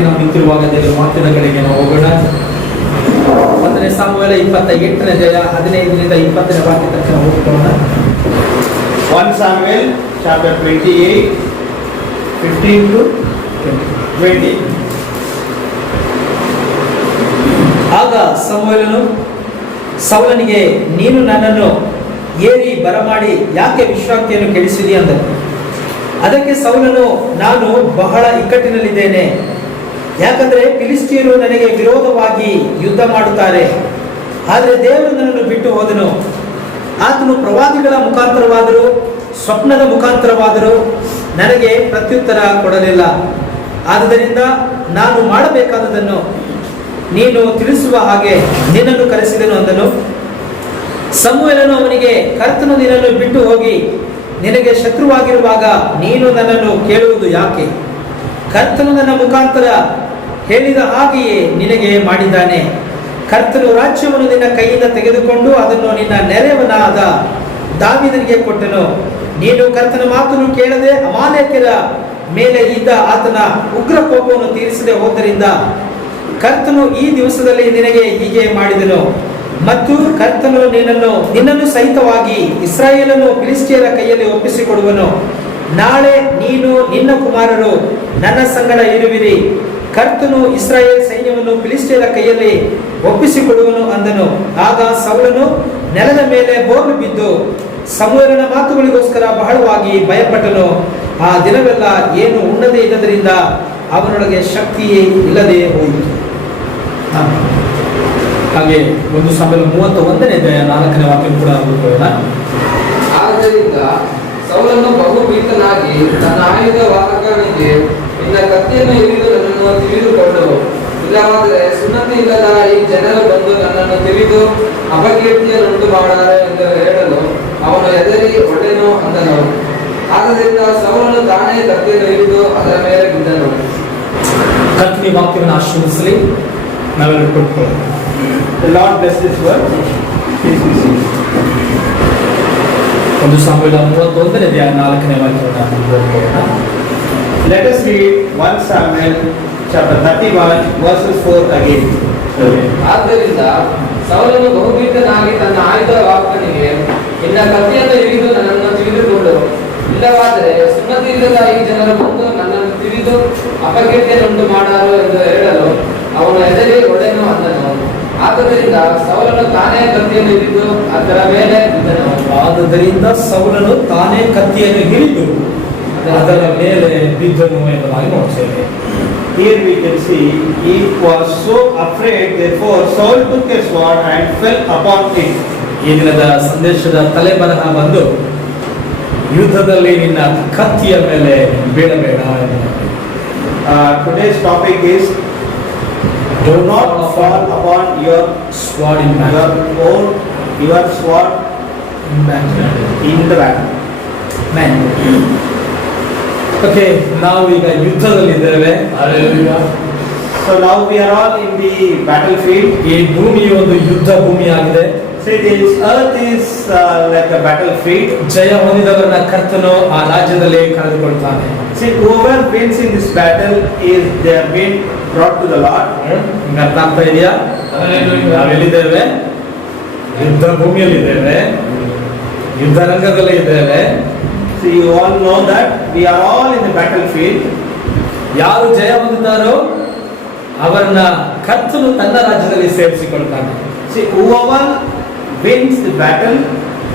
ಹಾಗೆ ನಾವು ನಿಂತಿರುವಾಗ ದೇವರ ವಾಕ್ಯದ ಕಡೆಗೆ ನಾವು ಹೋಗೋಣ. 1 ಸಾಮುವೇಲ 28ನೇ ಅಧ್ಯಾಯ 15ರಿಂದ 20ನೇ ವಾಕ್ಯ ತನಕ ನಾವು ಓದ್ಕೊಳ್ಳೋಣ. 1 Samuel chapter 28, 15 to 20. ಆಗ ಸಮುವೇಲನು ಸೌಲನಿಗೆ, ನೀನು ನನ್ನನ್ನು ಏರಿ ಬರಮಾಡಿ ಯಾಕೆ ವಿಶ್ರಾಂತಿಯನ್ನು ಕೆಡಿಸಿದಿ ಅಂದನು. ಅದಕ್ಕೆ ಸೌಲನು, ನಾನು ಬಹಳ ಇಕ್ಕಟ್ಟಿನಲ್ಲಿದ್ದೇನೆ, ಯಾಕಂದರೆ ಫಿಲಿಷ್ಟಿಯರು ನನಗೆ ವಿರೋಧವಾಗಿ ಯುದ್ಧ ಮಾಡುತ್ತಾರೆ. ಆದರೆ ದೇವರು ನನ್ನನ್ನು ಬಿಟ್ಟು ಹೋದನು. ಆತನು ಪ್ರವಾದಿಗಳ ಮುಖಾಂತರವಾದರೂ ಸ್ವಪ್ನದ ಮುಖಾಂತರವಾದರೂ ನನಗೆ ಪ್ರತ್ಯುತ್ತರ ಕೊಡಲಿಲ್ಲ. ಆದುದರಿಂದ ನಾನು ಮಾಡಬೇಕಾದದನ್ನು ನೀನು ತಿಳಿಸುವ ಹಾಗೆ ನಿನ್ನನ್ನು ಕರೆಸಿದನು ಅಂದನು. ಸಮುವೇಲನು ಅವನಿಗೆ, ಕರ್ತನು ನಿನ್ನನ್ನು ಬಿಟ್ಟು ಹೋಗಿ ನಿನಗೆ ಶತ್ರುವಾಗಿರುವಾಗ ನೀನು ನನ್ನನ್ನು ಕೇಳುವುದು ಯಾಕೆ? ಕರ್ತನು ನನ್ನ ಮುಖಾಂತರ ಹೇಳಿದ ಹಾಗೆಯೇ ನಿನಗೆ ಮಾಡಿದ್ದಾನೆ. ಕರ್ತನು ರಾಜ್ಯವನ್ನು ನಿನ್ನ ಕೈಯಿಂದ ತೆಗೆದುಕೊಂಡು ಅದನ್ನು ನಿನ್ನ ನೆರೆಯವನಾದ ದಾವೀದನಿಗೆ ಕೊಟ್ಟನು. ನೀನು ಕರ್ತನ ಮಾತನ್ನು ಕೇಳದೆ ಅಮಾಲೇಕ್ಯರ ಮೇಲೆ ಇದ್ದ ಆತನ ಉಗ್ರ ಕೋಪವನ್ನು ತೀರಿಸದೆ ಹೋದ್ದರಿಂದ ಕರ್ತನು ಈ ದಿವಸದಲ್ಲಿ ನಿನಗೆ ಹೀಗೆ ಮಾಡಿದನು. ಮತ್ತು ಕರ್ತನು ನಿನ್ನನ್ನು ಸಹಿತವಾಗಿ ಇಸ್ರಾಯೇಲನ್ನು ಫಿಲಿಷ್ಟಿಯರ ಕೈಯಲ್ಲಿ ಒಪ್ಪಿಸಿಕೊಡುವನು. ನಾಳೆ ನೀನು ನಿನ್ನ ಕುಮಾರರು ನನ್ನ ಸಂಗಡ ಇರುವಿರಿ. ಕರ್ತನು ಇಸ್ರಾಯೇಲ್ ಸೈನ್ಯವನ್ನು ಫಿಲಿಷ್ಟಿಯರ ಕೈಯಲ್ಲಿ ಒಪ್ಪಿಸಿಕೊಡುವನು ಅಂದನು. ಆಗ ಸೌಲನು ನೆಲದ ಮೇಲೆ ಬೋರ್ಲು ಬಿದ್ದು ಸಮುವೇಲನ ಮಾತುಗಳಿಗೋಸ್ಕರ ಬಹಳವಾಗಿ ಭಯಪಟ್ಟನು. ಆ ದಿನವೆಲ್ಲ ಏನು ಉಣ್ಣದೇ ಇದ್ದದರಿಂದ ಅವನೊಳಗೆ ಶಕ್ತಿಯೇ ಇಲ್ಲದೆ ಹೋಯಿತು. ಹಾಗೆ 1 ಸಾಮುವೇಲ 31ನೇ ಅಧ್ಯಾಯ 4ನೇ ವಾಕ್ಯ ಕೂಡ ಓದ್ಕೊಳ್ಳೋಣ. ಆದ್ದರಿಂದ ಸೌಲನು ಬಹುಭೀತನಾಗಿ ತನ್ನ ಆಯುಧ ವಾಹಕನಿಗೆ, ನಿನ್ನ ಕತ್ತಿಯನ್ನು ಹಿರಿದು ನನ್ನನ್ನು ತಿಳಿದುಕೊಂಡು, ಇಲ್ಲವಾದರೆ ಸುನ್ನತಿ ಇಲ್ಲದ ಈ ಜನರು ಬಂದು ನನ್ನನ್ನು ತಿಳಿದು ಅಪಕೀರ್ತಿಯನ್ನುಂಟು ಮಾಡಾರೆ ಎಂದು ಹೇಳಲು ಅವನು ಹೆದರಿ ಒಳ್ಳೆನು ಅಂದನು. ಆದ್ದರಿಂದ ಸೌಲನು ತಾನೇ ಕತ್ತಿಯನ್ನು ಹಿರಿದು ಅದರ ಮೇಲೆ ಬಿದ್ದನು. ಕರ್ತನ ವಾಕ್ಯವನ್ನು ಆಶೀರ್ವದಿಸಲಿ. ನಾವೆಲ್ಲ ಕೊಡ್ಕೊಳ್ಳೋಣ. The Lord bless this word. Please be seated. 1 ಸಾಮುವೇಲ 31ನೇ ಅಧ್ಯಾಯ 4ನೇ ವಾಕ್ಯವನ್ನು ಓದ್ಕೊಳ್ಳೋಣ. Let us read 1 Samuel chapter 31 verses 4 again. ಆದ್ದರಿಂದ ಸೌಲನು ಬಹುಭೀತನಾಗಿ ತನ್ನ ಆಯುಧ ವಾಹಕನಿಗೆ, ನಿನ್ನ ಕತ್ತಿಯನ್ನು ಹಿರಿದು ನನ್ನನ್ನು ತಿಳಿದುಕೊಂಡು, ಇಲ್ಲವಾದರೆ ಸುನ್ನತಿ ಇಲ್ಲದ ಈ ಜನರು ಬಂದು ನನ್ನನ್ನು ತಿಳಿದು ಅಪಕೀರ್ತಿಯನ್ನುಂಟು ಮಾಡಾರು ಎಂದು ಹೇಳಲು ಅವನು ಹೆದರಿ ಒಳ್ಳೆನು ಅಂದನು. ಆದ್ದರಿಂದ ಸೌಲನು ತಾನೇ ಕತ್ತಿಯನ್ನು ಹಿರಿದು ಅದರ ಮೇಲೆ ಬಿದ್ದನು. ಆದ್ದರಿಂದ ಸೌಲನು ತಾನೇ ಕತ್ತಿಯನ್ನು ಹಿರಿದು ಅದರ ಮೇಲೆ ಬಿದ್ದನು ಎಂಬುದಾಗಿ ನೋಡ್ತೇವೆ. Here we can see he was so afraid, therefore Saul took a sword and fell upon it. ಈ ದಿನದ ಸಂದೇಶದ ತಲೆಬರಹ ಬಂದು, ಯುದ್ಧದಲ್ಲಿ ನಿನ್ನ ಕತ್ತಿಯ ಮೇಲೆ ಬೀಳಬೇಡ. Today's topic is do not fall upon your sword in battle. Your sword in the battle. Man. Okay, ನಾವು ಈಗ ಯುದ್ಧದಲ್ಲಿದ್ದೇವೆ. So now we are all in the battlefield. ಈ ಭೂಮಿಯು ಒಂದು ಯುದ್ಧ ಭೂಮಿಯಾಗಿದೆ. See, this earth is like a battlefield. ಜಯ ಹೊಂದಿದವರನ್ನ ಕರ್ತನು ಆ ರಾಜ್ಯದಲ್ಲಿ ಕರೆದುಕೊಳ್ತಾನೆ. See, whoever wins in this battle is they have been brought to the Lord. ಅರ್ಥ ಆಗ್ತಾ ಇದೆಯಾ? ನಾವೆಲ್ಲಿದ್ದೇವೆ? ಯುದ್ಧ ಭೂಮಿಯಲ್ಲಿದ್ದೇವೆ, ಯುದ್ಧ ರಂಗದಲ್ಲಿ ಇದ್ದೇವೆ. So you all know that we are all in the battlefield. ಯಾರು ಜಯ ಹೊಂದುತ್ತಾರೋ ಅವರನ್ನ ಕರ್ತನು ತನ್ನ ರಾಜ್ಯದಲ್ಲಿ ಸೇರಿಸಿಕೊಳ್ತಾನೆ. See, whoever wins the battle,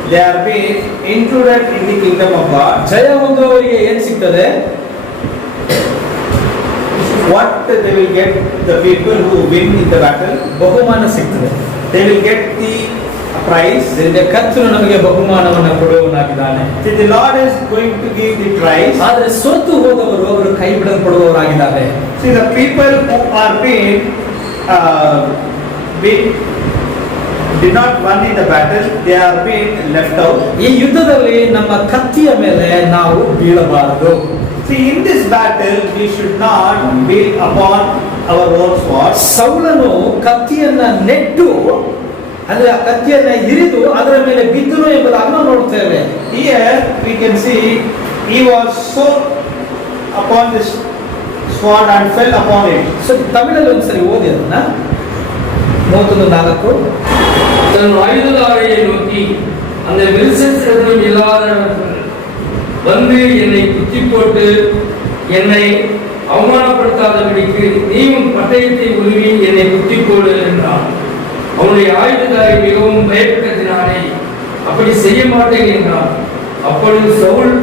they are being included in the kingdom of God. ಜಯ ಹೊಂದುವವರಿಗೆ ಏನು ಸಿಗ್ತದೆ? What they will get, the people who win in the battle, ಬಹುಮಾನ ಸಿಗ್ತದೆ. they will get the prize. ಕರ್ತನು ನಮಗೆ ಬಹುಮಾನವನ್ನು ಕೊಡುವವನಾಗಿದ್ದಾನೆ. See, the Lord is going to give the prize. ಆದರೆ ಸೋತು ಹೋದವರು ಅವರು ಕೈ ಬಿಡಲ್ಪಡುವವರಾಗಿದ್ದಾರೆ. See, the people who are did not win in the battle, they are being left out. ಈ ಯುದ್ಧದಲ್ಲಿ ನಮ್ಮ ಕತ್ತಿಯ ಮೇಲೆ ನಾವು ಬೀಳಬಾರದು. See, in this battle we should not build upon our own sword. ಸೌಲನು ಕತ್ತಿಯನ್ನ ನೆಟ್ಟು, ಅಂದ್ರೆ ಆ ಕತ್ತಿಯನ್ನ ಹಿರಿದು ಅದರ ಮೇಲೆ ಬಿದ್ದನು ಎಂಬುದನ್ನು ನೋಡ್ತೇವೆ. Here we can see he was so upon this sword and fell upon it. So ತಮಿಳಲ್ಲಿ ಒಂದ್ಸರಿ ಓದಿ ಅದನ್ನ 31:4. தன் ஆயுததாரியை நோக்கி அந்த விருட்சத்திடம் இல்லாத வந்து என்னை குத்தி போட்டு என்னை அவமானப்படுத்தாதபடிக்கு நீ உன் பட்டயத்தை உருவி என்னை குத்தி போடு என்றான். அவனுடைய ஆயுததாரி மிகவும் பயப்பட்டதினாலே அப்படி செய்ய மாட்டேன் என்றான். அப்பொழுது சவுல்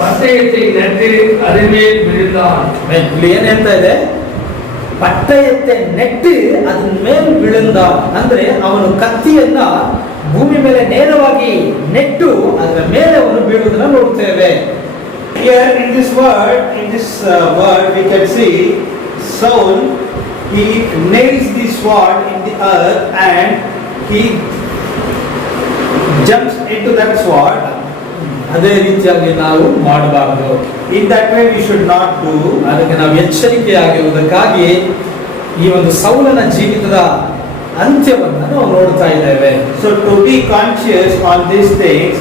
பட்டயத்தை நட்டு அதன் மேல் விழுந்தான். ಇಲ್ಲಿ ಏನ್ ಹೇಳ್ತಾ ಇದೆ, ಪಟ್ಟಯತ್ತೆ ನೆಟ್ಟು ಅದ್ರ ಮೇಲೆ ಬೀಳುಂದ ಅಂದ್ರೆ ಅವನು ಕತ್ತಿಯನ್ನ ಭೂಮಿ ಮೇಲೆ ನೇರವಾಗಿ ನೆಟ್ಟು ಅದರ ಮೇಲೆ ಅವನು ಬೀಳುವುದನ್ನ ನೋಡುತ್ತೇವೆ. Here in this word we can see Saul, he nails the sword in the earth and he jumps into that sword. ಅದೇ ರೀತಿಯಾಗಿ ನಾವು ಮಾಡಬಾರದು. In that way we should not do. ಅದಕ್ಕೆ ನಾವು ಎಚ್ಚರಿಕೆಯಾಗಿರುವುದಕ್ಕಾಗಿ ಈ ಒಂದು ಸೌಲನ ಜೀವಿತದ ಅಂತ್ಯವನ್ನು ನಾವು ನೋಡ್ತಾ ಇದ್ದೇವೆ. So to be conscious on these things,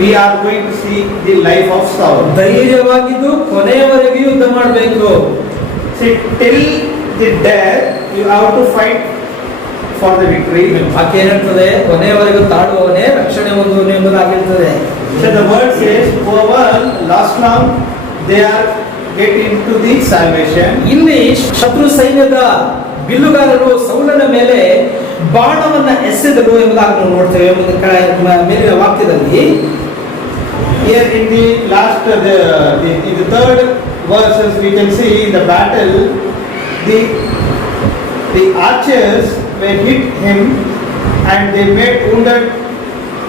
we are going to see the life of Saul. ಧೈರ್ಯವಾಗಿದ್ದು ಕೊನೆಯವರೆಗೂ ಯುದ್ಧ ಮಾಡಬೇಕು. See, till the death you have to fight for the victory. ವಾಕ್ಯ ಏನಿರ್ತದೆ, ಕೊನೆಯವರೆಗೂ ತಾಳುವವನೇ ರಕ್ಷಣೆ ಹೊಂದುವನು ಎಂಬುದಾಗಿರ್ತದೆ. So the word says, whoever last long, they are get into the salvation. ಇಲ್ಲಿ ಶತ್ರು ಸೈನ್ಯದ ಬಿಲ್ಲುಗಾರರು ಸೌಲನ ಮೇಲೆ ಬಾಣವನ್ನ ಎಸೆದರು ಎಂಬುದಾಗಿ ನಾವು ನೋಡ್ತೇವೆ. ಮೇಲಿನ ವಾಕ್ಯದಲ್ಲಿ Here in the last, in the third verses, we can see in the battle, the archers were hit him and they made wounded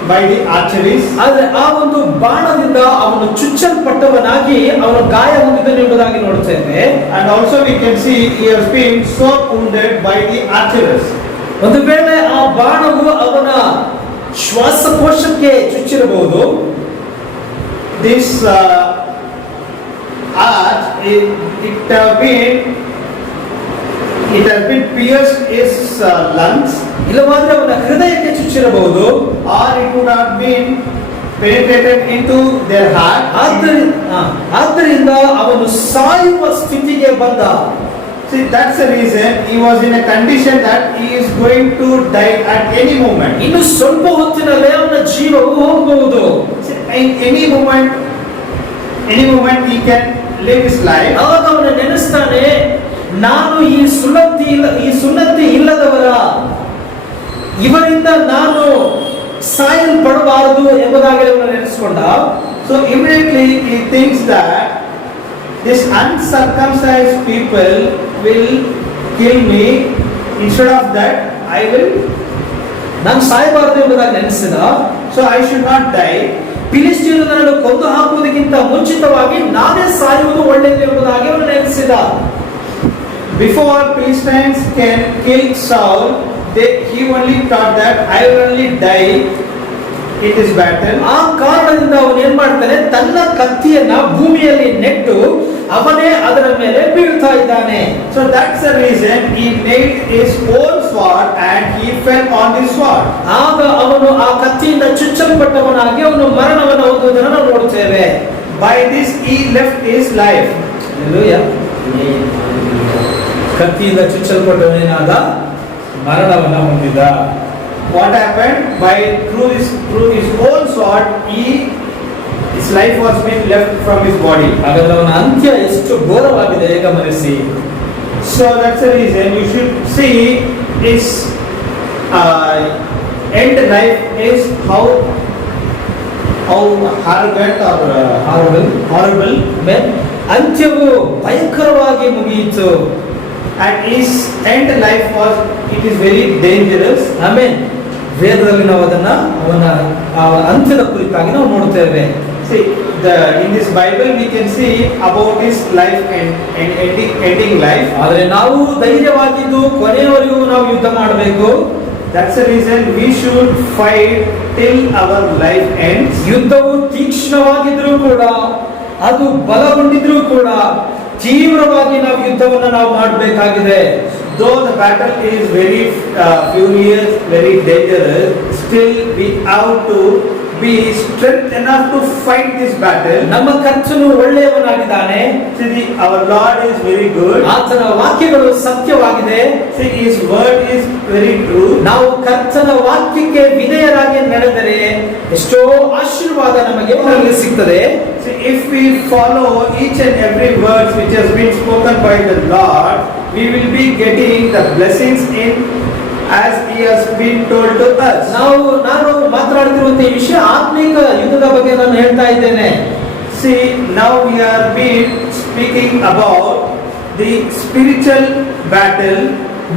by the archeries. ಆದ್ರೆ ಆ ಒಂದು ಬಾಣದಿಂದ ಅವನು ಚುಚ್ಚಲ್ಪಟ್ಟವನಾಗಿ ಅವನು ಗಾಯ ಹೊಂದಿದನು ಎಂಬುದಾಗಿ ನೋಡ್ತೇವೆ. And also we can see he has been so wounded by the archers. ಒಂದು ವೇಳೆ ಆ ಬಾಣವು ಅವನ ಶ್ವಾಸಕೋಶಕ್ಕೆ ಚುಚ್ಚಿರಬಹುದು. This arch, it has been pierced his lungs, ಇಲ್ಲವಾದ್ರೆ ಅವನ ಹೃದಯಕ್ಕೆ ಚುಚ್ಚಿರಬಹುದು, or it would have been penetrated into their heart. ಆದ್ದರಿಂದ ಅವನು ಸಾಯುವ ಸ್ಥಿತಿಗೆ ಬಂದ. See, that's the reason he was in a condition that he is going to die at any moment. ಇನ್ನು ಸ್ವಲ್ಪ ಹೊತ್ತಿನಲ್ಲೇ ಅವನ ಜೀವವು ಹೋಗಬಹುದು. See, in any moment he can live his life. ಆಗ ಅವನು ನೆನೆಸ್ತಾನೆ, ನಾನು ಈ ಸುನ್ನತಿ ಇಲ್ಲದವರ ಇವರಿಂದ ನಾನು ಸಾಯಲ್ಪಡಬಾರದು ಎಂಬುದಾಗಿ ಅವನು ನೆನೆಸಿಕೊಂಡ. So immediately he thinks that this uncircumcised people will kill me. Instead of that, ನಾನು ಸಾಯಬಾರದು ಎಂಬುದಾಗಿ ನೆನೆಸಿದ. So I should not die. ಫಿಲಿಸ್ತೀಯರು ನನ್ನನ್ನು ಕೊಂದು ಹಾಕುವುದಕ್ಕಿಂತ ಮುಂಚಿತವಾಗಿ ನಾನೇ ಸಾಯುವುದು ಒಳ್ಳೆಯದು ಎಂಬುದಾಗಿ ಅವನು ನೆನೆಸಿದ. Before Philistines can kill Saul, he only thought that I will only die in this battle. ಆ ಕಾರಣದಿಂದ ಅವನು ಏನ್ ಮಾಡ್ತಾನೆ, ತನ್ನ ಕತ್ತಿಯನ್ನ ಭೂಮಿಯಲ್ಲಿ ನೆಟ್ಟು ಅವನೇ ಅದರ ಮೇಲೆ ಬೀಳ್ತಾ ಇದ್ದಾನೆ. So that's the reason he made his own sword and he fell on the sword. ಆಗ ಅವನು ಆ ಕತ್ತಿಯಿಂದ ಚುಚ್ಚಲ್ಪಟ್ಟವನಾಗಿ ಅವನು ಮರಣವನ್ನು ಹೊಂದುವುದನ್ನು ನಾವು ನೋಡುತ್ತೇವೆ. By this he left his life. Hallelujah. ಕತ್ತಿಯಿಂದ ಚುಚ್ಚಲ್ಪಟ್ಟವನೇನಾದ, ಮರಣವನ್ನು ಹೊಂದಿದ. What happened? Through his own sword, his life was being left from his body. ಹಾಗಾದ್ರೆ ಅವನ ಅಂತ್ಯ ಎಷ್ಟು ಘೋರವಾಗಿದೆ ಗಮನಿಸಿ. So that's the reason you should see his end life is how arrogant or horrible. ಅಂತ್ಯವು ಭಯಂಕರವಾಗಿ ಮುಗಿಯಿತು. And his end life it is very dangerous. ಆಮೇನ್. ವೇದದಲ್ಲಿ ನಾವು ಅದನ್ನ ಅವನ ಅಂತ್ಯದ ಕುರಿತಾಗಿ ನಾವು ನೋಡುತ್ತೇವೆ. See, in this Bible we can see about his life and ending life. ಆದರೆ ನಾವು ಧೈರ್ಯವಾಗಿದ್ದು ಕೊನೆಯವರೆಗೂ ನಾವು ಯುದ್ಧ ಮಾಡಬೇಕು. That's the reason we should fight till our life ends. ಯುದ್ಧವು ತೀಕ್ಷ್ಣವಾಗಿದ್ರೂ ಕೂಡ, ಅದು ಬಲಗೊಂಡಿದ್ರೂ ಕೂಡ ತೀವ್ರವಾಗಿ ನಾವು ಯುದ್ಧವನ್ನು ನಾವು ಮಾಡಬೇಕಾಗಿದೆ. Though the battle is very furious, very dangerous, still we have to be strength enough to fight this battle. ನಮ್ಮ ಕರ್ತನು ಒಳ್ಳೆಯವನಾಗಿದ್ದಾನೆ. See, our Lord is very good. ಆತನ ವಾಕ್ಯಗಳು ಸತ್ಯವಾಗಿದೆ. See, His word is very true. ನಾವು ಕರ್ತನ ವಾಕ್ಯಕ್ಕೆ ವಿಧೇಯರಾಗಿ ನಡೆದರೆ ಎಷ್ಟೋ ಆಶೀರ್ವಾದ ನಮಗೆ ಇದರಲ್ಲಿ ಸಿಗ್ತದೆ. See, if we follow each and every word which has been spoken by the Lord, we will be getting the blessings in as He has been told to us. ನಾನು ಮಾತನಾಡ್ತಿರುವಂತ ಈ ವಿಷಯ ಆತ್ಮಿಕ ಯುದ್ಧದ ಬಗ್ಗೆ ನಾನು ಹೇಳ್ತಾ ಇದ್ದೇನೆ. See, now we are been speaking about the spiritual battle.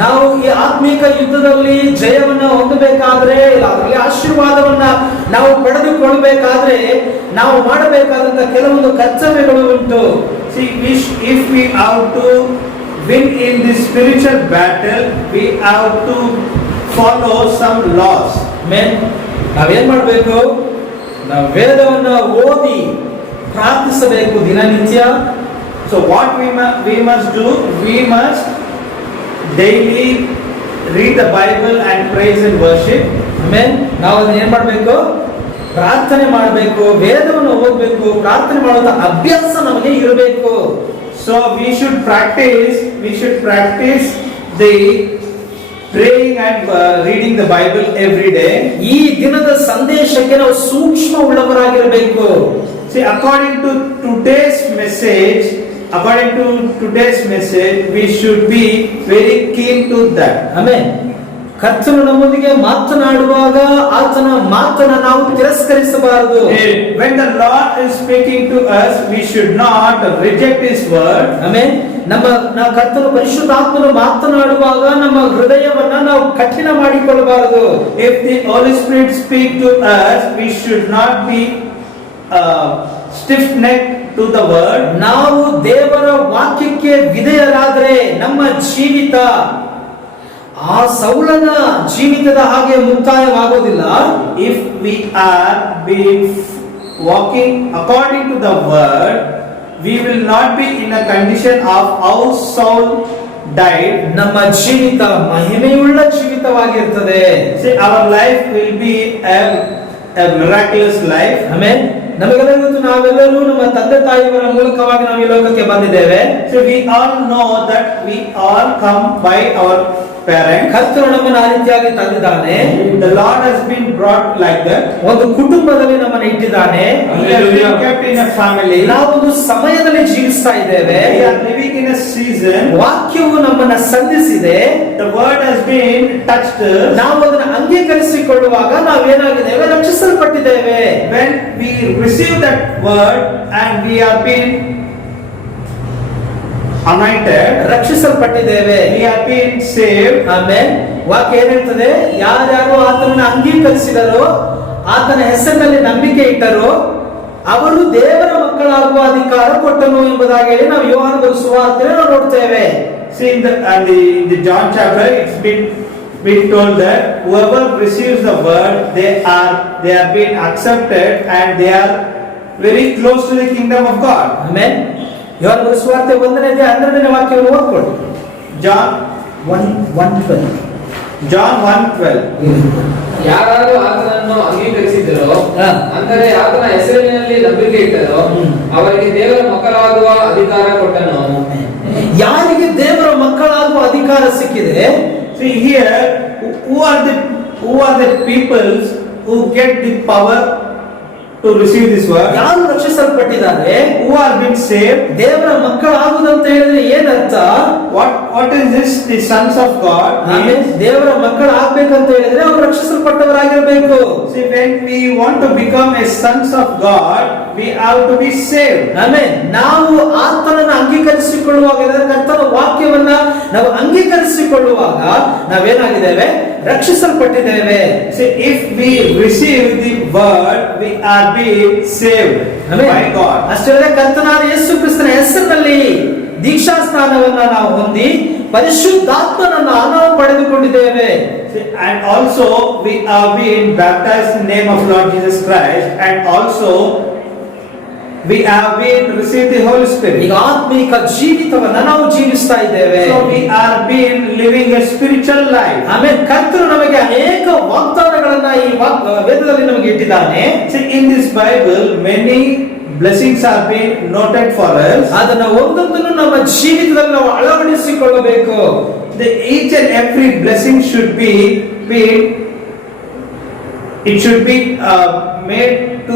ನಾವು ಈ ಆತ್ಮಿಕ ಯುದ್ಧದಲ್ಲಿ ಜಯವನ್ನ ಹೊಂದಬೇಕಾದ್ರೆ, ಅದರಲ್ಲಿ ಆಶೀರ್ವಾದವನ್ನ ನಾವು ಪಡೆದುಕೊಳ್ಳಬೇಕಾದ್ರೆ ನಾವು ಮಾಡಬೇಕಾದಂತ ಕೆಲವೊಂದು ಕರ್ತವ್ಯಗಳು ಉಂಟು. See, if we have to win in this spiritual battle, we have to follow some laws. ನಾವೇನ್ ಮಾಡಬೇಕು? ನಾವು ವೇದವನ್ನ ಓದಿ ಪ್ರಾರ್ಥಿಸಬೇಕು ದಿನನಿತ್ಯ. So what we must do, we must daily read the Bible and praise and worship. Amen. ನಾವು ಅದನ್ನ ಏನ್ ಮಾಡಬೇಕು? ಪ್ರಾರ್ಥನೆ ಮಾಡಬೇಕು, ವೇದವನ್ನು ಓದಬೇಕು, ಪ್ರಾರ್ಥನೆ ಮಾಡುವಂತ ಅಭ್ಯಾಸ ನಮಗೆ ಇರಬೇಕು. So we should practice the praying and reading the Bible every day. ಈ ದಿನದ ಸಂದೇಶಕ್ಕೆ ನಾವು ಸೂಕ್ಷ್ಮ ಉಳ್ಳವರಾಗಿರಬೇಕು. See, according to today's message, we should be very keen to that. Amen. ಕರ್ತನು ನಮ್ಮೊಂದಿಗೆ ಮಾತನಾಡುವಾಗ ಆತನ ಮಾತನ್ನು ನಾವು ತಿರಸ್ಕರಿಸಬಾರದು. When the Lord is speaking to us, we should not reject His word. Amen. ನಮ್ಮ ಕರ್ತನು ಪರಿಶುದ್ಧಾತ್ಮನು ಮಾತನಾಡುವಾಗ ನಮ್ಮ ಹೃದಯವನ್ನ ನಾವು ಕಠಿಣ ಮಾಡಿಕೊಳ್ಳಬಾರದು. If the Holy Spirit speak to us, we should not be stiff-necked to the word. ನಾವು ದೇವರ ವಾಕ್ಯಕ್ಕೆ ವಿಧೇಯರಾದರೆ ನಮ್ಮ ಜೀವಿತ ಆ ಸೌಲನ ಜೀವಿತದ ಹಾಗೆ ಮುಕ್ತಾಯವಾಗೋದಿಲ್ಲ. If we are being walking according to the word, we will not be in a condition of how Saul died. ನಮ್ಮ ಜೀವಿತ ಮಹಿಮೆಯುಳ್ಳ ಜೀವಿತವಾಗಿರುತ್ತದೆ. See, our life will be a miraculous life. Amen. ನಮಗೆಲ್ಲರಿಗೂ ಗೊತ್ತು, ನಾವೆಲ್ಲರೂ ನಮ್ಮ ತಂದೆ ತಾಯಿಯವರ ಮೂಲಕವಾಗಿ ನಾವು ಈ ಲೋಕಕ್ಕೆ ಬಂದಿದ್ದೇವೆ. So we all know that we all come by our parents. ಕರ್ತನು ನಮ್ಮನ್ನು ಆ ರೀತಿಯಾಗಿ ತಂದಿದ್ದಾನೆ. The Lord has been brought like that. ಒಂದು ಕುಟುಂಬದಲ್ಲಿ ನಮ್ಮನ್ನು ಇಟ್ಟಿದ್ದಾನೆ. He has been kept in a family. ನಾವೊಂದು ಸಮಯದಲ್ಲಿ ಜೀವಿಸ್ತಾ ಇದ್ದೇವೆ. We are living in a season. ವಾಕ್ಯವು ನಮ್ಮನ್ನ ಸಂಧಿಸಿದೆ. The word has been touched us. ನಾವು ಅದನ್ನು ಅಂಗೀಕರಿಸಿಕೊಳ್ಳುವಾಗ ನಾವೇನಾಗಿದ್ದೇವೆ? ರಕ್ಷಿಸಲ್ಪಟ್ಟಿದ್ದೇವೆ. When we receive that word and we are being anointed, ರಕ್ಷಿಸಲ್ಪಟ್ಟಿದ್ದೇವೆ. we are being saved. Amen. ವಾಕ್ಯ ಏನ್ ಹೇಳ್ತದೆ? ಯಾರ್ಯಾರು ಆತನನ್ನು ಅಂಗೀಕರಿಸಿದರೋ, ಆತನ ಹೆಸರಿನಲ್ಲಿ ನಂಬಿಕೆ ಇಟ್ಟರೋ ಅವರು ದೇವರ ಮಕ್ಕಳಾಗುವ ಅಧಿಕಾರ ಕೊಟ್ಟನು ಎಂಬುದಾಗಿ ಹೇಳಿ ನಾವು ಯೋಹಾನ ಬರೆದ ಸುವಾರ್ತೆಯಲ್ಲಿ ನಾವು ನೋಡ್ತೇವೆ. See, in the John chapter, it's been told that whoever receives the word, they are being accepted and they are very close to the kingdom of God. Amen. ಯೋಹಾನ ಬರೆದ ಸುವಾರ್ತೆ 1ನೇ ಅಧ್ಯಾಯ 12ನೇ ವಾಕ್ಯವನ್ನು ಓದ್ಕೊಳ್ಳಿ. John 1:12. John 1:12. ಯಾರು ಆತನನ್ನು ಅಂಗೀಕರಿಸಿದರೋ, ಹಾ. ಅಂದರೆ ಆತನ ಹೆಸರಿನಲ್ಲಿ ನಂಬಿಕೆ ಇಟ್ಟರೋ, ಅವರಿಗೆ ದೇವರ ಮಕ್ಕಳಾಗುವ ಅಧಿಕಾರ ಕೊಟ್ಟನು. ಯಾರಿಗೆ ದೇವರ ಮಕ್ಕಳಾಗುವ ಅಧಿಕಾರ ಸಿಕ್ಕಿದೆ? See here, who are the peoples who get the power to receive this word? ಯಾರು ರಕ್ಷಿಸಲ್ಪಟ್ಟಿದ್ದಾರೆ? Who are being saved? ದೇವರ ಮಕ್ಕಳಾಗುವುದಂತ ಹೇಳಿದ್ರೆ ಏನರ್ಥ? What is this? The sons of God. Amen. ದೇವರ ಮಕ್ಕಳಾಗಬೇಕಂತ ಹೇಳಿದ್ರೆ ಅವರು ರಕ್ಷಿಸಲ್ಪಟ್ಟವರಾಗಿರಬೇಕು. See, when we want to become a sons of God, we have to be saved. Amen. ನಾವು ಆತನನ್ನು ಅಂಗೀಕರಿಸಿಕೊಳ್ಳುವಾಗ, ಕರ್ತನ ವಾಕ್ಯವನ್ನ ನಾವು ಅಂಗೀಕರಿಸಿಕೊಳ್ಳುವಾಗ ನಾವೇನಾಗಿದ್ದೇವೆ? ರಕ್ಷಿಸಲ್ಪಟ್ಟಿದ್ದೇವೆ. See, if we receive the word, we are being saved by God. ಅಷ್ಟೇ ಕರ್ತನಾದ ಯೇಸು ಕ್ರಿಸ್ತನ ಹೆಸರಿನಲ್ಲಿ ದೀಕ್ಷಾ ಸ್ನಾನವನ್ನ ನಾವು ಹೊಂದಿ ಪರಿಶುದ್ಧಾತ್ಮನನ್ನು ನಾವು ಪಡೆದುಕೊಂಡಿದ್ದೇವೆ. And also we are being baptized in the name of Lord Jesus Christ, and also we have been received the Holy Spirit. ಈಗ ಆತ್ಮಿಕ ಜೀವಿತವನ್ನ ನಾವು ಜೀವಿಸ್ತಾ ಇದ್ದೇವೆ. So we are been living a spiritual life. ಆಮೇಲೆ ಕರ್ತನು ನಮಗೆ ಅನೇಕ ವಾಗ್ದಾನಗಳನ್ನ ಈ ವೇದದಲ್ಲಿ ನಮಗೆ ಇಟ್ಟಿದ್ದಾನೆ. See, in this Bible many blessings are being noted for us. ಅದನ್ನ ಒಂದೊಂದನ್ನು ನಮ್ಮ ಜೀವಿತದಲ್ಲಿ ನಾವು ಅಳವಡಿಸಿಕೊಳ್ಳಬೇಕು. Each and every blessing should be it should be made to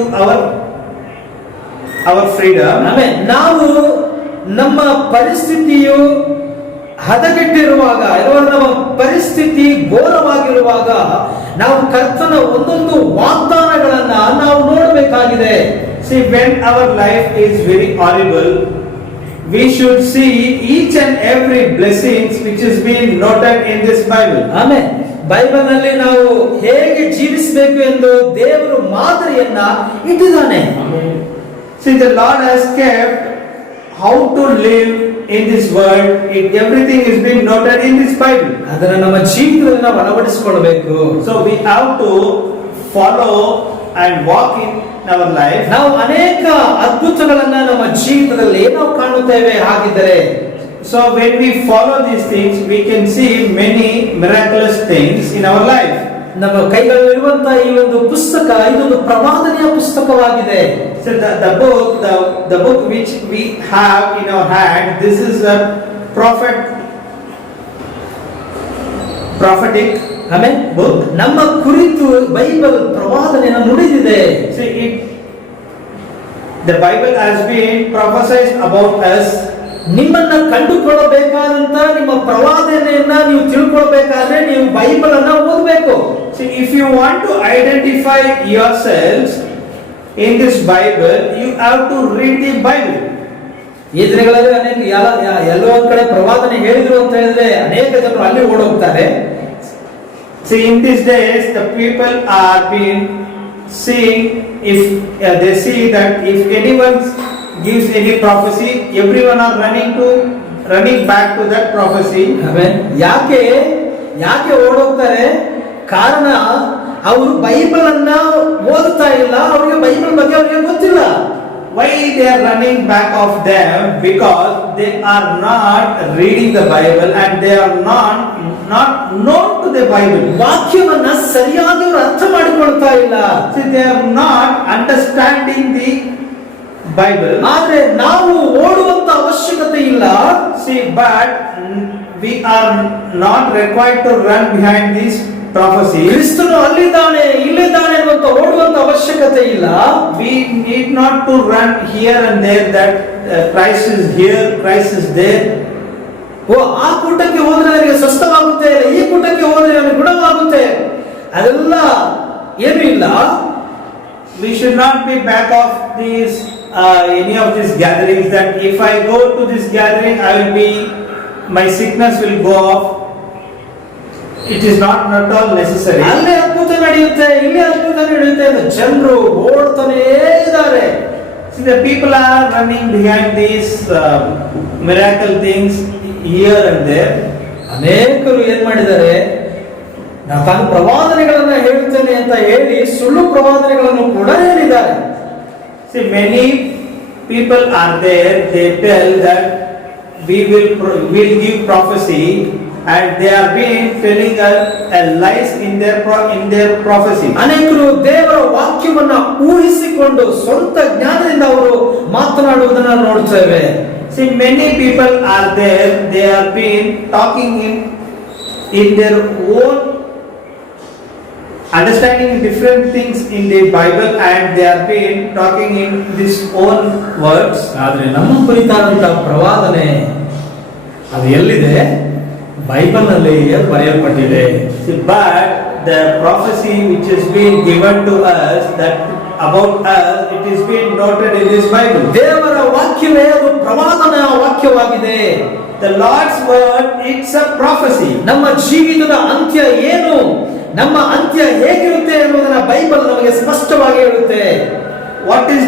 our freedom. ಆಮೇಲೆ ನಾವು ನಮ್ಮ ಪರಿಸ್ಥಿತಿಯು ಹದಗೆಟ್ಟಿರುವಾಗ ನಮ್ಮ ಪರಿಸ್ಥಿತಿ ಘೋರವಾಗಿರುವಾಗ ನಾವು ಕರ್ತನ ಒಂದೊಂದು ವಾಗ್ದಾನಗಳನ್ನ ನಾವು ನೋಡಬೇಕಾಗಿದೆ. See, when our life is very horrible, we should see each and every blessings which is being noted in this Bible. ಆಮೇಲೆ ಬೈಬಲ್ ನಲ್ಲಿ ನಾವು ಹೇಗೆ ಜೀವಿಸಬೇಕು ಎಂದು ದೇವರು ಮಾದರಿಯನ್ನ ಇಟ್ಟಿದ್ದಾನೆ. See, the Lord has kept how to live in this world. Everything is being noted in this Bible. ಅದನ್ನ ನಮ್ಮ ಜೀವಿತದಲ್ಲಿ ನಾವು ಅಳವಡಿಸಿಕೊಳ್ಳಬೇಕು. So we have to follow and walk in our life. ನಾವು ಅನೇಕ ಅದ್ಭುತಗಳನ್ನ ನಮ್ಮ ಜೀವಿತದಲ್ಲಿ ನಾವು ಕಾಣುತ್ತೇವೆ. ಹಾಗಿದ್ದರೆ So when we follow these things, we can see many miraculous things in our life. ನಮ್ಮ ಕೈಗಳಲ್ಲಿರುವಂತಹ ಈ ಒಂದು ಪುಸ್ತಕ ಇದೊಂದು ಪ್ರವಾದನೆಯ ಪುಸ್ತಕವಾಗಿದೆ. So the book which we have in our hand, this is a prophetic ಆಮೇಲೆ book. ನಮ್ಮ ಕುರಿತು Bible ಪ್ರವಾದನೆಯನ್ನು ನುಡಿದಿದೆ. See, the Bible has been prophesied about us. ನಿಮ್ಮನ್ನ ಕಂಡುಕೊಳ್ಳಬೇಕಾದಂತ ನಿಮ್ಮ ಪ್ರವಾದನೆಯನ್ನ ನೀವು ತಿಳ್ಕೊಳ್ಬೇಕಾದ್ರೆ ನೀವು ಬೈಬಲ್ ಅನ್ನ ಓದಬೇಕು. See, if you want to identify yourselves in this Bible, you have to read the Bible. ಈ ದಿನಗಳಲ್ಲಿ ಅನೇಕ ಎಲ್ಲೋ ಒಂದ್ ಕಡೆ ಪ್ರವಾದನೆ ಹೇಳಿದ್ರು ಅಂತ ಹೇಳಿದ್ರೆ ಅನೇಕ ಜನರು ಅಲ್ಲಿ ಓಡೋಗ್ತಾರೆ. See, in these days, the people are being seeing, if they see that if anyone gives any prophecy, everyone are running back to that prophecy. ಯಾಕೆ ಓಡೋಗ್ತಾರೆ? ಕಾರಣ ಅವರು ಬೈಬಲ್ ಅನ್ನ ಓದುತ್ತಾ ಇಲ್ಲ, ಅವರಿಗೆ ಬೈಬಲ್ ಬಗ್ಗೆ ಅವರಿಗೆ ಗೊತ್ತಿಲ್ಲ. Why they are running back of them? Because they are not reading the Bible and they are not known to the Bible. ವಾಕ್ಯವನ್ನ ಸರಿಯಾಗಿ ಅವರು ಅರ್ಥ ಮಾಡಿಕೊಳ್ತಾ ಇಲ್ಲ. See, they are not understanding the Bible. ಆದ್ರೆ ನಾವು ಓಡುವಂತ ಅವಶ್ಯಕತೆ ಇಲ್ಲ. See, but we are not required to run behind this prophecy. ಕ್ರಿಸ್ತನು ಅಲ್ಲಿದ್ದಾನೆ ಇಲ್ಲಿದ್ದಾನೆ ಅಂತ ಓಡುವಂತ ಅವಶ್ಯಕತೆ ಇಲ್ಲ. We need not to run here and there that Christ is here, Christ is there. ಆ ಕೂಟಕ್ಕೆ ಹೋದ್ರೆ ನನಗೆ ಸ್ವಸ್ಥವಾಗುತ್ತೆ, ಈ ಕೂಟಕ್ಕೆ ಹೋದ್ರೆ ನನಗೆ ಗುಣವಾಗುತ್ತೆ, ಅದೆಲ್ಲ ಏನು ಇಲ್ಲ. We should not be back of these any of these gatherings that if I go to this gathering my sickness will go off. It is not all necessary. ಅಲ್ಲಿ ಅದ್ಭುತ ನಡೆಯುತ್ತೆ, ಇಲ್ಲಿ ಅದ್ಭುತ ನಡೆಯುತ್ತೆ ಅಂತ ಜನರು ಓಡ್ತಾನೇ ಇದ್ದಾರೆ. See, the people are running behind these miracle things here and there. ಅನೇಕರು ಏನ್ ಮಾಡಿದ್ದಾರೆ, ನಾನು ಪ್ರವಾದನೆಗಳನ್ನ ಹೇಳುತ್ತೇನೆ ಅಂತ ಹೇಳಿ ಸುಳ್ಳು ಪ್ರವಾದನೆಗಳನ್ನು ಕೂಡ ಹೇಳಿದ್ದಾರೆ. See, many people are there, they tell that we will give prophecy and they are being telling a lies in their prophecy. ಅನೇಕರು ದೇವರ ವಾಕ್ಯವನ್ನ ಊಹಿಸಿಕೊಂಡು ಸ್ವಂತ ಜ್ಞಾನದಿಂದ ಅವರು ಮಾತನಾಡುವುದನ್ನು ನೋಡುತ್ತೇವೆ. See, many people are there, they are being talking in their own understanding different things in the Bible and they are being talking in this own words. ಆದ್ರೆ ನಮ್ಮ ಕುರಿತಾದಂತ ಪ್ರವಾದನೆ ಅದು ಎಲ್ಲಿದೆ? ಬೈಬಲ್ ನಲ್ಲಿ ಬರೆಯಲ್ಪಟ್ಟಿದೆ. But the prophecy which is being given to us that about us, it is being noted in this Bible. ದೇವರ ವಾಕ್ಯವೇ ಅದು ಪ್ರವಾದನೆಯ ವಾಕ್ಯವಾಗಿದೆ. The Lord's word, it's a prophecy. ನಮ್ಮ ಜೀವಿತದ ಅಂತ್ಯ ಏನು, ನಮ್ಮ ಅಂತ್ಯ ಹೇಗಿರುತ್ತೆ ಎನ್ನುವುದನ್ನ ಬೈಬಲ್ ನಮಗೆ ಸ್ಪಷ್ಟವಾಗಿ ಹೇಳುತ್ತೆ. What is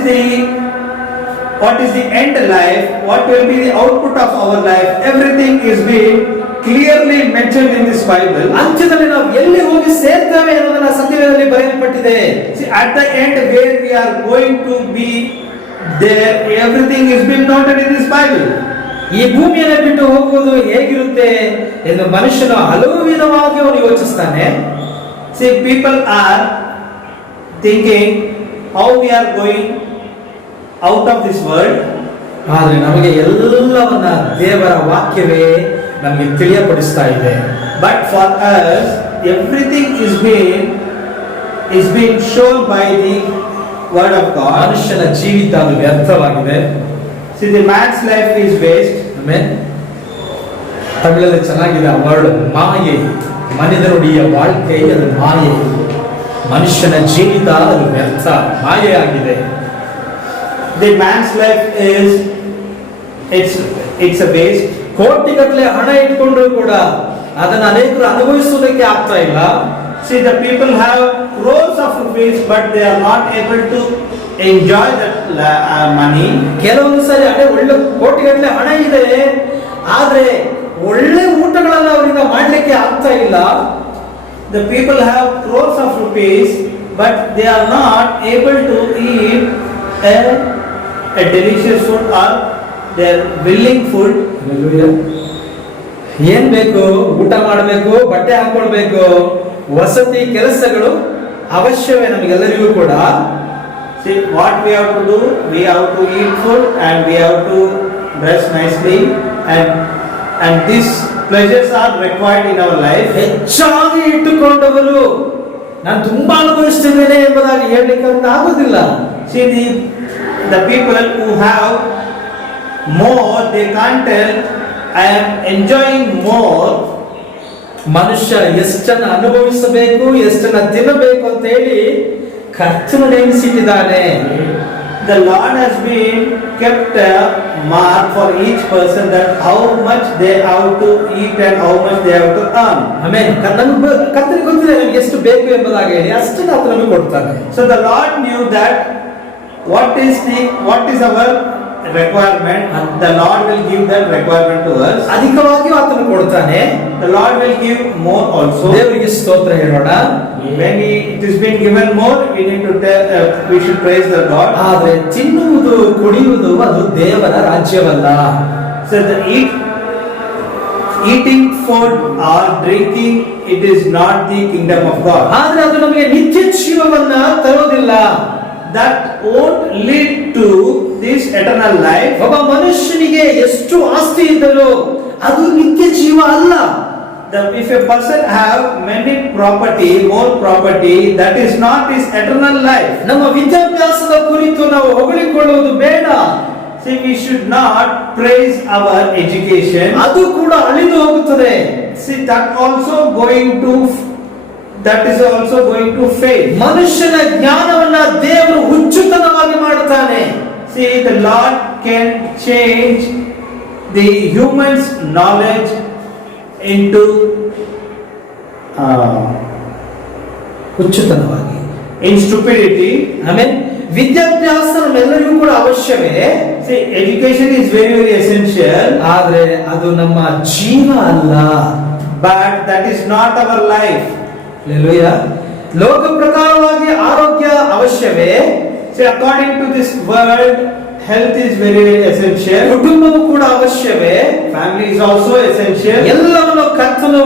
the end life? What will be the output of our life? Everything is being clearly mentioned in this Bible. ಅಂತ್ಯದಲ್ಲಿ ನಾವು ಎಲ್ಲಿ ಹೋಗಿ ಸೇರ್ತೇವೆ ಅನ್ನೋದನ್ನ ಸತ್ಯವೇದದಲ್ಲಿ ಬರೆಯಲ್ಪಟ್ಟಿದೆ. See, at the end where we are going to be there everything is being noted in this Bible. ಈ ಭೂಮಿಯನ್ನು ಬಿಟ್ಟು ಹೋಗುವುದು ಹೇಗಿರುತ್ತೆ ಎಂದು ಮನುಷ್ಯನು ಹಲವು ವಿಧವಾಗಿ ಅವನು ಯೋಚಿಸ್ತಾನೆ. See, people are thinking how we are going out of this world. ಆದರೆ ನಮಗೆ ಎಲ್ಲವನ್ನ ದೇವರ ವಾಕ್ಯವೇ ನಮಗೆ ತಿಳಿಯಪಡಿಸ್ತಾ ಇದೆ. But for us, everything is being shown by the word of God. ಮನುಷ್ಯನ ಜೀವಿತ ಅದು ವ್ಯರ್ಥವಾಗಿದೆ. See, the man's life is waste. ಆಮೇಲೆ ತಮಿಳಲ್ಲಿ ಚೆನ್ನಾಗಿದೆ ಆ ವರ್ಡ್ ಮಾಯೆ. ಮನಿದನುಡಿಯ வாழ்க்கை ಅದು ಮಾಯೆ. ಮನುಷ್ಯನ ಜೀವಿತ ಅದು ವ್ಯರ್ಥ, ಮಾಯೆಯಾಗಿದೆ. The man's life is it's a waste. ಕೋಟಿಗಟ್ಟಲೆ ಹಣ ಇಟ್ಕೊಂಡ್ರು ಕೂಡ ಅದನ್ನ ಅನೇಕರು ಅನುಭವಿಸುವುದಕ್ಕೆ ಆಗ್ತಾ ಇಲ್ಲ. See, the people have crores of rupees, but they are not able to enjoy that money. ಕೆಲವೊಂದು ಸಾರಿ ಅದೇ ಒಳ್ಳೆ ಕೋಟಿಗಟ್ಟಲೆ ಹಣ ಇದೆ, ಆದ್ರೆ ಒಳ್ಳೆ ಊಟಗಳನ್ನ ಅವರಿಂದ ಮಾಡ್ಲಿಕ್ಕೆ ಆಗ್ತಾ ಇಲ್ಲ. The people have crores of rupees, but they are not able to eat a delicious food or their willing food. ಏನ್ ಬೇಕು? ಊಟ ಮಾಡಬೇಕು, ಬಟ್ಟೆ ಹಾಕೊಳ್ಬೇಕು, ವಸತಿ ಕೆಲಸಗಳು ಅವಶ್ಯವೇ ನಮಗೆಲ್ಲರಿಗೂ ಕೂಡ. See, what we have to do, we have to eat food and we have to dress nicely, and these pleasures are required in our life. ಹೆಚ್ಚಾಗಿ ಇಟ್ಟುಕೊಂಡವರು ನಾನು ತುಂಬಾ ಅನುಭವಿಸ್ತಿದ್ದೇನೆ ಎಂಬುದಾಗಿ ಹೇಳಲಿಕ್ಕೆ ಅಂತ ಆಗುದಿಲ್ಲ. See, the people who have more, they can't tell I am enjoying more. ಮನುಷ್ಯ ಎಷ್ಟನ್ನ ಅನುಭವಿಸಬೇಕು, ಎಷ್ಟನ್ನ ತಿನ್ನಬೇಕು ಅಂತ ಹೇಳಿ ಖರ್ಚನ್ನು ನೇಮಿಸಿಟ್ಟಿದ್ದಾನೆ. The Lord has been kept a mark for each person that how much they have to eat and how much they have to earn. ಆಮೇಲೆ ಕರ್ತನಿಗೆ ಗೊತ್ತಿದೆ ನಮ್ಗೆ ಎಷ್ಟು ಬೇಕು ಎಂಬುದಾಗಿ ಹೇಳಿ ಅಷ್ಟನ್ನು ಆತ ನಮಗೆ ಕೊಡ್ತಾನೆ. So the Lord knew that what is our requirement, and the Lord will give that requirement to us. ಅಧಿಕವಾಗಿಯೂ ಆತನು ಕೊಡ್ತಾನೆ. The Lord will give more also. ದೇವರಿಗೆ ಸ್ತೋತ್ರ ಹೇಳೋಣ. When it is been given more, we need to we should praise the God. ಆದ್ರೆ ತಿನ್ನುವುದು ಕುಡಿಯುವುದು ಅದು ದೇವರ ರಾಜ್ಯವಲ್ಲ. So the eating food or drinking, it is not the kingdom of God. ಆದ್ರೆ ಅದು ನಮಗೆ ನಿತ್ಯ ಜೀವವನ್ನ ತರೋದಿಲ್ಲ. That won't lead to this eternal life. ಒಬ್ಬ ಮನುಷ್ಯನಿಗೆ ಎಷ್ಟು ಆಸ್ತಿ ಇದ್ದರೂ ಅದು ನಿತ್ಯ ಜೀವ ಅಲ್ಲ. If a person have more property, that is not his eternal life. ನಮ್ಮ ವಿದ್ಯಾಭ್ಯಾಸದ ಕುರಿತು ನಾವು ಹೊಗಳಿಕೊಳ್ಳುವುದು ಬೇಡ. See, we should not praise our education. ಅದು ಕೂಡ ಅಳಿದು ಹೋಗುತ್ತದೆ. See, that is also going to fail. ಮನುಷ್ಯನ ಜ್ಞಾನವನ್ನ ದೇವರು ಹುಚ್ಚುತನವಾಗಿ ಮಾಡುತ್ತಾನೆ. See, the Lord can change the human's knowledge into ಹುಚ್ಚುತನವಾಗಿ, in stupidity. ಆಮೇಲೆ ವಿದ್ಯಾಭ್ಯಾಸ ನಮ್ಮೆಲ್ಲರಿಗೂ ಕೂಡ ಅವಶ್ಯವೇ. See, education is very, very essential. ಆದ್ರೆ ಅದು ನಮ್ಮ ಜೀವ ಅಲ್ಲ. But that is not our life. Hallelujah. ಲೋಕ ಪ್ರಕಾರವಾಗಿ ಆರೋಗ್ಯ ಅವಶ್ಯವೇ. See, according to this world, health is very, very essential. ಕುಟುಂಬವು ಕೂಡ ಅವಶ್ಯವೇ. Family is also essential. ಎಲ್ಲವನ್ನು ಕರ್ತನು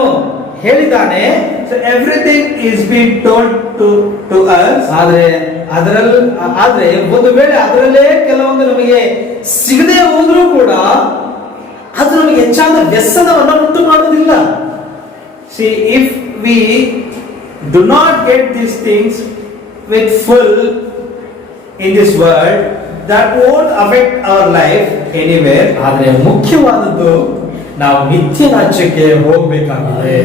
ಹೇಳಿದ್ದಾನೆ. So everything is being told to us. ಆದ್ರೆ ಒಂದು ವೇಳೆ ಅದರಲ್ಲೇ ಕೆಲವೊಂದು ನಮಗೆ ಸಿಗದೆ ಹೋದ್ರೂ ಕೂಡ ಅದು ನಮಗೆ ಹೆಚ್ಚಾದ ವ್ಯಸನವನ್ನು ಉಂಟು ಮಾಡುವುದಿಲ್ಲ. See, if we do not get these things with full in this world, that won't affect our life anywhere. ಆದ್ರೆ ಮುಖ್ಯವಾದದ್ದು ನಾವು ನಿತ್ಯ ರಾಜ್ಯಕ್ಕೆ ಹೋಗಬೇಕಾಗಿದೆ.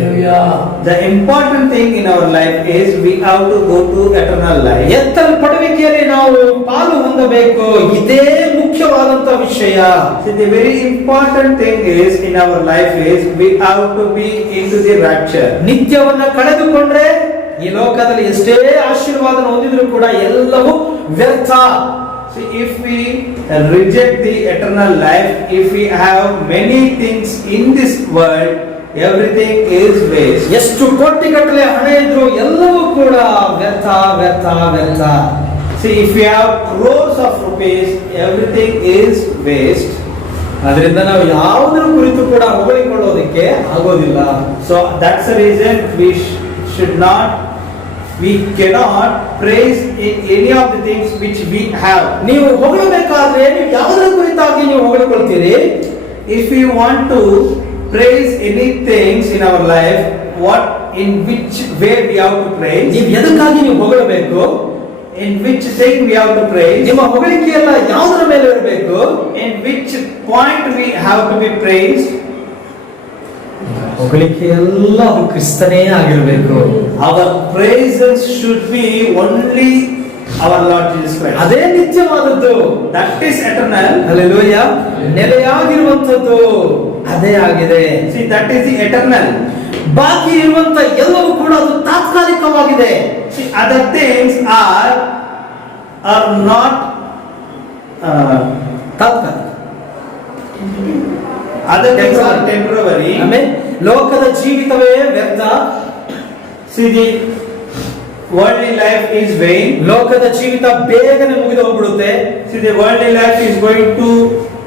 The important thing in our life is we have to go to eternal life. ಎತ್ತಲ್ಪಡುವಿಕೆಯಲ್ಲಿ ನಾವು ಪಾಲು ಹೊಂದಬೇಕು. ಇದೇ ಮುಖ್ಯವಾದಂತ ವಿಷಯ. See, the very important thing is in our life is we have to be into the rapture. ನಿತ್ಯವನ್ನ ಕಳೆದುಕೊಂಡ್ರೆ ಈ ಲೋಕದಲ್ಲಿ ಎಷ್ಟೇ ಆಶೀರ್ವಾದ ಹೊಂದಿದ್ರು ಕೂಡ ಎಲ್ಲವೂ ವ್ಯರ್ಥ. See, if we reject the eternal life, if we have many things in this world, everything is waste. ಎಷ್ಟು ಕೋಟಿಗಟ್ಟಲೆ ಹಣ ಇದ್ರು ಎಲ್ಲವೂ ಕೂಡ ವ್ಯರ್ಥ ವ್ಯರ್ಥ ವ್ಯರ್ಥ. See, if you have crores of rupees, everything is waste. ಅದರಿಂದ ನಾವು ಯಾವುದರ ಕುರಿತು ಕೂಡ ಹೊಗಳಿಕೊಳ್ಳೋದಕ್ಕೆ ಆಗೋದಿಲ್ಲ. So that's the reason should not, we cannot praise in any of the things which we have. ನೀವು ಹೊಗಳಬೇಕಾದ್ರೆ ನೀವು ಯಾವುದರ ಕುರಿತಾಗಿ ನೀವು ಹೊಗಳಿಕೊಳ್ತೀರಿ? If we want to praise any things in our life, in which way we have to praise? ನೀವು ಎದಕ್ಕಾಗಿ ನೀವು ಹೊಗಳಬೇಕು? In which thing we have to praise? ನಿಮ್ಮ ಹೊಗಳಿಕೆ ಎಲ್ಲ ಯಾವುದರ ಮೇಲೆ ಇರಬೇಕು? In which point we have to be praised? ಹೊಗಳಿಕೆ ಎಲ್ಲ ಅದು ಕ್ರಿಸ್ತನೇ ಆಗಿರಬೇಕು. Our praises should be only our Lord Jesus Christ. ಅದೇ ನಿತ್ಯವಾದದ್ದು. That is eternal. ಹಲ್ಲೆಲೂಯಾ. ನೆಲೆಯಾಗಿರುವಂತದ್ದು ಅದೇ ಆಗಿದೆ. See, that is the eternal. ಬಾಕಿ ಇರುವಂತ ಎಲ್ಲವೂ ಕೂಡ ಅದು ತಾತ್ಕಾಲಿಕವಾಗಿದೆ. See, other things are not ತಾತ್ಕಾಲಿಕ. other things are temporary. ಆಮೇಲೆ ಲೋಕದ ಜೀವಿತವೇ ವ್ಯರ್ಥ. See, the worldly life is vain. ಲೋಕದ ಜೀವಿತ ಬೇಗನೆ ಮುಗಿದು ಹೋಗ್ಬಿಡುತ್ತೆ. See, the worldly life is going to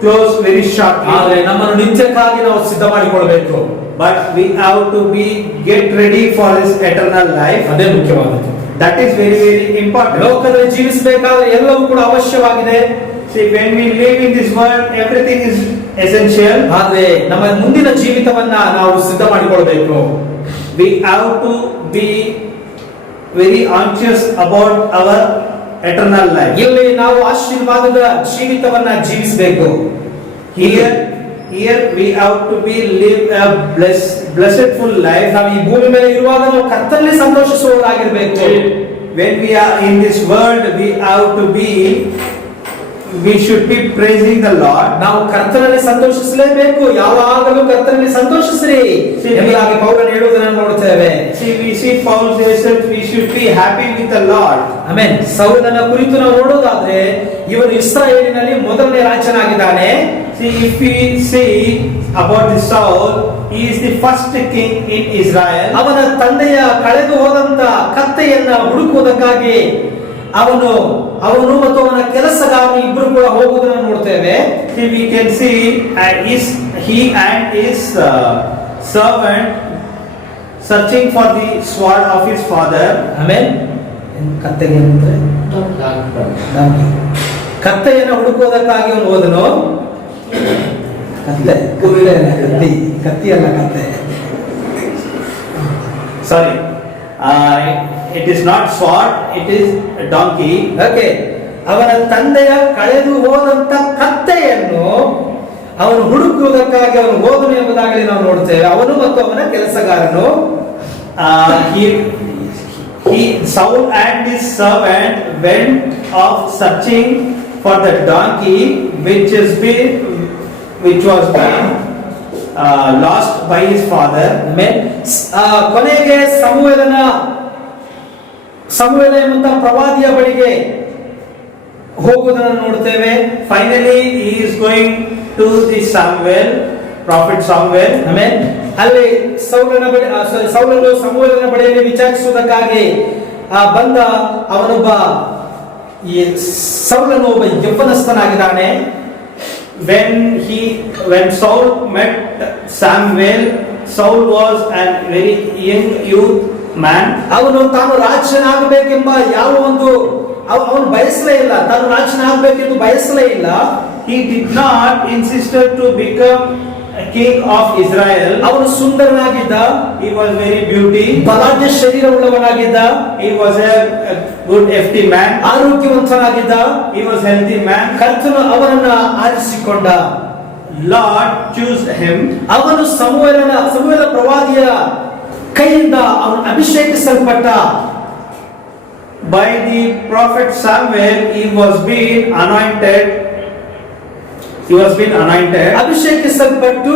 close very shortly. ಆದರೆ ನಮ್ಮನ್ನು ನಿತ್ಯಕ್ಕಾಗಿ ನಾವು ಸಿದ್ಧ ಮಾಡಿಕೊಳ್ಳಬೇಕು. But we have to get ready for this eternal life. ಅದೇ ಮುಖ್ಯವಾದದ್ದು. That is very, very important. ಲೋಕದಲ್ಲಿ ಜೀವಿಸಬೇಕಾದ್ರೆ ಎಲ್ಲವೂ ಕೂಡ ಅವಶ್ಯವಾಗಿದೆ. See, when we live in this world, everything is essential. ಆದರೆ ನಮ್ಮ ಮುಂದಿನ ಜೀವಿತವನ್ನ ನಾವು ಸಿದ್ಧ ಮಾಡಿಕೊಳ್ಳಬೇಕು. We have to be very anxious about our eternal life. ಇಲ್ಲಿ ನಾವು ಆಶೀರ್ವಾದದ ಜೀವಿತವನ್ನ ಜೀವಿಸಬೇಕು. Here we have to live a blessed full life. ನಾವು ಈ ಭೂಮಿ ಮೇಲೆ ಇರುವಾಗ ನಾವು ಕರ್ತನಲ್ಲಿ ಸಂತೋಷಿಸುವವರಾಗಿರಬೇಕು. When we are in this world, we should be praising the Lord. ನಾವು ಕರ್ತನಲ್ಲಿ ಸಂತೋಷಿಸಲೇಬೇಕು. ಯಾವಾಗಲೂ ಕರ್ತನಲ್ಲಿ ಸಂತೋಷಿಸಿರಿ ಎಂಬುದಾಗಿ ಪೌಲನು ಹೇಳುವುದನ್ನು ನೋಡುತ್ತೇವೆ. See, we see Paul says that we should be happy with the Lord. Amen. ಸೌಲನ ಕುರಿತು ನಾವು ನೋಡೋದಾದ್ರೆ ಇವನು ಇಸ್ರಾಯೇಲಿನಲ್ಲಿ ಮೊದಲನೇ ರಾಜನಾಗಿದ್ದಾನೆ. See, if we see about the Saul, he is the first king in Israel. ಅವನ ತಂದೆಯ ಕಳೆದು ಹೋದಂತ ಕತ್ತೆಯನ್ನ ಹುಡುಕುವುದಕ್ಕಾಗಿ ಅವನು ಮತ್ತು ಅವನ ಕೆಲಸಗಾರನು ಇಬ್ಬರು ಕೂಡ ಹೋಗುವುದನ್ನು ನೋಡ್ತೇವೆ. See, we can see he and his servant searching for the sword of his father. ಆಮೇಲೆ ಕತ್ತೆಗೆ ಅಂದ್ರೆ ಕತ್ತೆಯನ್ನು ಹುಡುಕುವುದಕ್ಕಾಗಿ ಅವನು ಹೋದನು. ಕತ್ತಿ ಅಲ್ಲ ಕತ್ತೆ. Sorry, it is not sword, it is a donkey. Okay. ಅವನ ತಂದೆಯ ಕಳೆದು ಹೋದಂತ ಕತ್ತೆಯನ್ನು ಅವನು ಹುಡುಕುವುದಕ್ಕಾಗಿ ಅವನು ಹೋದನು ಎಂಬುದಾಗಿ ನಾವು ನೋಡ್ತೇವೆ. ಅವನು ಮತ್ತು ಅವನ ಕೆಲಸಗಾರನು Saul and his servant went off searching for the donkey which was been lost by his father. ಕೊನೆಗೆ ಸಮುವೇಲ ಎಂಬ ಪ್ರವಾದಿಯ ಬಳಿಗೆ ಹೋಗುವುದನ್ನು ನೋಡ್ತೇವೆ. Finally he is going to the prophet Samuel. ಆಮೇಲೆ ಅಲ್ಲಿ ಸೌಲನು ಸಮುವೇಲನ ಬಳಿಯಲ್ಲಿ ವಿಚಾರಿಸುವುದಕ್ಕಾಗಿ ಬಂದ ಅವನೊಬ್ಬ ಸೌಲನು ಒಬ್ಬ ಯೌವನಸ್ಥನಾಗಿದ್ದಾನೆ. When Saul met Samuel, Saul was a very young youth man. ಅವನು ತಾನು ರಾಜನಾಗಬೇಕೆಂಬ ಅವನು ಬಯಸಲೇ ಇಲ್ಲ. ತಾನು ರಾಜನಾಗಬೇಕೆಂದು ಬಯಸಲೇ ಇಲ್ಲ. He did not insist to become a king of Israel. ಅವನು ಸುಂದರನಾಗಿದ್ದ. He was very beauty. ಬಲಾಢ್ಯ ಶರೀರವುಳ್ಳವನಾಗಿದ್ದ. He was a good healthy man. ಆರೋಗ್ಯವಂತನಾಗಿದ್ದ. He was healthy man. ಕರ್ತನು ಅವನನ್ನ ಆರಿಸಿಕೊಂಡ. Lord chose him. ಅವನು ಸಮುವೇಲ ಪ್ರವಾದಿಯ ಕೈಯಿಂದ ಅವನು ಅಭಿಷೇಕಿಸಲ್ಪಟ್ಟ. By the prophet Samuel he was being anointed. ಅಭಿಷೇಕಿಸಲ್ಪಟ್ಟು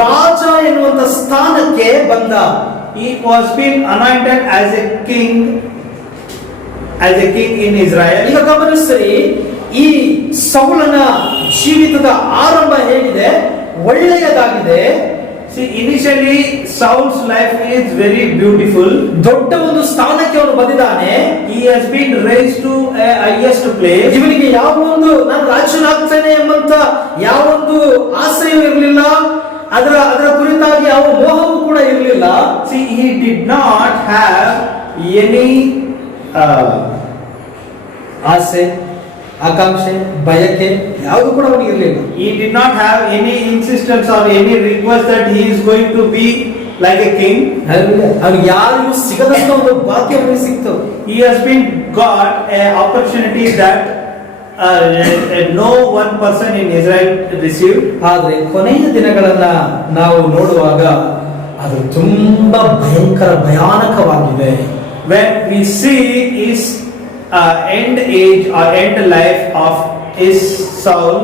ರಾಜ ಎನ್ನುವಂತ ಸ್ಥಾನಕ್ಕೆ ಬಂದ. He was being anointed as a king in Israel. ಈಗ ಗಮನಿಸಿ, ಈ ಸೌಲನ ಜೀವಿತದ ಆರಂಭ ಹೇಗಿದೆ? ಒಳ್ಳೆಯದಾಗಿದೆ. See, initially Saul's life is very beautiful. ದೊಡ್ಡ ಒಂದು ಸ್ಥಾನಕ್ಕೆ ಅವನು ಬಂದಿದ್ದಾನೆ. He has been raised to a highest place. ಇವನಿಗೆ ಯಾವ ಒಂದು ನಾನು ರಾಜನಾಗ್ತೇನೆ ಎಂಬಂತ ಯಾವ ಒಂದು ಆಸೆಯೂ ಇರಲಿಲ್ಲ, ಅದರ ಕುರಿತಾಗಿ ಯಾವ ಮೋಹವೂ ಕೂಡ ಇರಲಿಲ್ಲ. See, he did not have any ಆಸೆ, ಆಕಾಂಕ್ಷೆ, ಬಯಕೆ ಯಾವುದು ಕೂಡ ಅವನಿಗೆ ಇರಲಿಲ್ಲ. he did not have any insistence or any request that he is going to be like a king. ಅವನಿಗೆ ಯಾರಿಗೂ ಸಿಗದಂತ ಒಂದು ಭಾಗ್ಯ ಅವನಿಗೆ ಸಿಕ್ತು. He has been got a opportunity that no one person in Israel received. ಆದ್ರೆ ಕೊನೆಯ ದಿನಗಳನ್ನ ನಾವು ನೋಡುವಾಗ ಅದು ತುಂಬಾ ಭಯಾನಕವಾಗಿದೆ. When we see his end age or end life of his Saul,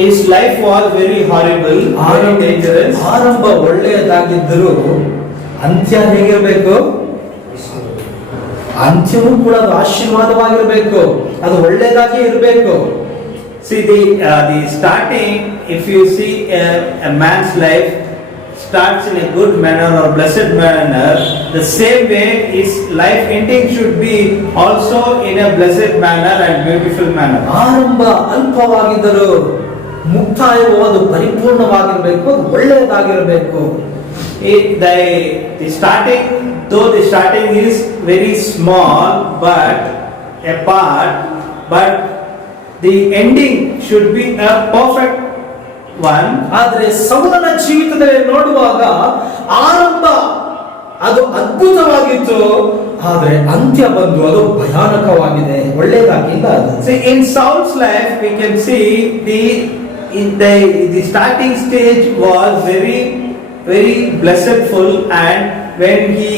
his life was very horrible, very dangerous. ಆರಂಭ ಒಳ್ಳೆಯದಾಗಿದ್ದರೂ ಅಂತ್ಯ ಹೇಗಿರಬೇಕು? ಅಂತ್ಯವೂ ಕೂಡ ಅದು ಆಶೀರ್ವಾದವಾಗಿರಬೇಕು, ಅದು ಒಳ್ಳೆಯದಾಗಿ ಇರಬೇಕು. See the starting, if you see a man's life starts in a good manner or blessed manner, the same way his life ending should be also in a blessed manner and beautiful manner. ಆರಂಭ ಅಲ್ಪವಾಗಿದ್ದರೂ ಮುಕ್ತಾಯವೂ ಅದು ಪರಿಪೂರ್ಣವಾಗಿರಬೇಕು, ಅದು ಒಳ್ಳೆಯದಾಗಿರಬೇಕು. The starting, though the starting is very small but a part, but the ending should be a perfect one. ಆದ್ರೆ ಸೌಲನ ಜೀವಿತದಲ್ಲಿ ನೋಡುವಾಗ ಆರಂಭ ಅದು ಅದ್ಭುತವಾಗಿತ್ತು, ಆದ್ರೆ ಅಂತ್ಯ ಬಂದು ಅದು ಭಯಾನಕವಾಗಿದೆ, ಒಳ್ಳೆಯದಾಗಿಲ್ಲ ಅದು. See, in Saul's life we can see the starting stage was very blessedful, and when he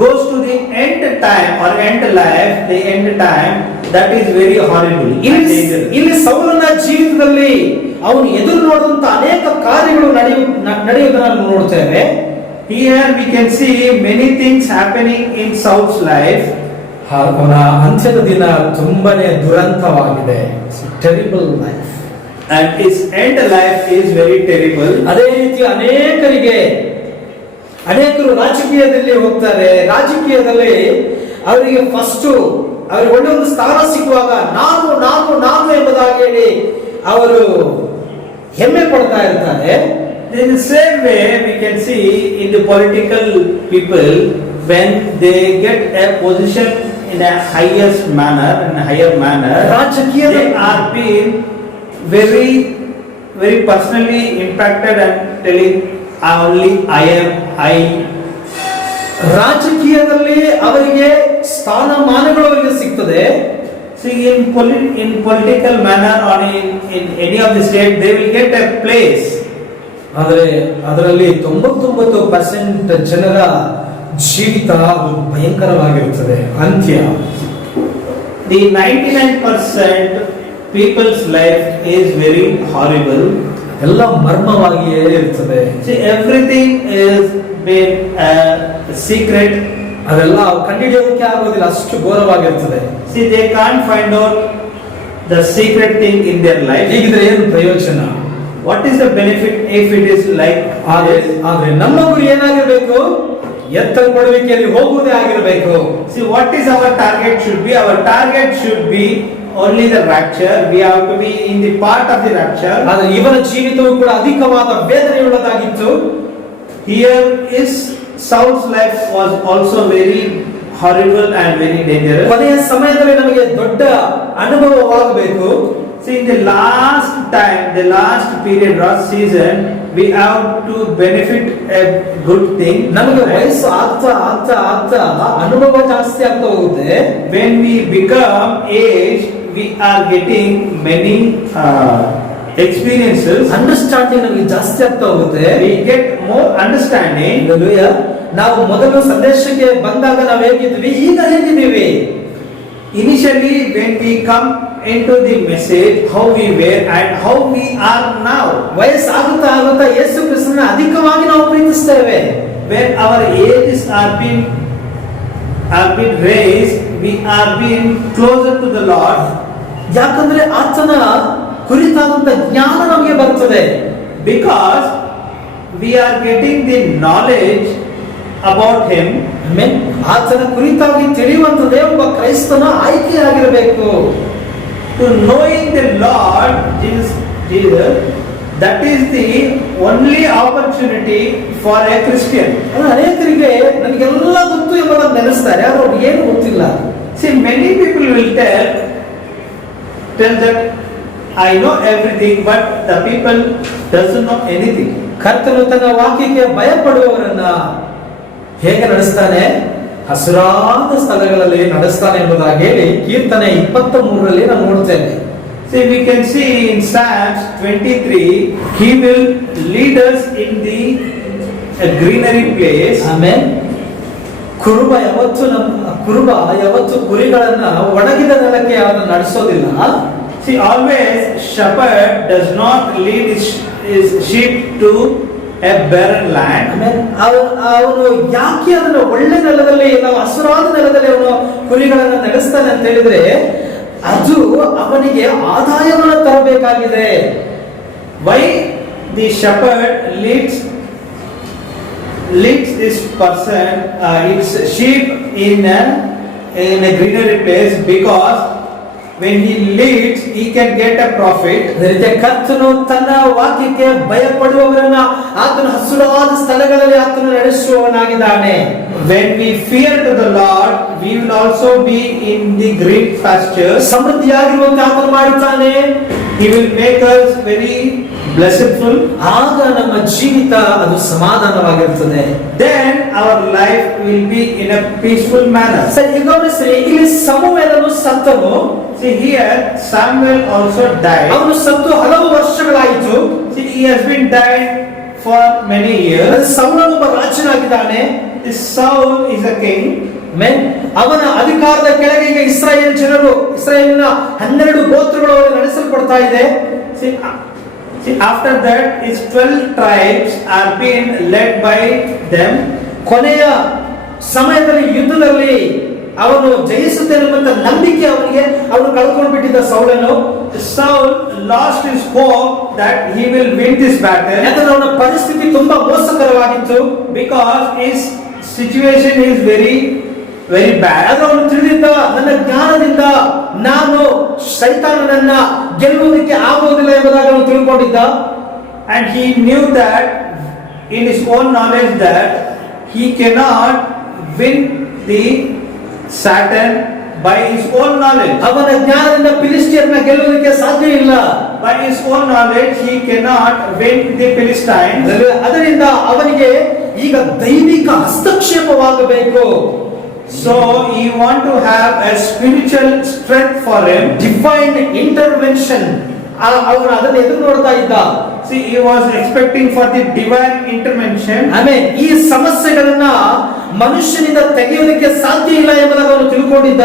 goes to the end time or end life, the end time, that is very horrible and dangerous. ಇಲ್ಲಿ ಸೌಲನ ಜೀವಿತದಲ್ಲಿ ಅವನು ಎದುರು ನೋಡುವಂತ ಅನೇಕ ಕಾರ್ಯಗಳು ನಡೆಯುವುದನ್ನು ನಾವು ನೋಡ್ತೇವೆ. Here we can see many things happening in Saul's life. ಅವನ ಅಂತ್ಯದ ದಿನ ತುಂಬಾನೇ ದುರಂತವಾಗಿದೆ, terrible life, and his end life is very terrible. ಅದೇ ರೀತಿ ಅನೇಕರು ರಾಜಕೀಯದಲ್ಲಿ ಹೋಗ್ತಾರೆ. ರಾಜಕೀಯದಲ್ಲಿ ಅವರಿಗೆ ಅವರಿಗೆ ಒಳ್ಳೆ ಒಂದು ಸ್ಥಾನ ಸಿಗುವಾಗ ನಾನು ನಾನು ನಾನು ಎಂಬುದಾಗಿ ಹೇಳಿ ಅವರು ಹೆಮ್ಮೆ ಪಡ್ತಾ ಇರ್ತಾರೆ. In the same way we can see in the political people, when they get a position in a higher manner, they are being very personally impacted and telling ರಾಜಕೀಯದಲ್ಲಿ ಅವರಿಗೆ ಸ್ಥಾನಮಾನಗಳು ಅವರಿಗೆ ಸಿಗ್ತದೆ. See, in political manner or in any of the state, they will get a place. ಆದರೆ ಅದರಲ್ಲಿ 99% ಜನರ ಜೀವಿತ ಅದು ಭಯಂಕರವಾಗಿರುತ್ತದೆ, ಅಂತ್ಯ. The 99% people's life is very horrible. ಎಲ್ಲ ಮರ್ಮವಾಗಿಯೇ ಇರ್ತದೆ. See, everything is been a secret. ಅದೆಲ್ಲ ಕಂಡುಹಿಡಿಯೋದಕ್ಕೆ ಆಗೋದಿಲ್ಲ, ಅಷ್ಟು ಘೋರವಾಗಿರ್ತದೆ. See, they can't find out the secret thing in their life. ಹೀಗಿದ್ರೆ ಏನು ಪ್ರಯೋಜನ? What is the benefit if it is like this? ಆದ್ರೆ ನಮ್ಮ ಗುರಿ ಏನಾಗಿರ್ಬೇಕು? ಎತ್ತಲ್ಪಡುವಿಕೆಯಲ್ಲಿ ಹೋಗುವುದೇ ಆಗಿರಬೇಕು. See, what is our target should be? Our target should be only the rapture. We have to be in the part of the rapture. ಆದ್ರೆ ಇವನ ಜೀವಿತವು ಕೂಡ ಅಧಿಕವಾದ ವೇದನೆಯುಳ್ಳದಾಗಿತ್ತು. Here is Saul's life was also very horrible and very dangerous. ಕೊನೆಯ ಸಮಯದಲ್ಲಿ ನಮಗೆ ದೊಡ್ಡ ಅನುಭವವಾಗಬೇಕು. See, in the last time, the last period, last season, we have to benefit a good thing. ನಮಗೆ ವಯಸ್ಸು ಆಗ್ತಾ ಅನುಭವ ಜಾಸ್ತಿ ಆಗ್ತಾ ಹೋಗುತ್ತೆ. When we become age, we are getting many experiences. Understanding ನಮಗೆ ಜಾಸ್ತಿ ಆಗ್ತಾ ಹೋಗುತ್ತೆ. We get more understanding. Hallelujah. ನಾವು ಮೊದಲು ಸಂದೇಶಕ್ಕೆ ಬಂದಾಗ ನಾವು ಹೇಗಿದ್ವಿ, ಈಗ ಹೇಗಿದ್ದೀವಿ? Initially, when we come into the message, how we were and how we are now. ವಯಸ್ಸಾಗುತ್ತಾ ಯೇಸು ಕ್ರಿಸ್ತನ ಅಧಿಕವಾಗಿ ನಾವು ಪ್ರೀತಿಸ್ತೇವೆ. When our ages are being raised, we are being closer to the Lord. ಯಾಕಂದ್ರೆ ಆತನ ಕುರಿತಾದಂತ ಜ್ಞಾನ ನಮಗೆ ಬರ್ತದೆ. Because we are getting the knowledge about him. Amen. ಆತನ ಕುರಿತಾಗಿ ತಿಳಿಯುವಂಥದ್ದೇ ಒಬ್ಬ ಕ್ರೈಸ್ತನ ಆಯ್ಕೆಯಾಗಿರಬೇಕು. To knowing the Lord Jesus, that is the only opportunity for a Christian. ಅನೇಕರಿಗೆ ನನಗೆಲ್ಲ ಗೊತ್ತು ಎಂಬುದನ್ನು ನೆನೆಸ್ತಾರೆ, ಆದ್ರೆ ಅವ್ರಿಗೆ ಏನು ಗೊತ್ತಿಲ್ಲ. See, many people will tell that I know everything, but the people doesn't know anything. ಕರ್ತನು ತನ್ನ ವಾಕ್ಯಕ್ಕೆ ಭಯಪಡುವವರನ್ನ ಹೇಗೆ ನಡೆಸ್ತಾನೆ? ಹಸುರಾದ ಸ್ಥಳಗಳಲ್ಲಿ ನಡೆಸ್ತಾನೆ ಎಂಬುದಾಗಿ ಹೇಳಿ ಕೀರ್ತನೆ 23ರಲ್ಲಿ ನಾವು ನೋಡ್ತೇವೆ. See, we can see in Psalms 23, He will lead us in the greenery place. ಆಮೇಲೆ ಕುರುಬ ಯಾವತ್ತು ಕುರಿಗಳನ್ನ ಒಣಗಿದ ನೆಲಕ್ಕೆ ಅವನ್ನ ನಡೆಸೋದಿಲ್ಲ. See, always shepherd does not lead his sheep to a barren land. ಆಮೇಲೆ ಅವನು ಯಾಕೆ ಅದನ್ನ ಒಳ್ಳೆ ನೆಲದಲ್ಲಿ, ನಾವು ಹಸುರಾದ ನೆಲದಲ್ಲಿ ಅವನು ಕುರಿಗಳನ್ನ ನಡೆಸ್ತಾನೆ ಅಂತ ಹೇಳಿದ್ರೆ ಅದು ಅವನಿಗೆ ಆದಾಯವನ್ನು ತರಬೇಕಾಗಿದೆ. Why the shepherd leads this person, its sheep in a greenery place? Because when he leads, he can get a profit. ಅದೇ ರೀತಿ ಕರ್ತನು ತನ್ನ ವಾಕ್ಯಕ್ಕೆ ಭಯಪಡುವವರನ್ನ ಆತನ ಹಸುರಾದ ಸ್ಥಳಗಳಲ್ಲಿ ಆತನು ನಡೆಸುವವನಾಗಿದ್ದಾನೆ. When we fear to the Lord, we will also be in the green pastures. ಸಮೃದ್ಧಿಯಾಗಿರುವಂತೆ ಆತನು ಮಾಡುತ್ತಾನೆ. He will make us very blessedful. ಆಗ ನಮ್ಮ ಜೀವಿತ ಅದು ಸಮಾಧಾನವಾಗಿರುತ್ತದೆ. Then our life will be in a peaceful manner. ಸರಿ, ಈಗ ಗಮನಿಸಿ, ಇಲ್ಲಿ ಸಮುವೇಲನು ಸತ್ತನು. See, here Samuel also died. ಅವನು ಸತ್ತು ಹಲವು ವರ್ಷಗಳಾಯಿತು. See, he has been died for many years. ಸೌಲನು ಒಬ್ಬ ರಾಜನಾಗಿದ್ದಾನೆ. This Saul is a king. ಅವನ ಅಧಿಕಾರದ ಕೆಳಗೆ ಈಗ ಇಸ್ರಾಯೇಲಿನ 12 ಗೋತ್ರಗಳು ನಡೆಸಲ್ಪಡ್ತಾ ಇದೆ. See, after that his 12 tribes are being led by them. ಕೊನೆಯ ಸಮಯದಲ್ಲಿ ಯುದ್ಧದಲ್ಲಿ ಅವನು ಜಯಿಸುತ್ತೇನೆಂಬ ನಂಬಿಕೆ ಅವನು ಕಳ್ಕೊಂಡು ಬಿಟ್ಟಿದ್ದ ಸೌಲನು. Saul lost his hope that he will win this battle. ಯಾಕಂದ್ರೆ ಅವನ ಪರಿಸ್ಥಿತಿ ತುಂಬಾ ಮೋಸಕರವಾಗಿತ್ತು. Because his situation is very bad. ಆದ್ರೆ ಅವನು ತಿಳಿದಿದ್ದ, ನನ್ನ ಜ್ಞಾನದಿಂದ ನಾನು ಸೈತಾನನನ್ನ ಗೆಲ್ಲುವುದಕ್ಕೆ ಆಗುವುದಿಲ್ಲ ಎಂಬುದಾಗಿ ಅವನು ತಿಳ್ಕೊಂಡಿದ್ದ. And he knew that in his own knowledge that he cannot win the Satan by his own knowledge. ಅವನ ಜ್ಞಾನದಿಂದ ಫಿಲಿಸ್ಟಿಯರನ್ನ ಗೆಲ್ಲುವುದಕ್ಕೆ ಸಾಧ್ಯ ಇಲ್ಲ. By his own knowledge he cannot win the Philistines. ಅದರಿಂದ ಅವನಿಗೆ ಈಗ ದೈವಿಕ ಹಸ್ತಕ್ಷೇಪವಾಗಬೇಕು. So he want to have a spiritual strength for him. Divine intervention. ಅವನು ಅದನ್ನು ಎದುರು ನೋಡ್ತಾ ಇದ್ದ. See, he was expecting for the divine intervention. ಆಮೇಲೆ ಈ ಸಮಸ್ಯೆಗಳನ್ನ ಮನುಷ್ಯನಿಂದ ತೆಗೆಯುವುದಕ್ಕೆ ಸಾಧ್ಯ ಇಲ್ಲ ಎಂಬುದನ್ನು ಅವನು ತಿಳ್ಕೊಂಡಿದ್ದ.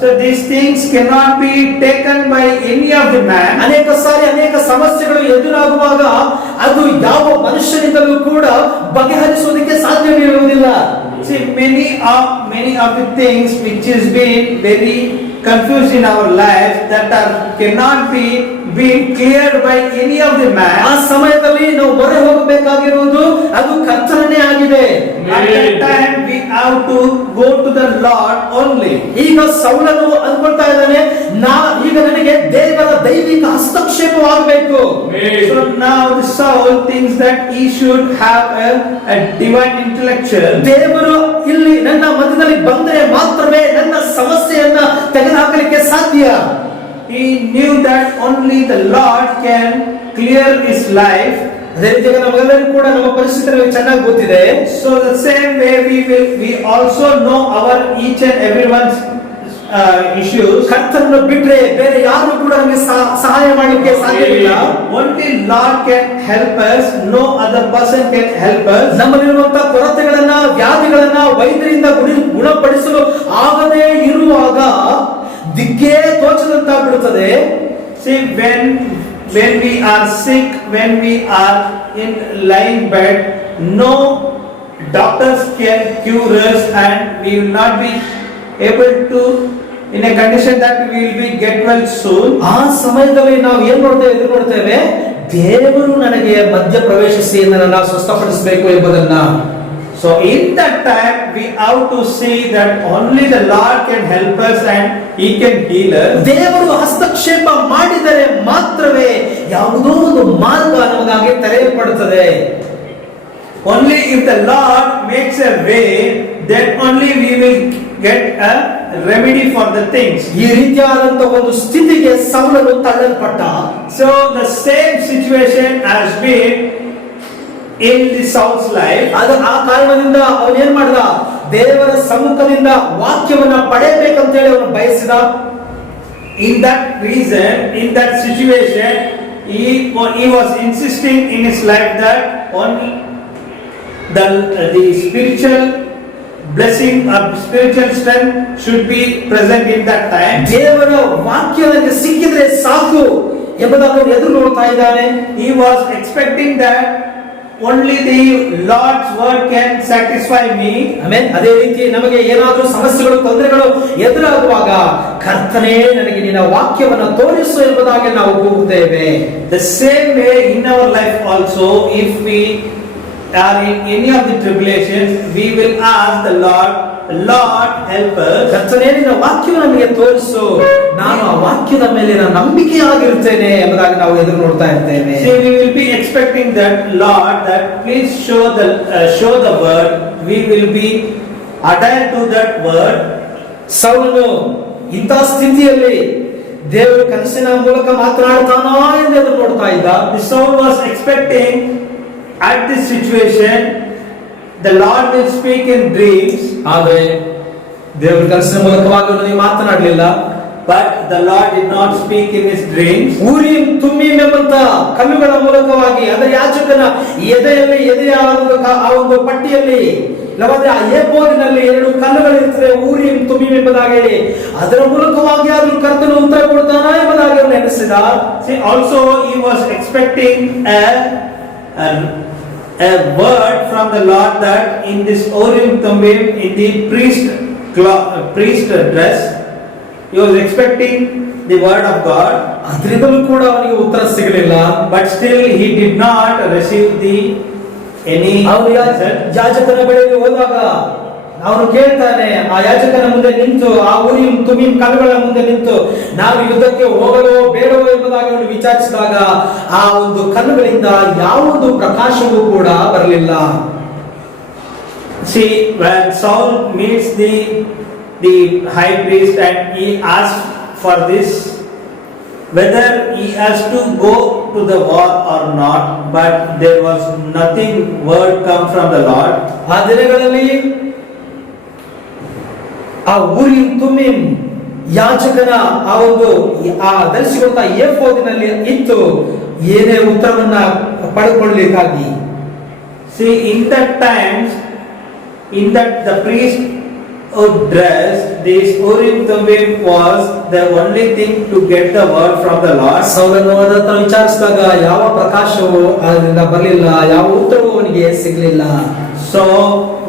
So these things cannot be taken by any of the man. ಅನೇಕ ಸಾರಿ ಅನೇಕ ಸಮಸ್ಯೆಗಳು ಎದುರಾಗುವಾಗ ಅದು ಯಾವ ಮನುಷ್ಯನಿಂದಲೂ ಕೂಡ ಬಗೆಹರಿಸುವುದಕ್ಕೆ ಸಾಧ್ಯವಿರುವುದಿಲ್ಲ. See, many of the things which is been very confused in our lives that cannot be cleared by any of the man. ಆ ಸಮಯದಲ್ಲಿ ನಾವು ಮೊರೆ ಹೋಗಬೇಕಾಗಿರುವುದು ಅದು ಕರ್ತನೇ ಆಗಿದೆ. At that time we have to go to the Lord only. ಈಗ ಸೌಲನು ಅಂದ್ಕೊಳ್ತಾ ಇದ್ದಾನೆ, ಈಗ ನನಗೆ ದೇವರ ದೈವಿಕ ಹಸ್ತಕ್ಷೇಪವಾಗಬೇಕು. So now the Saul thinks that he should have a divine intellectual. ದೇವರು ಇಲ್ಲಿ ನನ್ನ ಮಧ್ಯದಲ್ಲಿ ಬಂದರೆ ಮಾತ್ರವೇ ನನ್ನ ಸಮಸ್ಯೆಯನ್ನ ತೆಗೆದುಹಾಕಲಿಕ್ಕೆ ಸಾಧ್ಯ. He knew that only the Lord can clear his life. ಅದೇ ರೀತಿಯಾಗಿ ನಮಗೆಲ್ಲರಿಗೂ ಕೂಡ ನಮ್ಮ ಪರಿಸ್ಥಿತಿ ಚೆನ್ನಾಗಿ ಗೊತ್ತಿದೆ. So the same way we also know our each and everyone's issues. ಕರ್ತನನ್ನು ಬಿಟ್ರೆ ಬೇರೆ ಯಾರು ಕೂಡ ನಮಗೆ ಸಹಾಯ ಮಾಡಲಿಕ್ಕೆ ಸಾಧ್ಯವಿಲ್ಲ. Only Lord can help us, no other person can help us. ನಮ್ಮಲ್ಲಿರುವಂತಹ ಕೊರತೆಗಳನ್ನ, ವ್ಯಾಧಿಗಳನ್ನ ವೈದ್ಯರಿಂದ ಗುಣಪಡಿಸಲು ಆಗದೇ ಇರುವಾಗ ದಿಕ್ಕೇ ತೋಚದಂತಾಗ್ಬಿಡುತ್ತದೆ. See, when we are sick, when we are in lying bed, no doctors can cure us, and we will not be able to in a condition that we will be get well soon. ಆ ಸಮಯದಲ್ಲಿ ನಾವು ಎದುರು ನೋಡ್ತೇವೆ, ದೇವರು ನನಗೆ ಮಧ್ಯ ಪ್ರವೇಶಿಸಿ ನನ್ನನ್ನು ಸ್ವಸ್ಥಪಡಿಸಬೇಕು ಎಂಬುದನ್ನ. So in that time we have to see that only the Lord can help us and He can heal us. ದೇವರು ಹಸ್ತಕ್ಷೇಪ ಮಾಡಿದರೆ ಮಾತ್ರವೇ ಯಾವುದೋ ಒಂದು ಮಾರ್ಗ ನಮಗಾಗಿ ತೆರೆಯಲ್ಪಡುತ್ತದೆ. Only if the Lord makes a way, then only we will get a remedy for the things. ಈ ರೀತಿಯಾದಂತಹ ಒಂದು ಸ್ಥಿತಿಗೆ ಸೌಲನು ತಳ್ಳಲ್ಪಟ್ಟ. So the same situation has been in the Saul's life. ಅದು ಆ ಕಾರಣದಿಂದ ಅವನು ಏನ್ ಮಾಡಿದ, ದೇವರ ಸಮ್ಮುಖದಿಂದ ವಾಕ್ಯವನ್ನ ಪಡೆಯಬೇಕಂತ ಹೇಳಿ ಅವನು ಬಯಸಿದ. In that reason, in that situation, he was insisting in his life that only the spiritual blessing or spiritual strength should be present in that time. ದೇವರ ವಾಕ್ಯ ನನಗೆ ಸಿಕ್ಕಿದ್ರೆ ಸಾಕು ಎಂಬುದನ್ನು ಅವನು ಎದುರು ನೋಡ್ತಾ ಇದ್ದಾನೆ. He was expecting that only the Lord's word can satisfy me. Amen. ಅದೇ ರೀತಿ ನಮಗೆ ಏನಾದರೂ ಸಮಸ್ಯೆಗಳು ತೊಂದರೆಗಳು ಎದುರಾಗುವಾಗ ಕರ್ತನೇ ನನಗೆ ನಿನ್ನ ವಾಕ್ಯವನ್ನು ತೋರಿಸು ಎಂಬುದಾಗಿ ನಾವು ಕೂಗುತ್ತೇವೆ. The same way in our life also, if we are in any of the tribulations, we will ask the Lord, Lord help us. ಕರ್ತನೇ ನಿನ್ನ ವಾಕ್ಯವನ್ನು ನಮಗೆ ತೋರಿಸು, ನಾನು ಆ ವಾಕ್ಯದ ಮೇಲೆ ನಂಬಿಕೆಯಾಗಿರುತ್ತೇನೆ ಎಂಬುದಾಗಿ ನಾವು ಎದುರು ನೋಡ್ತಾ ಇರ್ತೇವೆ. See, we will be expecting that Lord, that please show the word. We will be adhered to that word. ಸೌಲನು ಇಂಥ ಸ್ಥಿತಿಯಲ್ಲಿ ದೇವರು ಕನಸಿನ ಮೂಲಕ ಮಾತನಾಡ್ತಾನಾ ಎಂದು ಎದುರು ನೋಡ್ತಾ ಇದ್ದ. The Saul was expecting at this situation the Lord will speak in dreams. ಆದರೆ ದೇವರು ಕನಸಿನ ಮೂಲಕವಾಗಿ ಅವನಿಗೆ ಮಾತನಾಡಲಿಲ್ಲ. But the Lord did not speak in his dreams. Urim Thummim ಎಂಬಂತ ಕಲ್ಲುಗಳ ಮೂಲಕವಾಗಿ, ಅದರ ಯಾಜಕನ ಎದೆಯ ಆ ಒಂದು ಪಟ್ಟಿಯಲ್ಲಿ ಇಲ್ಲವಾದ್ರೆ ಆ ಏಫೋದಿನಲ್ಲಿ 2 ಕಲ್ಲುಗಳು ಇರ್ತದೆ, ಊರಿಂ ತುಮ್ಮೀಮ್ ಎಂಬುದಾಗಿ ಹೇಳಿ ಅದರ ಮೂಲಕವಾಗಿ ಆದ್ರೂ ಕರ್ತನು ಉತ್ತರ ಕೊಡ್ತಾನ ಎಂಬುದಾಗಿ ಅವನು ನೆನೆಸಿದ. See, also he was expecting a word from the Lord that in this Urim Thummim, in the priest dress, he was expecting the word of God. ಅದರಿಂದಲೂ ಕೂಡ ಅವನಿಗೆ ಉತ್ತರ ಸಿಗಲಿಲ್ಲ. But still he did not receive any answer. ಯಾಜಕನ ಬಳಿಗೆ ಹೋದಾಗ ಅವನು ಕೇಳ್ತಾನೆ, ಆ ಯಾಜಕನ ಮುಂದೆ ನಿಂತು, ಆ ಊರಿನ ತುಮೀಮ್ ಕಲ್ಲುಗಳ ಮುಂದೆ ನಿಂತು ನಾವು ಯುದ್ಧಕ್ಕೆ ಹೋಗಲೋ ಬೇಡವೋ ಎಂಬುದಾಗಿ ಅವನು ವಿಚಾರಿಸಿದಾಗ ಆ ಒಂದು ಕಲ್ಲುಗಳಿಂದ ಯಾವುದೋ ಪ್ರಕಾಶವೂ ಕೂಡ ಬರಲಿಲ್ಲ. See, when Saul meets the high priest and he asks for this, whether he has to go to the war or not, but there was nothing word come from the Lord. ಆ ದಿನಗಳಲ್ಲಿ ಆ ಊರಿನ ತುಮೀಮ್ ಯಾಜಕನ ಆ ಒಂದು ಧರಿಸಿಕೊಂಡ ಏಫೋದಿನಲ್ಲಿ ಇತ್ತು, ಏನೇ ಉತ್ತರವನ್ನ ಪಡೆದುಕೊಳ್ಳಲಿಕ್ಕಾಗಿ. See, in that times, in that the priest would dress, this Urim Thummim was the only thing to get the word from the Lord. ಸೌಲನು ಅದನ್ನು ವಿಚಾರಿಸಿದಾಗ ಯಾವ ಪ್ರಕಾಶವೂ ಅದರಿಂದ ಬರಲಿಲ್ಲ, ಯಾವ ಉತ್ತರವೂ ಅವನಿಗೆ ಸಿಗಲಿಲ್ಲ. So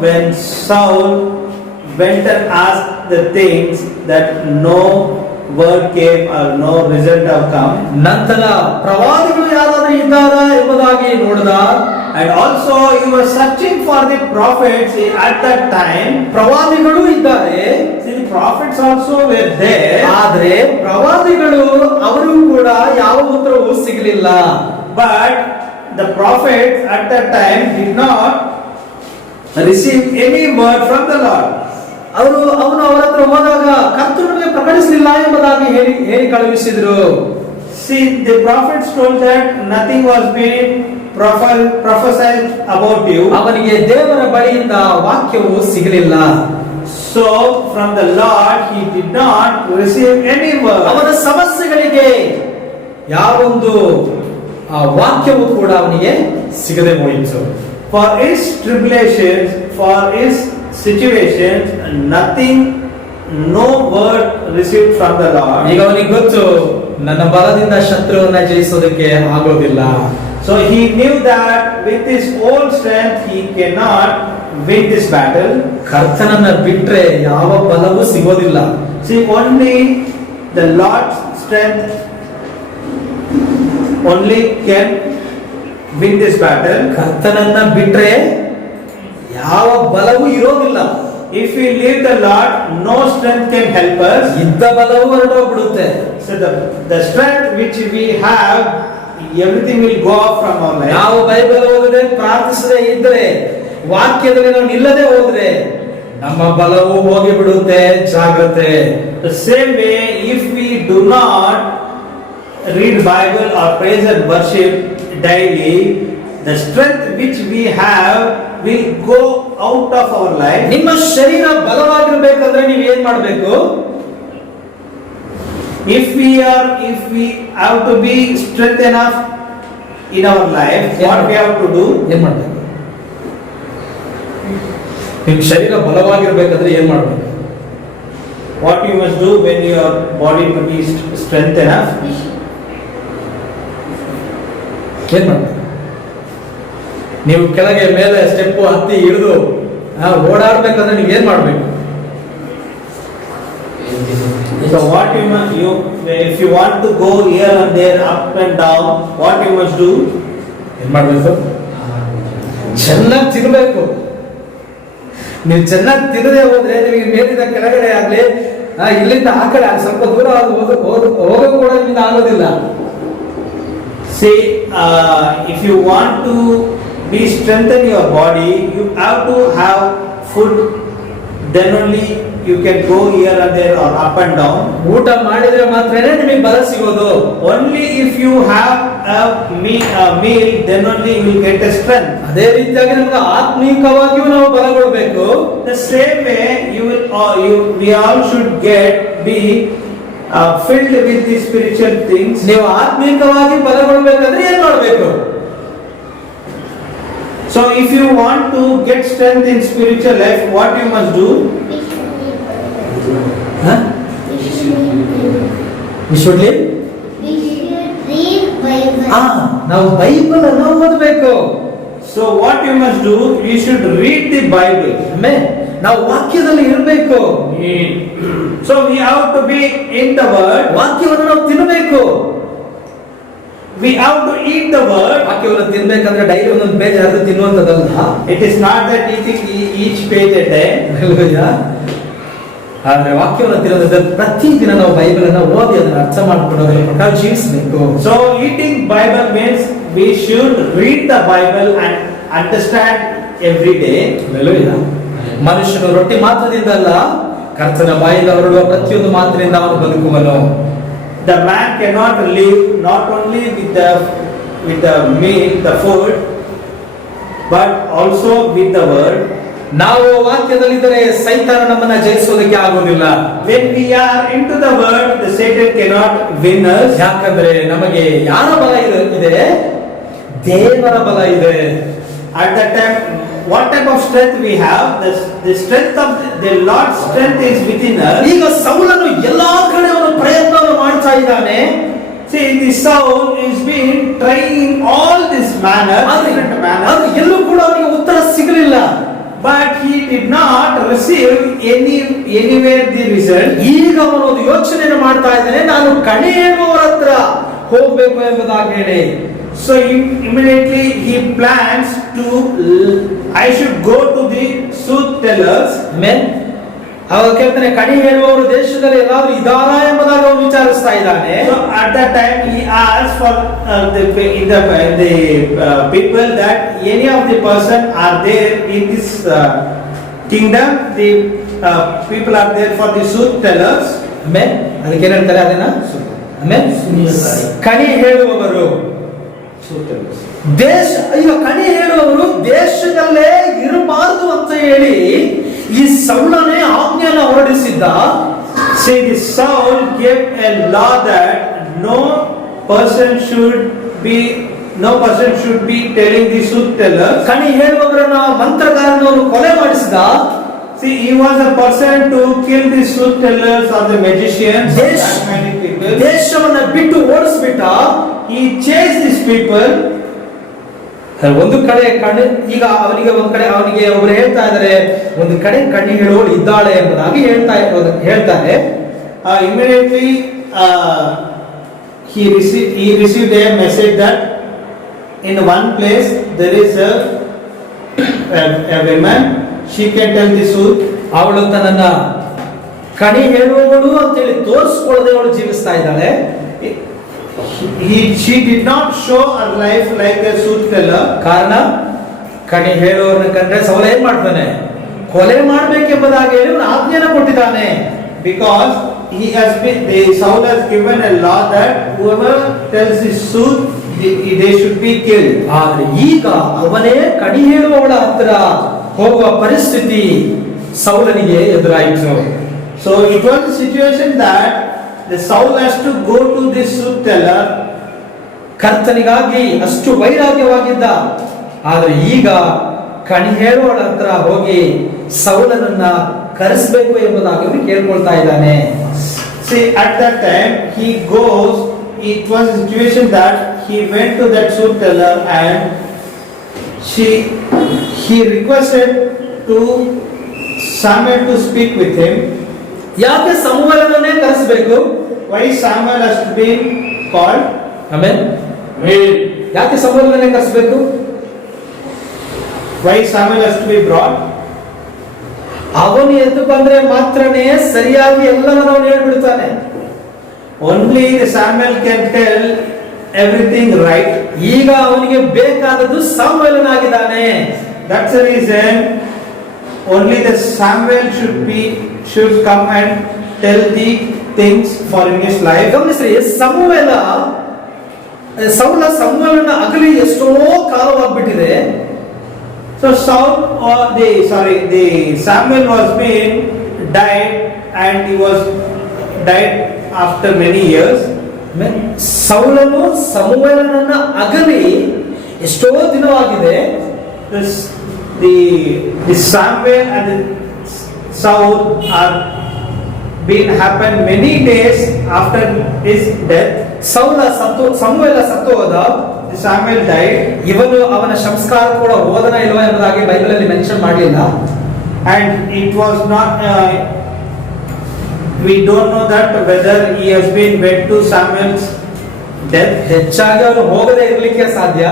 when Saul went and asked the things, that no word came or no result have come. ನಂತರ ಪ್ರವಾದಿಗಳು ಯಾರಾದರೂ ಇದ್ದಾರಾ ಎಂಬುದಾಗಿ ನೋಡಿದ. And also he was searching for the prophets at that time. ಪ್ರವಾದಿಗಳು ಇದ್ದಾರೆ. See, the prophets also were there. ಆದರೆ ಪ್ರವಾದಿಗಳು ಅವರು ಕೂಡ ಯಾವ ಉತ್ತರವೂ ಸಿಗಲಿಲ್ಲ. But the prophets at that time did not receive any word from the Lord. ಅವನು ಅವರ ಹತ್ರ ಹೋದಾಗ ಕರ್ತನಿಗೆ ಪ್ರಕಟಿಸಲಿಲ್ಲ ಎಂಬುದಾಗಿ ಹೇಳಿ ಕಳುಹಿಸಿದ್ರು. See, the prophets told that nothing was being prophesied about you. ಅವನಿಗೆ ದೇವರ ಬಳಿಯಿಂದ ವಾಕ್ಯವು ಸಿಗಲಿಲ್ಲ. So from the Lord he did not receive any word. ಅವನ ಸಮಸ್ಯೆಗಳಿಗೆ ಯಾವೊಂದು ವಾಕ್ಯವು ಕೂಡ ಅವನಿಗೆ ಸಿಗದೆ ಹೋಯಿತು. For his tribulations, for his situations, nothing, no word received from the Lord. ಈಗ ಅವನಿಗೆ ಗೊತ್ತು, ನನ್ನ ಬಲದಿಂದ ಶತ್ರುವನ್ನ ಜಯಿಸೋದಕ್ಕೆ ಆಗೋದಿಲ್ಲ. So he knew that with his own strength he cannot win this battle. ಕರ್ತನನ್ನ ಬಿಟ್ರೆ ಯಾವ ಬಲವೂ ಸಿಗೋದಿಲ್ಲ. See, only the Lord's strength only can win this battle. ಕರ್ತನನ್ನ ಬಿಟ್ರೆ ಯಾವ ಬಲವೂ ಇರೋದಿಲ್ಲ. If we leave the Lord, no strength can help us. ಇದ್ದ ಬಲವೂ ಹೊರಟೋಗ್ಬಿಡುತ್ತೆ. So the strength which we have, everything will go off from our life. ನಾವು Bible ಓದದೆ ಪ್ರಾರ್ಥಿಸದೆ ಇದ್ರೆ, ವಾಕ್ಯದಲ್ಲಿ ನಾವು ನಿಲ್ಲದೆ ಹೋದ್ರೆ ನಮ್ಮ ಬಲವು ಹೋಗಿ ಬಿಡುತ್ತೆ. ಜಾಗ್ರತೆ. The same way, if we do not read Bible or praise and worship daily, the strength which we have will go out of our life. ನಿಮ್ಮ ಶರೀರ ಬಲವಾಗಿರ್ಬೇಕಂದ್ರೆ ನೀವು ಏನ್ ಮಾಡಬೇಕು? If we have to be strength enough in our life, what we have to do? ಏನ್ ಮಾಡ್ಬೇಕು? ನಿಮ್ಮ ಶರೀರ ಬಲವಾಗಿರ್ಬೇಕಂದ್ರೆ ಏನ್ ಮಾಡ್ಬೇಕು? What you must do when your body to be strength enough? ಏನ್ ಮಾಡ್ಬೇಕು? ನೀವು ಕೆಳಗೆ ಮೇಲೆ ಸ್ಟೆಪ್ ಹತ್ತಿ ಇಳಿದು ಓಡಾಡ್ಬೇಕಂದ್ರೆ ನೀವು ಏನ್ ಮಾಡ್ಬೇಕು? So what if you want to go here and there, up and down, what you must do? ಏನ್ ಮಾಡ್ಬೇಕು? ಚೆನ್ನಾಗಿ ತಿನ್ಬೇಕು. ನೀವು ಚೆನ್ನಾಗಿ ತಿನ್ನದೆ ಹೋದ್ರೆ ನಿಮಗೆ ಮೇಲಿಂದ ಕೆಳಗಡೆ ಆಗ್ಲಿ, ಇಲ್ಲಿಂದ ಆ ಕಡೆ ಸ್ವಲ್ಪ ದೂರ ಹೋಗೋ ಕೂಡ ನಿಮ್ಮಿಂದ ಆಗೋದಿಲ್ಲ. See, if you want to be strengthen your body, you have to have food. Then only you can go here and there or up and down. ಊಟ ಮಾಡಿದ್ರೆ ಮಾತ್ರನೇ ನಿಮಗೆ ಬಲ ಸಿಗೋದು. Only if you have a meal, then only you will get a strength. ಅದೇ ರೀತಿಯಾಗಿ ನಮ್ಗೆ ಆತ್ಮೀಕವಾಗಿಯೂ ನಾವು ಬಲಗೊಳ್ಬೇಕು. The same way we all should be filled with the spiritual things. ನೀವು ಆತ್ಮೀಕವಾಗಿ ಬಲಗೊಳ್ಬೇಕಂದ್ರೆ ಏನ್ ಮಾಡ್ಬೇಕು? So if you want to get strength in spiritual life, what you must do? We should live. ನಾವು Bible ಅನ್ನು ಓದಬೇಕು. So what you must do? You should read the Bible. ನಾವು ವಾಕ್ಯದಲ್ಲಿ ಇರಬೇಕು. So we have to be in the word. ವಾಕ್ಯವನ್ನು ನಾವು ತಿನ್ನಬೇಕು. We have to eat the word. ವಾಕ್ಯವನ್ನು ತಿನ್ಬೇಕಂದ್ರೆ ಡೈಲಿ ಒಂದೊಂದು ಪೇಜ್ ಹರಿದು ತಿನ್ನುವಂತದ್ದಲ್ಲ. It is not that eating each page a day. ಆದ್ರೆ ವಾಕ್ಯವನ್ನು ತಿನ್ನೋದ್ರೆ ಪ್ರತಿದಿನ ನಾವು ಬೈಬಲ್ ಅನ್ನ ಓದಿ ಅದನ್ನ ಅರ್ಥ ಮಾಡಿಕೊಂಡು ಅದರ ಪ್ರಕಾರ ಜೀವಿಸಬೇಕು. So eating Bible means we should read the Bible and understand every day. ಮನುಷ್ಯನು ರೊಟ್ಟಿ ಮಾತ್ರದಿಂದ ಅಲ್ಲ, ಕರ್ತನ ಬಾಯಿಂದ ಹೊರಡುವ ಪ್ರತಿಯೊಂದು ಮಾತ್ರದಿಂದ ಅವನು ಬದುಕುವನು. The man cannot live not only with the meal, the food, but also with the word. ನಾವು ವಾಕ್ಯದಲ್ಲಿದ್ದರೆ ಸೈತಾನ ನಮ್ಮನ್ನ ಜಯಿಸೋದಕ್ಕೆ ಆಗೋದಿಲ್ಲ. When we are into the word, the Satan cannot win us. ಯಾಕಂದ್ರೆ ನಮಗೆ ಯಾರ ಬಲ ಇದೆ? ದೇವರ ಬಲ ಇದೆ. At that time, what type of strength we have? The strength of the Lord's strength is within us. ಈಗ ಸೌಲನು ಎಲ್ಲಾ ಕಡೆ ಅವನು ಪ್ರಯತ್ನವನ್ನು ಮಾಡ್ತಾ ಇದ್ದಾನೆ. See, the Saul is being trying in all this manner, different manner. ಅದು ಎಲ್ಲೂ ಕೂಡ ಅವನಿಗೆ ಉತ್ತರ ಸಿಗಲಿಲ್ಲ. But he did not receive anywhere the result. ಈಗ ಅವನು ಒಂದು ಯೋಚನೆಯನ್ನು ಮಾಡ್ತಾ ಇದ್ದಾನೆ, ನಾನು ಕಣಿ ಹೇಳುವವರ ಹತ್ರ ಹೋಗ್ಬೇಕು ಎಂಬುದಾಗಿ ಹೇಳಿ. So immediately he plans to, I should go to the soothsayers. Amen. ಅವಾಗ ಕೇಳ್ತಾನೆ, ಕಣಿ ಹೇಳುವವರು ದೇಶದಲ್ಲಿ ಎಲ್ಲಾದ್ರೂ ಇದಾರಾ ಎಂಬುದಾಗಿ ಅವನು ವಿಚಾರಿಸ್ತಾ ಇದ್ದಾನೆ. So at that time he asked for the people that any of the person are there in this kingdom. The people are there for the soothsayers. Amen. ಅದಕ್ಕೆ ಏನ್ ಹೇಳ್ತಾರೆ ಅದನ್ನ? Amen. ಕಣಿ ಹೇಳುವವರು ದೇಶ, ಈಗ ಕಣಿ ಹೇಳುವವರು ದೇಶದಲ್ಲೇ ಇರಬಾರದು ಅಂತ ಹೇಳಿ ಈ ಸೌಲನೇ ಆಜ್ಞೆಯನ್ನು ಹೊರಡಿಸಿದ್ದ. See, the Saul gave a law that no person should be telling the soothsayers. ಕಣಿ ಹೇಳುವವರನ್ನ ಮಂತ್ರಗಾರನನ್ನು ಕೊಲೆ ಮಾಡಿಸಿದ. See, he was a person to kill the soothsayers or the magicians. ದೇಶವನ್ನ ಬಿಟ್ಟು ಓಡಿಸ್ಬಿಟ್ಟ. He chased these people. ಒಂದು ಕಡೆ ಕಣ್ಣು, ಈಗ ಅವನಿಗೆ ಒಬ್ರು ಹೇಳ್ತಾ ಇದ್ದಾರೆ, ಒಂದು ಕಡೆ ಕಣ್ಣಿ ಹೇಳುವಳು ಇದ್ದಾಳೆ ಎಂಬುದಾಗಿ ಹೇಳ್ತಾರೆ. Immediately he received a message that in one place there is a woman, she can tell the truth. ಅವಳು ತನ್ನನ್ನ ಕಣಿ ಹೇಳುವವಳು ಅಂತೇಳಿ ತೋರಿಸ್ಕೊಳ್ಳದೆ ಅವಳು ಜೀವಿಸ್ತಾ ಇದ್ದಾಳೆ. She did not show her life like a truth teller. ಕಾರಣ ಕಣಿ ಹೇಳುವವರನ್ನ ಕಂಡ್ರೆ ಸೌಲ ಏನ್ ಮಾಡ್ತಾನೆ, ಕೊಲೆ ಮಾಡ್ಬೇಕೆಂಬುದಾಗಿ ಹೇಳಿ ಅವನು ಆಜ್ಞೆಯನ್ನು ಕೊಟ್ಟಿದ್ದಾನೆ. Because Saul has given a law that whoever tells the truth, they should be killed. ಆದ್ರೆ ಈಗ ಅವನೇ ಕಣಿ ಹೇಳುವವಳ ಹತ್ರ ಹೋಗುವ ಪರಿಸ್ಥಿತಿ ಸೌಲನಿಗೆ ಎದುರಾಯಿತು. So it was a situation that the Saul has to go to this truth teller. ಕರ್ತನಿಗಾಗಿ ಅಷ್ಟು ವೈರಾಗ್ಯವಾಗಿದ್ದ, ಆದ್ರೆ ಈಗ ಕಣಿ ಹೇಳುವವಳ ಹತ್ರ ಹೋಗಿ ಸೌಲನನ್ನ ಕರೆಸಬೇಕು ಎಂಬುದಾಗಿ ಅವನು ಕೇಳ್ಕೊಳ್ತಾ ಇದ್ದಾನೆ. See, at that time he goes. It was a situation that he went to that truth teller and he requested to Samuel to speak with him. ಯಾಕೆ ಸಮುವೇಲನನ್ನೇ ಕರೆಸಬೇಕು? Why Samuel has been called? Amen. ಯಾಕೆ ಸಮುವೇಲನನ್ನೇ ಕರೆಸಬೇಕು? Why Samuel has to be brought? ಅವನು ಎದ್ದು ಬಂದ್ರೆ ಮಾತ್ರನೇ ಸರಿಯಾಗಿ ಎಲ್ಲವನ್ನೂ ಅವನು ಹೇಳ್ಬಿಡ್ತಾನೆ. Only Samuel can tell everything right. ಈಗ ಅವನಿಗೆ ಬೇಕಾದದ್ದು ಸಮುವೇಲನಾಗಿದ್ದಾನೆ. That's the reason only the Samuel should come and tell the things for in his life. ಗಮನಿಸ್ರಿ, ಸಮುವೇಲನ ಅಗಲಿ ಎಷ್ಟೋ ಕಾಲವಾಗ್ಬಿಟ್ಟಿದೆ. So the Samuel was being died and he was died after many years. ಸೌಲನು ಸಮುವೇಲನನ್ನ ಅಗಲಿ ಎಷ್ಟೋ ದಿನವಾಗಿದೆ. The Samuel and the Saul are been happened many days after his death. ಸಮುವೇಲ ಸತ್ತು ಹೋದ, Samuel died. ಇವನು ಅವನ ಸಂಸ್ಕಾರ ಕೂಡ ಹೋದನ ಇಲ್ವಾ ಎಂಬುದಾಗಿ ಬೈಬಲ್ ಅಲ್ಲಿ ಮೆನ್ಷನ್ ಮಾಡಲಿಲ್ಲ. And it was not we don't know that whether he has been went to Samuel's death. ಹೆಚ್ಚಾಗಿ ಅವನು ಹೋಗದೆ ಇರಲಿಕ್ಕೆ ಸಾಧ್ಯ.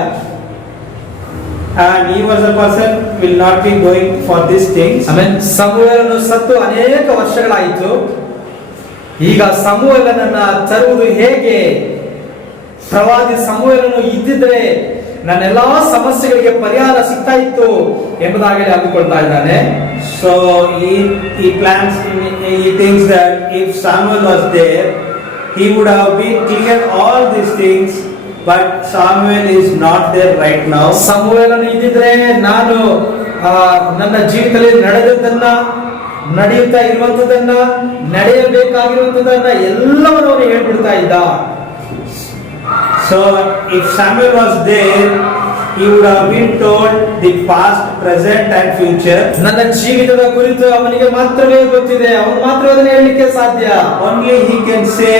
And he was a person will not be going for these things. Amen. ಸಮುವೇಲನು ಸತ್ತು ಅನೇಕ ವರ್ಷಗಳಾಯಿತು. ಈಗ ಸಮುವೇಲನನ್ನ ತರುವುದು ಹೇಗೆ? ಪ್ರವಾದಿ ಸಮುವೇಲನು ಇದ್ದಿದ್ರೆ ನನ್ನೆಲ್ಲಾ ಸಮಸ್ಯೆಗಳಿಗೆ ಪರಿಹಾರ ಸಿಗ್ತಾ ಇತ್ತು ಎಂಬುದಾಗಿ ಅಂದುಕೊಳ್ತಾ ಇದ್ದಾನೆ. So he plans, he thinks that if Samuel was there, he would have been clear all these things. But Samuel is not there right now. ಸಮುವೇಲನು ಇದ್ದಿದ್ರೆ ನಾನು ನನ್ನ ಜೀವಿತದಲ್ಲಿ ನಡೆದದ್ದನ್ನ, ನಡೆಯುತ್ತಾ ಇರುವಂತದನ್ನ, ನಡೆಯಬೇಕಾಗಿರುವಂತದನ್ನ ಎಲ್ಲವನ್ನೂ ಅವನು ಹೇಳ್ಬಿಡ್ತಾ ಇದ್ದ. So if Samuel was there, he would have been told the past, present and future. ನನ್ನ ಜೀವಿತದ ಕುರಿತು ಅವನಿಗೆ ಮಾತ್ರವೇ ಗೊತ್ತಿದೆ, ಅವನು ಮಾತ್ರ ಅದನ್ನು ಹೇಳಲಿಕ್ಕೆ ಸಾಧ್ಯ. Only he can say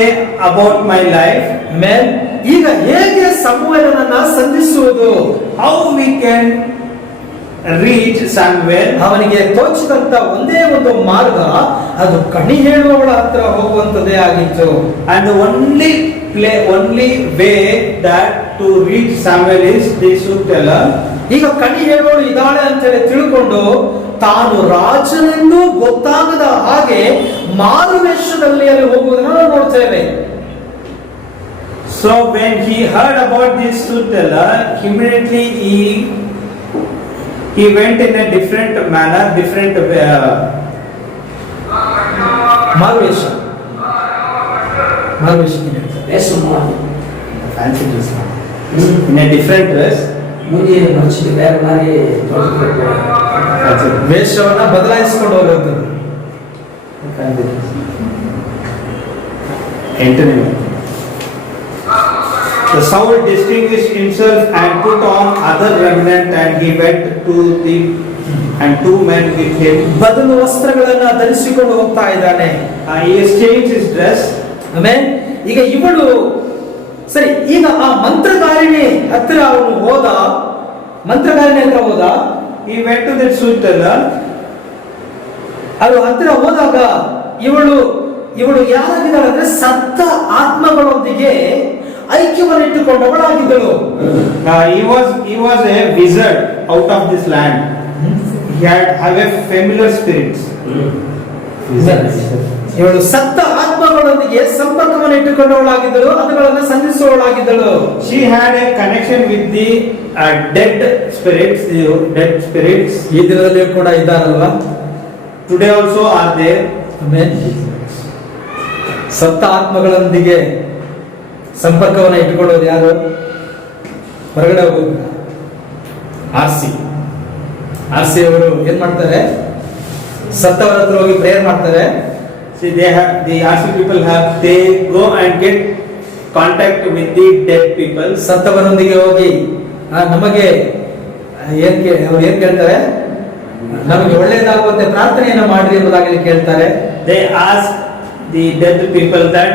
about my life. Amen. ಈಗ ಹೇಗೆ ಸಮುವೇಲನನ್ನ ಸಂಧಿಸುವುದು? How we can reach Samuel? ಅವನಿಗೆ ತೋಚಿದಂತ ಒಂದೇ ಒಂದು ಮಾರ್ಗ ಅದು ಕಣಿ ಹೇಳುವವಳ ಹತ್ರ ಹೋಗುವಂತದ್ದೇ ಆಗಿತ್ತು. And the only way that to reach Samuel is the truth teller. ಈಗ ಕಣಿ ಹೇಳುವವಳು ಇದ್ದಾಳೆ ಅಂತ ಹೇಳಿ ತಿಳ್ಕೊಂಡು ತಾನು ರಾಜನೆಂದು ಗೊತ್ತಾಗದ ಹಾಗೆ ಮಾರುವೇಷದಲ್ಲಿ ಅಲ್ಲಿ ಹೋಗುವುದನ್ನು ನಾವು ನೋಡ್ತೇವೆ. So when he heard about this truth teller, immediately he went in a different manner, different ಮಾರುವೇಷ fancy dress, in a different dress. ವೇಷವನ್ನ ಬದಲಾಯಿಸಿಕೊಂಡು ಹೋಗುವಂಥದ್ದು. The Saul distinguished himself and put on other remnant, and he went to the and two men with him. ಬದಲು ವಸ್ತ್ರಗಳನ್ನ ಧರಿಸಿಕೊಂಡು ಹೋಗ್ತಾ ಇದ್ದಾನೆ. He has changed his dress. ಆಮೇಲೆ ಈಗ ಇವಳು ಸರಿ, ಈಗ ಆ ಮಂತ್ರಗಾರಿಣಿ ಹತ್ರ ಅವನು ಹೋದ. ಮಂತ್ರಗಾರಿಣಿ ಹತ್ರ ಹೋದ. He went to the truth teller. ಅದು ಹತ್ತಿರ ಹೋದಾಗ ಇವಳು ಯಾರಾಗಿದ್ದಾಳೆ ಅಂದ್ರೆ ಸತ್ತ ಆತ್ಮಗಳೊಂದಿಗೆ ಐಕ್ಯವನ್ನು ಇಟ್ಟುಕೊಂಡವಳಾಗಿದ್ದಳು. He was a wizard out of this land. He have a familiar spirits. ಇವಳು ಸತ್ತ ಆತ್ಮಗಳೊಂದಿಗೆ ಸಂಪರ್ಕವನ್ನು ಇಟ್ಟುಕೊಂಡವಳಾಗಿದ್ದಳು, ಅವುಗಳನ್ನು ಸಂಧಿಸುವವಳಾಗಿದ್ದಳು. She had a connection with the dead spirits. The dead spirits ಈ ದಿನದಲ್ಲಿಯೂ ಕೂಡ ಇದ್ದಾರಲ್ವಾ? today also are there. Amen. ಸತ್ತ ಆತ್ಮಗಳೊಂದಿಗೆ ಸಂಪರ್ಕವನ್ನು ಇಟ್ಟುಕೊಳ್ಳೋದು ಯಾರು? ಹೊರಗಡೆ ಹೋಗೋದು ಆರ್ ಸಿ ಅವರು ಏನ್ ಮಾಡ್ತಾರೆ? ಸತ್ತವರ ಹತ್ರ ಹೋಗಿ ಪ್ರೇಯರ್ ಮಾಡ್ತಾರೆ. See, the RC people they go and get contact with the dead people. ಸತ್ತವರೊಂದಿಗೆ ಹೋಗಿ ನಮಗೆ ಅವ್ರು ಏನ್ ಕೇಳ್ತಾರೆ? ನಮಗೆ ಒಳ್ಳೆಯದಾಗುವಂತೆ ಪ್ರಾರ್ಥನೆಯನ್ನು ಮಾಡ್ರಿ ಎಂಬುದಾಗಿ ಕೇಳ್ತಾರೆ. They ask the dead people that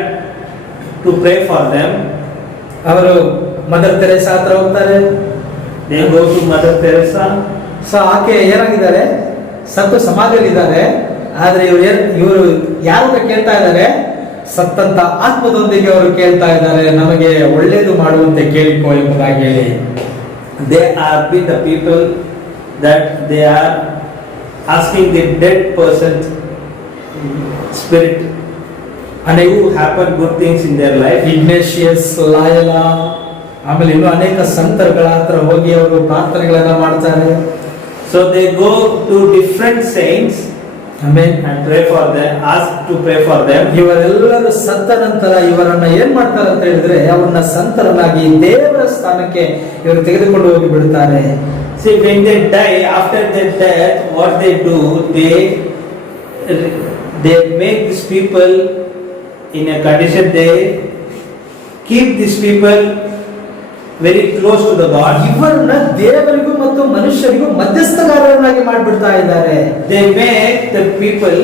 to pray for them. ಅವರು ಮದರ್ ತೆರೇಸಾ ಹತ್ರ ಹೋಗ್ತಾರೆ. They go to Mother Teresa. So ಆಕೆ ಏನಾಗಿದ್ದಾರೆ? ಸತ್ತು ಸಮಾಧಿಯಲ್ಲಿದ್ದಾರೆ. ಆದ್ರೆ ಇವರು ಯಾರು ಕೇಳ್ತಾ ಇದ್ದಾರೆ? ಸತ್ತಂತ ಆತ್ಮದೊಂದಿಗೆ ಅವರು ಕೇಳ್ತಾ ಇದ್ದಾರೆ, ನಮಗೆ ಒಳ್ಳೇದು ಮಾಡುವಂತೆ ಕೇಳಿಕೋ ಎಂಬುದಾಗಿ ಹೇಳಿ. They are with the people that they are asking the dead person spirit and who happen good things in their life. Ignatius, Loyola, ಆಮೇಲೆ ಇನ್ನೂ ಅನೇಕ ಸಂತರುಗಳ ಹತ್ರ ಹೋಗಿ ಅವರು ಪ್ರಾರ್ಥನೆಗಳನ್ನ ಮಾಡ್ತಾರೆ. So they go to different saints ಆಮೇಲೆ and pray for them, ask to pray for them. ಇವರೆಲ್ಲರೂ ಸತ್ತ ನಂತರ ಇವರನ್ನ ಏನ್ ಮಾಡ್ತಾರೆ ಅಂತ ಹೇಳಿದ್ರೆ, ಅವ್ರನ್ನ ಸಂತರನ್ನಾಗಿ ದೇವರ ಸ್ಥಾನಕ್ಕೆ ಇವರು ತೆಗೆದುಕೊಂಡು ಹೋಗಿ ಬಿಡ್ತಾರೆ. See, when they die, after their death, what they do, they make these people in a condition, they keep these people very close to the God. ಇವರನ್ನ ದೇವರಿಗೂ ಮತ್ತು ಮನುಷ್ಯರಿಗೂ ಮಧ್ಯಸ್ಥಗಾರರನ್ನಾಗಿ ಮಾಡಿಬಿಡ್ತಾ ಇದ್ದಾರೆ. They make the people,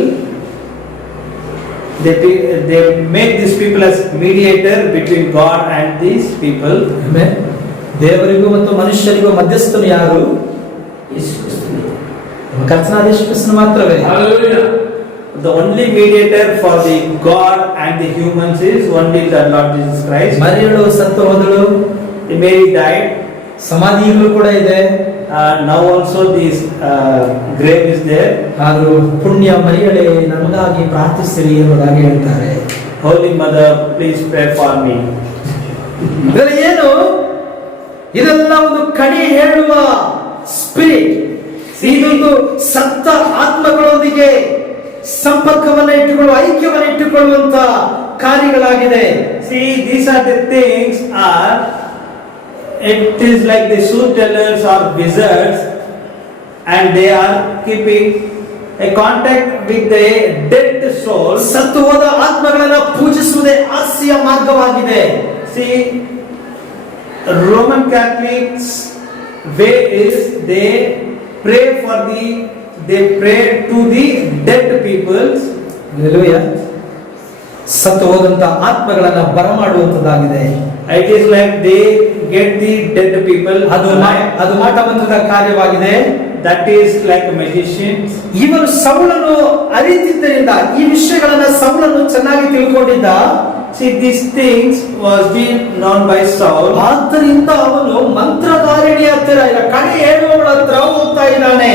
they make these people as mediator between God and these people. Amen. ದೇವರಿಗೂ ಮತ್ತು ಮನುಷ್ಯರಿಗೂ ಮಧ್ಯಸ್ಥನು ಯಾರು? ಕರ್ತನಾದ ಯೇಸು ಕ್ರಿಸ್ತನು ಮಾತ್ರವೇ. Hallelujah. The only mediator for the God and the humans is only the Lord Jesus Christ. ಮರಿಯಳು ಸತ್ತು ಹೋದಳು, Mary died. ಸಮಾಧಿ ಈಗಲೂ ಕೂಡ ಇದೆ. Now also this grave is there. ಆದರೂ ಪುಣ್ಯ ಮರಿಯಳೇ ನಮಗಾಗಿ ಪ್ರಾರ್ಥಿಸಿರಿ ಎಂಬುದಾಗಿ ಹೇಳ್ತಾರೆ. Holy Mother, please pray for me. ಇದರಲ್ಲಿ ಏನು? ಇದೆಲ್ಲ ಒಂದು ಕಣಿ ಹೇಳುವ ಸ್ಪಿರಿಟ್. ಇದೊಂದು ಸತ್ತ ಆತ್ಮಗಳೊಂದಿಗೆ ಸಂಪರ್ಕವನ್ನು ಇಟ್ಟುಕೊಳ್ಳುವ, ಐಕ್ಯವನ್ನು ಇಟ್ಟುಕೊಳ್ಳುವಂತ ಕಾರ್ಯಗಳಾಗಿದೆ. See, these are the things it is like the soothsayers or wizards, and they are keeping a contact with the dead soul. ಸತ್ತು ಹೋದ ಆತ್ಮಗಳನ್ನ ಪೂಜಿಸುವುದೇ ಆಸ್ತಿಯ ಮಾರ್ಗವಾಗಿದೆ. See, Roman Catholics way is they pray to the dead peoples. Hallelujah. ಸತ್ತು ಹೋದಂತ ಆತ್ಮಗಳನ್ನ ಬರಮಾಡುವಂತದ್ದಾಗಿದೆ. It is like they get the dead people. ಅದು ಮಾಟ ಮಂತ್ರದ ಕಾರ್ಯವಾಗಿದೆ. That is like a magician. ಇವನು ಸೌಲನು ಅರಿತಿದ್ದರಿಂದ ಈ ವಿಷಯಗಳನ್ನ ಸೌಲನು ಚೆನ್ನಾಗಿ ತಿಳ್ಕೊಂಡಿದ್ದ. See, these things was being known by Saul. ಆದ್ದರಿಂದ ಅವನು ಮಂತ್ರಧಾರಿಣಿ ಹತ್ತಿರ ಕಣಿ ಹೇಳುವವಳ ಹತ್ರ ಹೋಗ್ತಾ ಇದ್ದಾನೆ.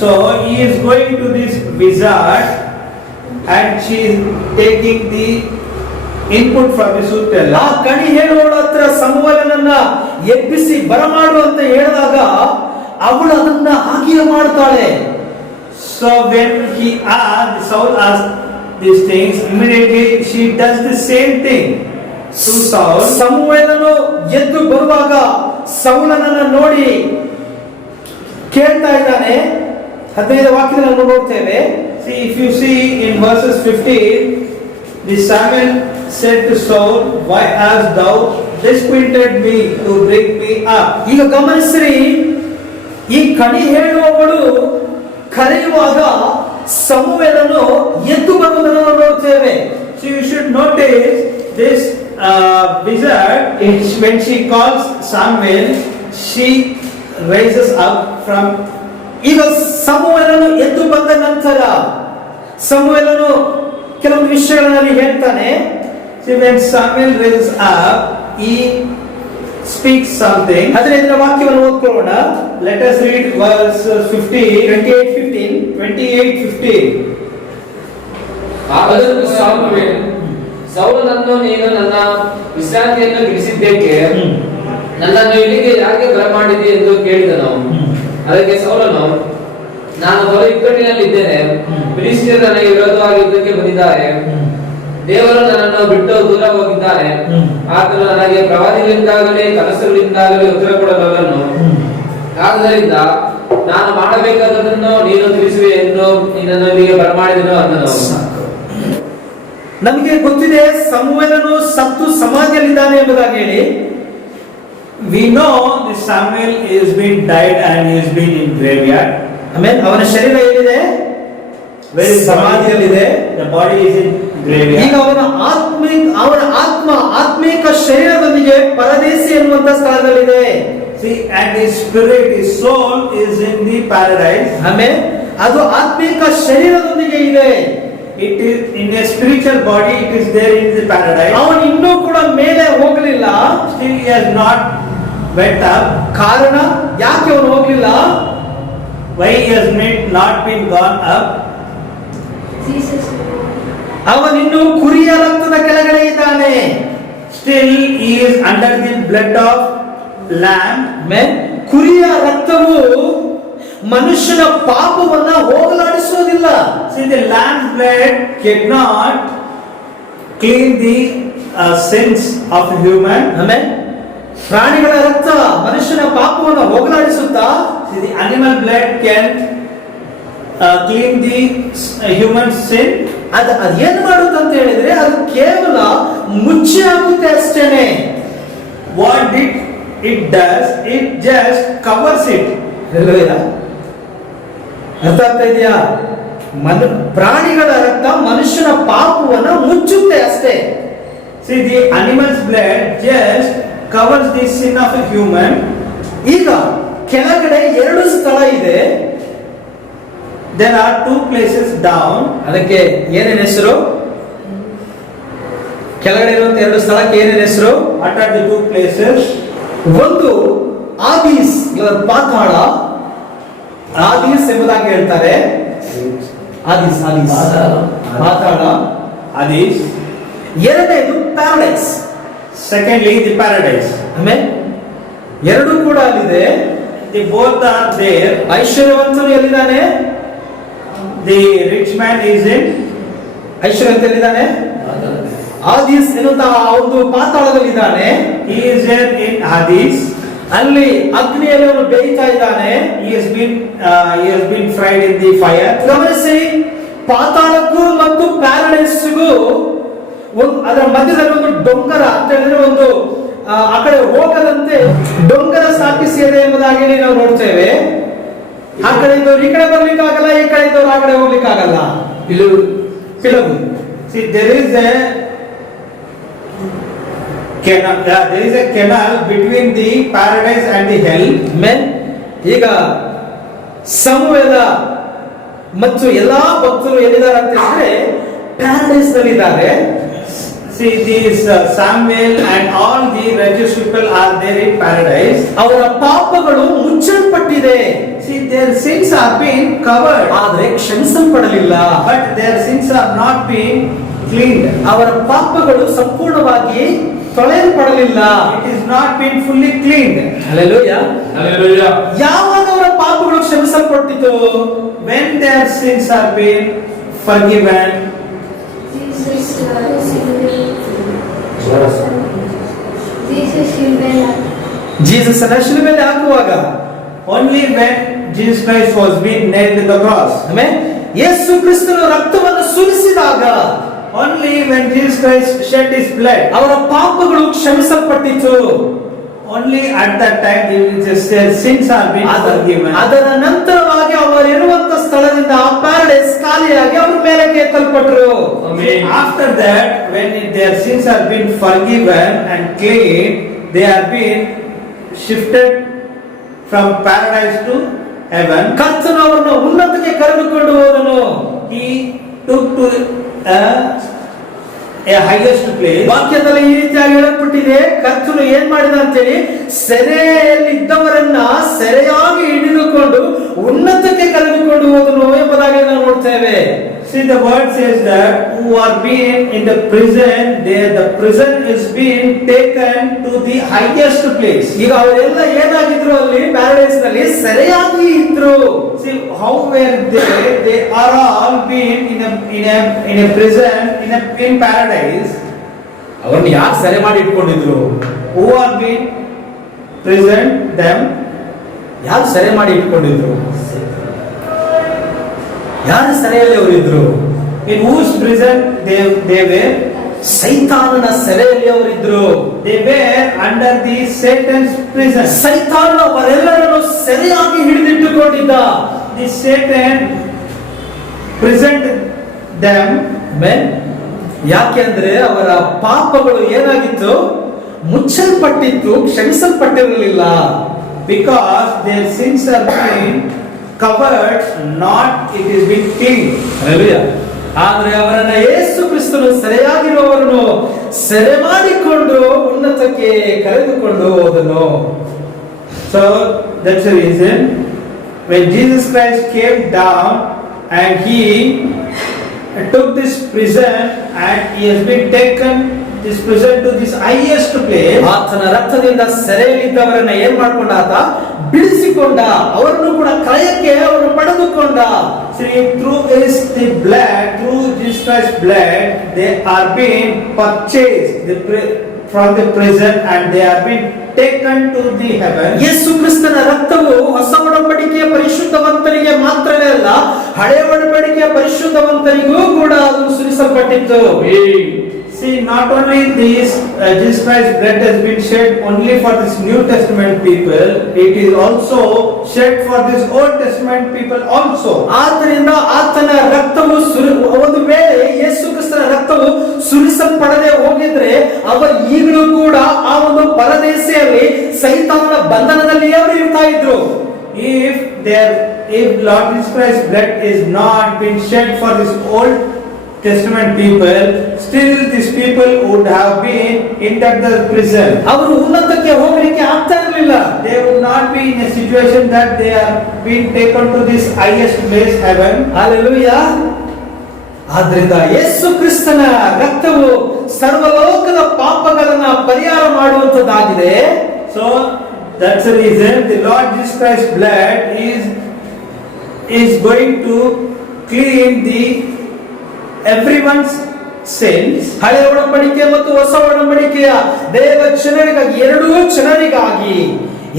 So he is going to this wizard and she is taking the input from the soothsayer. ಆ ಕಣಿ ಹೇಳುವವಳ ಹತ್ರ ಸಮುವೇಲನನ್ನ ಎಬ್ಬಿಸಿ ಬರಮಾಡು ಅಂತ ಹೇಳಿದಾಗ ಅವಳು ಅದನ್ನ ಹಾಗೆ ಮಾಡ್ತಾಳೆ. So when Saul asked these things, immediately she does the same thing to Saul. ಸಮುವೇಲನು ಎದ್ದು ಬರುವಾಗ ಸೌಲನನ್ನ ನೋಡಿ ಕೇಳ್ತಾ ಇದ್ದಾನೆ. 15 ವಾಕ್ಯದಲ್ಲಿ ನಾವು ನೋಡ್ತೇವೆ. See, if you see in verses 15, the Samuel said to Saul, "Why hast thou disappointed me to bring me up?" ಈಗ ಗಮನಿಸ್ರಿ, ಈ ಕಣಿ ಹೇಳುವವಳು ಕರೆಯುವಾಗ ಸಮುವೇಲನು ಎದ್ದು ಬರುವುದನ್ನು ನಾವು ನೋಡ್ತೇವೆ. So you should notice this wizard, when she calls Samuel, she raises up from. ಈಗ ಸಮುವೇಲನು ಎದ್ದು ಬಂದ ನಂತರ ಸಮುವೇಲನು ಕೆಲವೊಂದು ವಿಷಯಗಳಲ್ಲಿ ಹೇಳ್ತಾನೆ. See, when Samuel raises up, he speaks something. 15ನೇ ವಾಕ್ಯವನ್ನು ಓದ್ಕೊಳ್ಳೋಣ. Let us read verse 15. 28:15. 28:15. ಆದರೂ ಸಾಮುವೇಲ್ ಸೌಲನನ್ನು ನೀನು ನನ್ನ ವಿಶ್ರಾಂತಿಯನ್ನು ಬಿಡಿಸಿದ್ದೇಕೆ ನನ್ನನ್ನು ಇಲ್ಲಿಗೆ ಯಾಕೆ ಬರಮಾಡಿದಿ ಎಂದು ಕೇಳಿದನು. ಅದಕ್ಕೆ ಸೌಲನು, ನಾನು ಬಲು ಇಕ್ಕಟ್ಟಿನಲ್ಲಿದ್ದೇನೆ, ಫಿಲಿಷ್ಟಿಯರು ನನಗೆ ವಿರೋಧವಾಗಿ ಯುದ್ಧಕ್ಕೆ ಬಂದಿದ್ದಾರೆ, ದೇವರು ನನ್ನನ್ನು ಬಿಟ್ಟು ದೂರ ಹೋಗಿದ್ದಾನೆ, ಆತನು ನನಗೆ ಪ್ರವಾದಿಗಳಿಂದಾಗಲಿ ಕನಸುಗಳಿಂದಾಗಲಿ ಉತ್ತರ ಕೊಡಬಲ್ಲನು. ಆದ್ದರಿಂದ ನಾನು ಮಾಡಬೇಕಾದದನ್ನು ನೀನು ತಿಳಿಸುವೆ ಎಂದು ನಿನ್ನನ್ನು ಇಲ್ಲಿಗೆ ಬರಮಾಡಿದನು ಅಂದನು. ನಮಗೆ ಗೊತ್ತಿದೆ ಸಮುವೇಲನು ಸತ್ತು ಸಮಾಧಿಯಲ್ಲಿದ್ದಾನೆ ಎಂಬುದಾಗಿ ಹೇಳಿ. We know that Samuel is been died and he has been in graveyard. ಆಮೇಲೆ ಅವನ ಶರೀರ ಎಲ್ಲಿದೆ? Where is ಸಮಾಧಿಯಲ್ಲಿದೆ. The body is in graveyard. ಈಗ ಅವನ ಆತ್ಮಿಕ ಶರೀರದೊಂದಿಗೆ ಪರದೇಶಿ ಎನ್ನುವಂತ ಸ್ಥಳದಲ್ಲಿದೆ. See, and his spirit, his soul is in the paradise. ಆಮೇಲೆ ಅದು ಆತ್ಮಿಕ ಶರೀರದೊಂದಿಗೆ ಇದೆ. It is in a spiritual body, it is there in the paradise. ಅವನು ಇನ್ನೂ ಕೂಡ ಮೇಲೆ ಹೋಗಲಿಲ್ಲ. Still he has not went up. ಕಾರಣ ಯಾಕೆ ಅವನು ಹೋಗಲಿಲ್ಲ? Why he has not been gone up? ಅವನಿನ್ನು ಕುರಿಯ ರಕ್ತದ ಕೆಳಗಡೆ ಇದ್ದಾನೆ. Still he is under the blood of lamb. ಕುರಿಯ ರಕ್ತವು ಮನುಷ್ಯನ ಪಾಪವನ್ನ ಹೋಗಲಾಡಿಸುವುದಿಲ್ಲ. See, the lamb's blood cannot clean the sins of human. ಆಮೇಲೆ ಪ್ರಾಣಿಗಳ ರಕ್ತ ಮನುಷ್ಯನ ಪಾಪವನ್ನು ಹೋಗಲಾಡಿಸುತ್ತಾ? See, the animal blood can clean the human sin. ಅದೇನು ಮಾಡುತ್ತೆ ಅಂತ ಹೇಳಿದ್ರೆ ಅದು ಕೇವಲ ಮುಚ್ಚಿ ಹಾಕುತ್ತೆ ಅಷ್ಟೇನೆ. What did it does? It just covers it. ಅರ್ಥ ಆಗ್ತಾ ಇದೆಯಾ? ಪ್ರಾಣಿಗಳ ರಕ್ತ ಮನುಷ್ಯನ ಪಾಪವನ್ನು ಮುಚ್ಚುತ್ತೆ ಅಷ್ಟೇ. See, the animal's blood just covers the sin of a human. ಈಗ ಕೆಳಗಡೆ ಎರಡು ಸ್ಥಳ ಇದೆ. There are two places down. ಅದಕ್ಕೆ ಏನೇನು ಹೆಸರು? ಕೆಳಗಡೆ ಇರುವಂತ ಎರಡು ಸ್ಥಳಕ್ಕೆ ಏನೇನು ಹೆಸರು? What are the two places? ಒಂದು ಆದೀಸ್, ಪಾತಾಳ. ಆದೀಸ್ ಎಂಬುದಾಗಿ ಹೇಳ್ತಾರೆ. ಆದೀಸ್ ಪಾತಾಳ. Adis. ಎರಡನೇದು ಪ್ಯಾರಡೈಸ್. Secondly, the paradise. ಆಮೇಲೆ ಎರಡು ಕೂಡ ಅಲ್ಲಿದೆ. The both are there. ಐಶ್ವರ್ಯವಂತನು ಎಲ್ಲಿದ್ದಾನೆ? The rich man is in. ಐಶ್ವರ್ಯವಂತ ಎಲ್ಲಿದ್ದಾನೆ? ಆದೀಸ್ ಎನ್ನುವಂತಹ ಒಂದು ಪಾತಾಳದಲ್ಲಿದ್ದಾನೆ. He is there in Hades. ಅಲ್ಲಿ ಅಗ್ನಿಯಲ್ಲಿ ಅವನು ಬೇಯ್ತಾ ಇದ್ದಾನೆ. He has been fried in the fire. ಗಮನಿಸಿ, ಪಾತಾಳಕ್ಕೂ ಮತ್ತು ಪ್ಯಾರಡೈಸ್ಗೂ ಅದರ ಮಧ್ಯದಲ್ಲಿ ಒಂದು ಡೊಂಗರ ಅಂತ ಹೇಳಿದ್ರೆ ಒಂದು ಆ ಕಡೆ ಹೋಗದಂತೆ ಡೊಂಗರ ಸ್ಥಾಪಿಸಿದೆ ಎಂಬುದಾಗಿ ನಾವು ನೋಡ್ತೇವೆ. ಆ ಕಡೆ ಇದ್ದವ್ರು ಈ ಕಡೆ ಬರ್ಲಿಕ್ಕಾಗಲ್ಲ, ಈ ಕಡೆ ಇದ್ದವ್ರು ಆ ಕಡೆ ಹೋಗ್ಲಿಕ್ಕಾಗಲ್ಲ. ಪಿಲುಗು. See, there is a canal between the paradise and the hell. ಈಗ ಸಮುವೇಲ ಮತ್ತು ಎಲ್ಲಾ ಭಕ್ತರು ಎಲ್ಲಿದ್ದಾರೆ ಅಂತ ಹೇಳಿದ್ರೆ ಪ್ಯಾರಡೈಸ್ ನಲ್ಲಿ ಇದ್ದಾರೆ. See, these Samuel and all the righteous people are there in paradise. ಅವರ ಪಾಪಗಳು ಮುಚ್ಚಲ್ಪಟ್ಟಿದೆ. See, their sins are being covered, ಆದರೆ ಕ್ಷಮಿಸಲ್ಪಡಲಿಲ್ಲ. but their sins are not being cleaned. ಅವರ ಪಾಪಗಳು ಸಂಪೂರ್ಣವಾಗಿ ತೊಳೆಯಲ್ಪಡಲಿಲ್ಲ. It is not been fully cleaned. Hallelujah. Hallelujah. ಯಾವಾಗ ಅವರ ಪಾಪಗಳು ಕ್ಷಮಿಸಲ್ಪಟ್ಟಿತು? When their sins are being forgiven. Jesus ಅನ್ನ ಶಿಲುಬೆಯಲ್ಲಿ ಹಾಕುವಾಗ, Only when Jesus Christ was being nailed to the cross. Amen. Yesu ಕ್ರಿಸ್ತನ ರಕ್ತವನ್ನು ಸುರಿಸಿದಾಗ, Only when Jesus Christ shed his blood. ಅವರ ಪಾಪಗಳು ಕ್ಷಮಿಸಲ್ಪಟ್ಟಿತು. Only at that time their sins are being forgiven. ಅದರ ನಂತರವಾಗಿ ಅವರು ಇರುವಂತ ಸ್ಥಳದಿಂದ ಆ ಪ್ಯಾರಡೈಸ್ ಖಾಲಿಯಾಗಿ ಅವರು ಮೇಲಕ್ಕೆ ಎತ್ತಲ್ಪಟ್ಟರು. Amen. After that, when their sins are being forgiven and clean, they are being shifted from paradise to heaven. ಕರ್ತನು ಅವರನ್ನು ಉನ್ನತಕ್ಕೆ ಕರೆದುಕೊಂಡು ಹೋದನು. He took to a a highest place. ವಾಕ್ಯದಲ್ಲಿ ಈ ರೀತಿಯಾಗಿ ಹೇಳಲ್ಪಟ್ಟಿದೆ, ಕರ್ತನು ಏನ್ ಮಾಡಿದ ಅಂತೇಳಿ, ಸೆರೆಯಲ್ಲಿದ್ದವರನ್ನ ಸೆರೆಯಾಗಿ ಹಿಡಿದುಕೊಂಡು ಉನ್ನತಕ್ಕೆ ಕರೆದುಕೊಂಡು ಹೋದನು ಎಂಬುದಾಗಿ ನಾವು ನೋಡ್ತೇವೆ. See, the word says that who are being in the prison, the prison is being taken to the highest place. ಈಗ ಅವರೆಲ್ಲ ಏನಾಗಿದ್ರು ಅಲ್ಲಿ ಪ್ಯಾರಡೈಸ್ ನಲ್ಲಿ ಸೆರೆಯಾಗಿ ಇದ್ರು. See, how were they? They are all being in a prison in paradise. ಅವರನ್ನು ಯಾರು ಸೆರೆ ಮಾಡಿ ಇಟ್ಕೊಂಡಿದ್ರು? Who are being prisoned them? ಯಾರು ಸೆರೆ ಮಾಡಿ ಇಟ್ಕೊಂಡಿದ್ರು? ಯಾರು ಸೆರೆಯಲ್ಲಿ ಅವರಿದ್ರು? In whose prison they were? ಸೈತಾನನ ಸೆರೆಯಲ್ಲಿ ಅವರಿದ್ರು. They were under the Satan's prison. ಸೈತಾನ ಅವರೆಲ್ಲರನ್ನು ಸೆರೆಯಾಗಿ ಹಿಡಿದಿಟ್ಟುಕೊಂಡಿದ್ದ. The Satan prisoned them. ಯಾಕೆ ಅಂದ್ರೆ ಅವರ ಪಾಪಗಳು ಏನಾಗಿತ್ತು? ಮುಚ್ಚಲ್ಪಟ್ಟಿತ್ತು, ಕ್ಷಮಿಸಲ್ಪಟ್ಟಿರಲಿಲ್ಲ. Because their sins are being covered, not it is being cleaned. Hallelujah. ಆದ್ರೆ ಅವರನ್ನ ಯೇಸು ಕ್ರಿಸ್ತನು ಸೆರೆಯಾಗಿರುವವರನ್ನು ಸೆರೆ ಮಾಡಿಕೊಂಡು ಉನ್ನತಕ್ಕೆ ಕರೆದುಕೊಂಡು ಹೋದನು. So that's the reason when Jesus Christ came down and he took this prison and he has been taken this prison to this highest place. ಆತನ ರಕ್ತದಿಂದ ಸೆರೆಯಲ್ಲಿದ್ದವರನ್ನ ಏನ್ ಮಾಡ್ಕೊಂಡ? ಆತ ಬಿಡಿಸಿಕೊಂಡ, ಅವರನ್ನು ಕೂಡ ಕ್ರಯಕ್ಕೆ ಅವನು ಪಡೆದುಕೊಂಡ. See, through his the blood, through Jesus Christ's blood, they are being purchased from the prison and they are being taken to the heaven. ಯೇಸು ಕ್ರಿಸ್ತನ ರಕ್ತವು ಹೊಸ ಒಡಂಬಡಿಕೆಯ ಪರಿಶುದ್ಧವಂತರಿಗೆ ಮಾತ್ರವೇ ಅಲ್ಲ, ಹಳೆಯ ಒಡಂಬಡಿಕೆಯ ಪರಿಶುದ್ಧವಂತರಿಗೂ ಕೂಡ ಅದು ಸುರಿಸಲ್ಪಟ್ಟಿತ್ತು. See, not only this Jesus Christ's blood has been shed only for this New Testament people, it is also shed for this Old Testament people also. ಆದ್ದರಿಂದ ಆತನ ರಕ್ತವು ಒಂದು ವೇಳೆ ಯೇಸು ಕ್ರಿಸ್ತನ ರಕ್ತವು ಸುರಿಸಲ್ಪಡದೆ ಹೋಗಿದ್ರೆ ಅವರು ಈಗಲೂ ಕೂಡ ಆ ಒಂದು ಪರದೇಶಿಯಲ್ಲಿ ಸೈತಾನನ ಬಂಧನದಲ್ಲಿ ಅವರು ಇರ್ತಾ ಇದ್ರು. If Lord Jesus Christ's blood is not been shed for this Old Testament people, still these people would have been in that prison. ಅವರು ಉನ್ನತಕ್ಕೆ ಹೋಗಲಿಕ್ಕೆ ಆಗ್ತಾ ಇರಲಿಲ್ಲ. They would not be in a situation that they are being taken to this highest place, heaven. Hallelujah. ಆದ್ರಿಂದ ಯೇಸು ಕ್ರಿಸ್ತನ ರಕ್ತವು ಸರ್ವಲೋಕದ ಪಾಪಗಳನ್ನ ಪರಿಹಾರ ಮಾಡುವಂತದ್ದಾಗಿದೆ. So that's the reason the Lord Jesus Christ's blood is going to clean the everyone's sins. ಹಳೆಯ ಒಡಂಬಡಿಕೆ ಮತ್ತು ಹೊಸ ಒಡಂಬಡಿಕೆಯ ದೇವ ಜನರಿಗಾಗಿ, ಎರಡೂ ಜನರಿಗಾಗಿ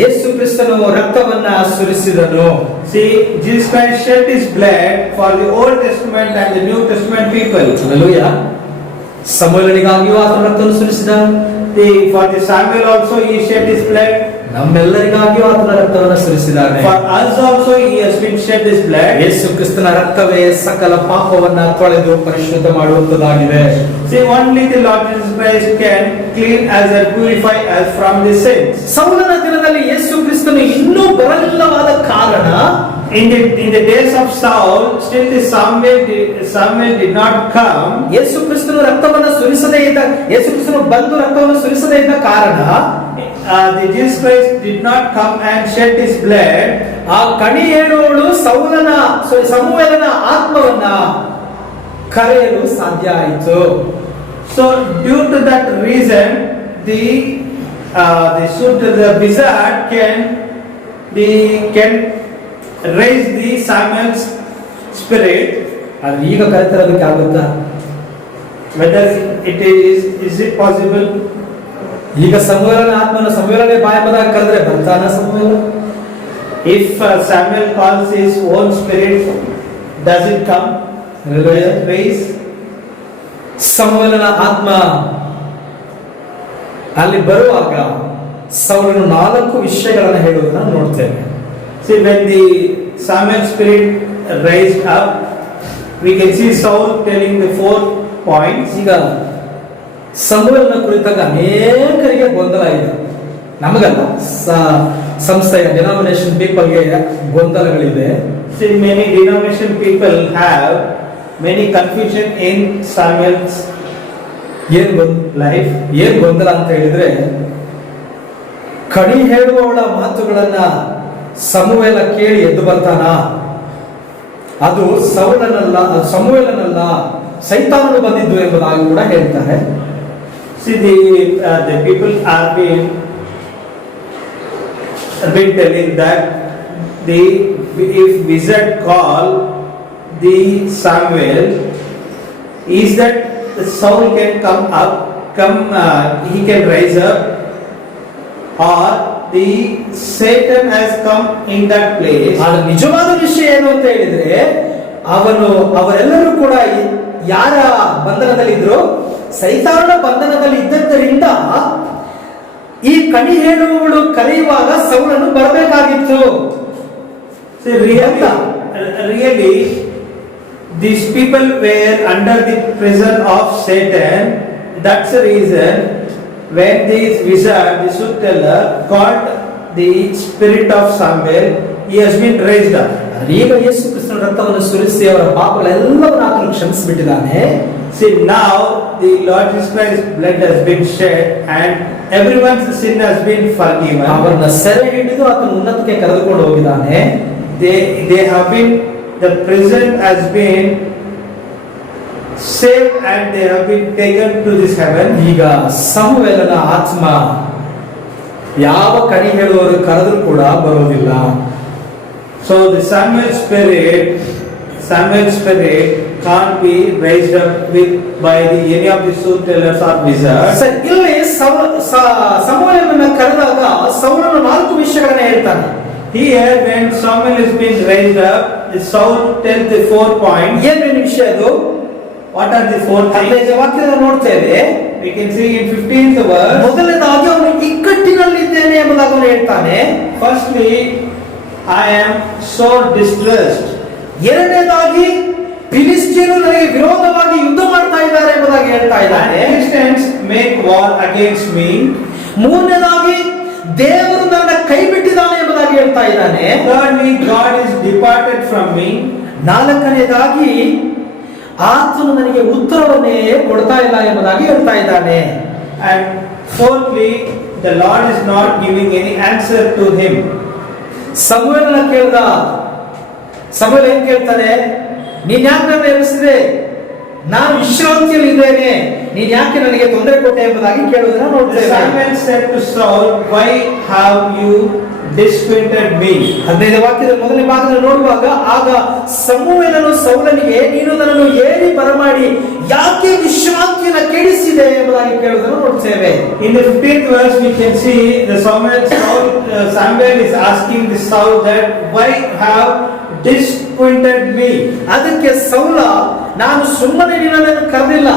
ಯೇಸು ಕ್ರಿಸ್ತನು ರಕ್ತವನ್ನ ಸುರಿಸಿದನು. See, Jesus Christ shed his blood for the Old Testament and the New Testament people. Hallelujah. ಸಮುವೇಲನಿಗಾಗಿಯೂ ಆತನ ರಕ್ತವನ್ನು ಸುರಿಸಿದ. For the Samuel also he shed his blood. ನಮ್ಮೆಲ್ಲರಿಗಾಗಿಯೂ ಆತನ ರಕ್ತವನ್ನು ಸುರಿಸಿದ್ದಾನೆ. For us also he has been shed his blood. ಯೇಸು ಕ್ರಿಸ್ತನ ರಕ್ತವೇ ಸಕಲ ಪಾಪವನ್ನ ತೊಳೆದು ಪರಿಶುದ್ಧ ಮಾಡುವಂತದ್ದಾಗಿದೆ. See, only the Lord Jesus Christ can clean us and purify us from the sins. ಸೌಲನ ದಿನದಲ್ಲಿ ಯೇಸು ಕ್ರಿಸ್ತನು ಇನ್ನೂ ಬರಲಿಲ್ಲವಾದ ಕಾರಣ, in the days of Saul, still the Samuel did not come. ಯೇಸು ಕ್ರಿಸ್ತನು ರಕ್ತವನ್ನು ಸುರಿಸದೇ ಇದ್ದ, ಯೇಸು ಕ್ರಿಸ್ತನು ಬಂದು ರಕ್ತವನ್ನು ಸುರಿಸದೇ ಇದ್ದ ಕಾರಣ the Jesus Christ did not come and shed his blood. ಆ ಕಣಿ ಹೇಳುವಳು ಸಮುವೇಲನ ಆತ್ಮವನ್ನ ಕರೆಯಲು ಸಾಧ್ಯ ಆಯಿತು. So due to that reason, the wizard can raise the Samuel's spirit. ಆದ್ರೆ ಈಗ ಕರೆತರೋದಕ್ಕೆ ಆಗುತ್ತಾ? Whether is it possible? ಈಗ ಸಮುವೇಲನ ಆತ್ಮನ ಸಮುವೇಲನೇ ಬಾಯಿ ಬಂದಾಗ ಕರೆದ್ರೆ ಬರ್ತಾನ ಸಮುವೇಲ? If Samuel calls his own spirit, does it come? Raise. ಸಮುವೇಲನ ಆತ್ಮ ಅಲ್ಲಿ ಬರುವಾಗ ಸೌಲನು 4 ವಿಷಯಗಳನ್ನು ಹೇಳುವುದನ್ನು ನೋಡ್ತೇವೆ. See, when the Samuel spirit raised up, we can see Saul telling the 4 points. ಈಗ ಸಮುವೇಲನ ಕುರಿತಾಗ ಅನೇಕರಿಗೆ ಗೊಂದಲ ಇದೆ. ನಮಗಲ್ಲ, ಸಂಸ್ಥೆಯ denomination ಪೀಪಲ್ಗೆ ಗೊಂದಲಗಳಿದೆ. See, many denomination people have many confusion in Samuel's life. ಏನ್ ಗೊಂದಲ ಅಂತ ಹೇಳಿದ್ರೆ, ಕಣಿ ಹೇಳುವವಳ ಮಾತುಗಳನ್ನ ಸಮುವೇಲ ಕೇಳಿ ಎದ್ದು ಬರ್ತಾನ? ಅದು ಸೌಲನಲ್ಲ, ಅದು ಸಮುವೇಲನಲ್ಲ, ಸೈತಾನನು ಬಂದಿದ್ದು ಎಂಬುದಾಗಿ ಕೂಡ ಹೇಳ್ತಾರೆ. See, the people are been telling that if wizard call the Samuel, is that Saul can he can rise up, or the Satan has come in that place. ಆದ್ರೆ ನಿಜವಾದ ವಿಷಯ ಏನು ಅಂತ ಹೇಳಿದ್ರೆ, ಅವರೆಲ್ಲರೂ ಕೂಡ ಯಾರ ಬಂಧನದಲ್ಲಿದ್ರು? ಸೈತಾನನ ಬಂಧನದಲ್ಲಿ ಇದ್ದದ್ದರಿಂದ ಈ ಕಣಿ ಹೇಳುವವಳು ಕರೆಯುವಾಗ ಸೌಲನು ಬರಬೇಕಾಗಿತ್ತು. See, really, these people were under the prison of Satan. That's the reason when this wizard, the sooth teller, called the spirit of Samuel, he has been raised up. ಈಗ ಯೇಸು ಕ್ರಿಸ್ತನ ರಕ್ತವನ್ನು ಸುರಿಸಿ ಅವರ ಪಾಪಗಳೆಲ್ಲವನ್ನೂ ಆತನು ಕ್ಷಮಿಸಿಬಿಟ್ಟಿದ್ದಾನೆ. See, now the Lord Jesus Christ's blood has been shed and everyone's sin has been forgiven. ಅವರನ್ನ ಸೆರೆ ಹಿಡಿದು ಆತನು ಉನ್ನತಕ್ಕೆ ಕರೆದುಕೊಂಡು ಹೋಗಿದ್ದಾನೆ. They have been, the prison has been saved and they have been taken to this heaven. ಈಗ ಸಮುವೇಲನ ಆತ್ಮ ಯಾವ ಕಣಿ ಹೇಳುವವರು ಕರೆದರೂ ಕೂಡ ಬರೋದಿಲ್ಲ. So the Samuel spirit can't be raised up by any of the sooth tellers or wizards. ಇಲ್ಲಿ ಸಮುವೇಲನನ್ನ ಕರೆದಾಗ ಸೌಲನು 4 ವಿಷಯಗಳನ್ನ ಹೇಳ್ತಾನೆ. Here when Samuel is being raised up, the Saul tells the 4 points. ಏನೇನು ವಿಷಯ ಅದು? What are the 4 things? 15ನೇ ವಾಕ್ಯದಲ್ಲಿ ನೋಡ್ತೇವೆ. We can see in 15th verse. ಮೊದಲನೇದಾಗಿ ಅವನು ಇಕ್ಕಟ್ಟಿನಲ್ಲಿದ್ದೇನೆ ಎಂಬುದಾಗಿ ಅವನು ಹೇಳ್ತಾನೆ. Firstly, I am so distressed. ಎರಡನೇದಾಗಿ ಫಿಲಿಸ್ತೀಯರು ನನಗೆ ವಿರೋಧವಾಗಿ ಯುದ್ಧ ಮಾಡ್ತಾ ಇದ್ದಾರೆ ಎಂಬುದಾಗಿ ಹೇಳ್ತಾ ಇದ್ದಾನೆ. Philistines make war against me. ಮೂರನೇದಾಗಿ ದೇವರು ನನ್ನ ಕೈ ಬಿಟ್ಟಿದ್ದಾನೆ ಎಂಬುದಾಗಿ ಹೇಳ್ತಾ ಇದ್ದಾನೆ. Thirdly, God is departed from me. ನಾಲ್ಕನೇದಾಗಿ ಆತನು ನನಗೆ ಉತ್ತರವನ್ನೇ ಕೊಡ್ತಾ ಇಲ್ಲ ಎಂಬುದಾಗಿ ಹೇಳ್ತಾ ಇದ್ದಾನೆ. And fourthly, the Lord is not giving any answer to him. ಸಮುವೇಲನ ಕೇಳಿದ ಸಮುವೇಲ ಏನ್ ಕೇಳ್ತಾನೆ? ನೀನ್ ಯಾಕೆ ನನ್ನ ಎಬ್ಬಿಸಿದೆ? ನಾನು ವಿಶ್ರಾಂತಿಯಲ್ಲಿ ಇದ್ದೇನೆ, ನೀನ್ ಯಾಕೆ ನನಗೆ ತೊಂದರೆ ಕೊಟ್ಟೆ ಎಂಬುದಾಗಿ ಕೇಳುವುದನ್ನ ನೋಡ್ತೇವೆ. Samuel said to Saul, why have you disappointed me? 15ನೇ ವಾಕ್ಯದ ಮೊದಲನೇ ಭಾಗದಲ್ಲಿ ನೋಡುವಾಗ, ಆಗ ಸಮುವೇಲನು ಸೌಲನಿಗೆ, ನೀನು ನನ್ನನ್ನು ಏರಿ ಬರಮಾಡಿ ಯಾಕೆ ವಿಶ್ರಾಂತಿಯನ್ನು ಕೆಡಿಸಿದೆ ಎಂಬುದಾಗಿ ಕೇಳುವುದನ್ನು ನೋಡ್ತೇವೆ. In the 15th verse we can see the Samuel is asking the Saul that why have disappointed me. ಅದಕ್ಕೆ ಸೌಲ, ನಾನು ಸುಮ್ಮನೆ ನಿನ್ನನ್ನು ಕರೆದಿಲ್ಲ,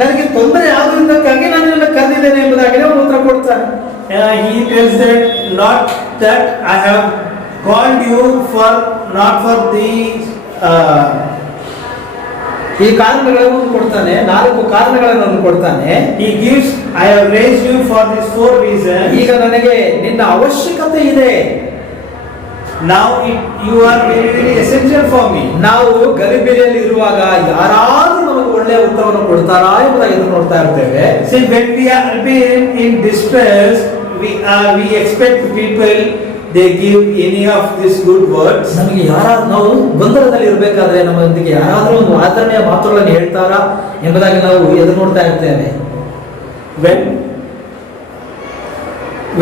ನನಗೆ ತೊಂದರೆ ಆಗುವುದಕ್ಕಾಗಿ ನಾನು ನಿನ್ನನ್ನು ಕರೆದಿದ್ದೇನೆ ಎಂಬುದಾಗಿ ಅವನು ಉತ್ತರ ಕೊಡ್ತಾನೆ. He tells that not that I have called you not for the ಈ ಕಾರಣಗಳನ್ನು ಕೊಡ್ತಾನೆ, 4 ಕಾರಣಗಳನ್ನು ಕೊಡ್ತಾನೆ. He gives, I have raised you for these 4 reasons. ಈಗ ನನಗೆ ನಿನ್ನ ಅವಶ್ಯಕತೆ ಇದೆ. Now you are very very essential for me. ನಾವು ಗಲಿಬಿಲಿಯಲ್ಲಿ ಇರುವಾಗ ಯಾರಾದ್ರೂ ನಮಗೆ ಒಳ್ಳೆಯ ಉತ್ತರವನ್ನು ಕೊಡ್ತಾರಾ ಎಂಬುದಾಗಿ ಎದುರು ನೋಡ್ತಾ ಇರ್ತೇವೆ. See, when we are being in distress, we expect people they give any of these good words. ನಮಗೆ ನಾವು ಗೊಂದಲದಲ್ಲಿ ಇರಬೇಕಾದ್ರೆ ನಮ್ಮೊಂದಿಗೆ ಯಾರಾದ್ರೂ ಒಂದು ಆಚರಣೆಯ ಮಾತುಗಳನ್ನು ಹೇಳ್ತಾರಾ ಎಂಬುದಾಗಿ ನಾವು ಎದುರು ನೋಡ್ತಾ ಇರ್ತೇವೆ.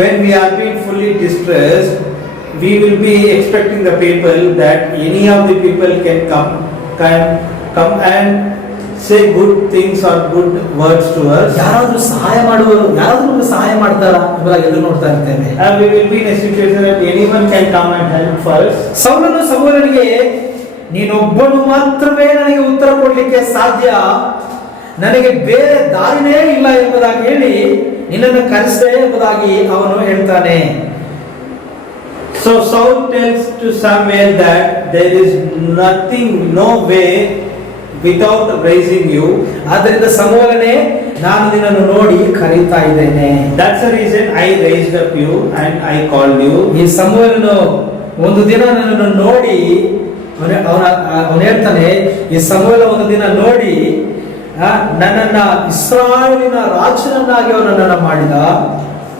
When we are being fully distressed, we will be expecting the people that any of the people can come and say good things or good words to us. ಯಾರಾದ್ರೂ ಸಹಾಯ ಮಾಡುವರು, ಯಾರಾದ್ರೂ ನಮಗೆ ಸಹಾಯ ಮಾಡ್ತಾರಾ ಎಂಬುದಾಗಿ ಎದುರು ನೋಡ್ತಾ ಇರ್ತೇವೆ. And we will be in a situation that anyone can come and help us. ಸೌಲನು ಸಮುವೇಲನಿಗೆ, ನೀನೊಬ್ಬನು ಮಾತ್ರವೇ ನನಗೆ ಉತ್ತರ ಕೊಡ್ಲಿಕ್ಕೆ ಸಾಧ್ಯ, ನನಗೆ ಬೇರೆ ದಾರಿನೇ ಇಲ್ಲ ಎಂಬುದಾಗಿ ಹೇಳಿ ನಿನ್ನನ್ನು ಕರೆಸಿದೆ ಎಂಬುದಾಗಿ ಅವನು ಹೇಳ್ತಾನೆ. So Saul tells to Samuel that there is nothing, no way without raising you. ಆದ್ದರಿಂದ ಸಮುವೇಲನೇ, ನಾನು ನಿನ್ನನ್ನು ನೋಡಿ ಕರೀತಾ ಇದ್ದೇನೆ. That's the reason I raised up you and I called you. ಈ ಸಮುವೇಲನು ಒಂದು ದಿನ ನನ್ನನ್ನು ನೋಡಿ ಅವನು ಹೇಳ್ತಾನೆ, ಈ ಸಮುವೇಲ ಒಂದು ದಿನ ನೋಡಿ ನನ್ನನ್ನ ಇಸ್ರಾಯೇಲಿನ ರಾಜನನ್ನಾಗಿ ಅವನು ನನ್ನನ್ನು ಮಾಡಿದ.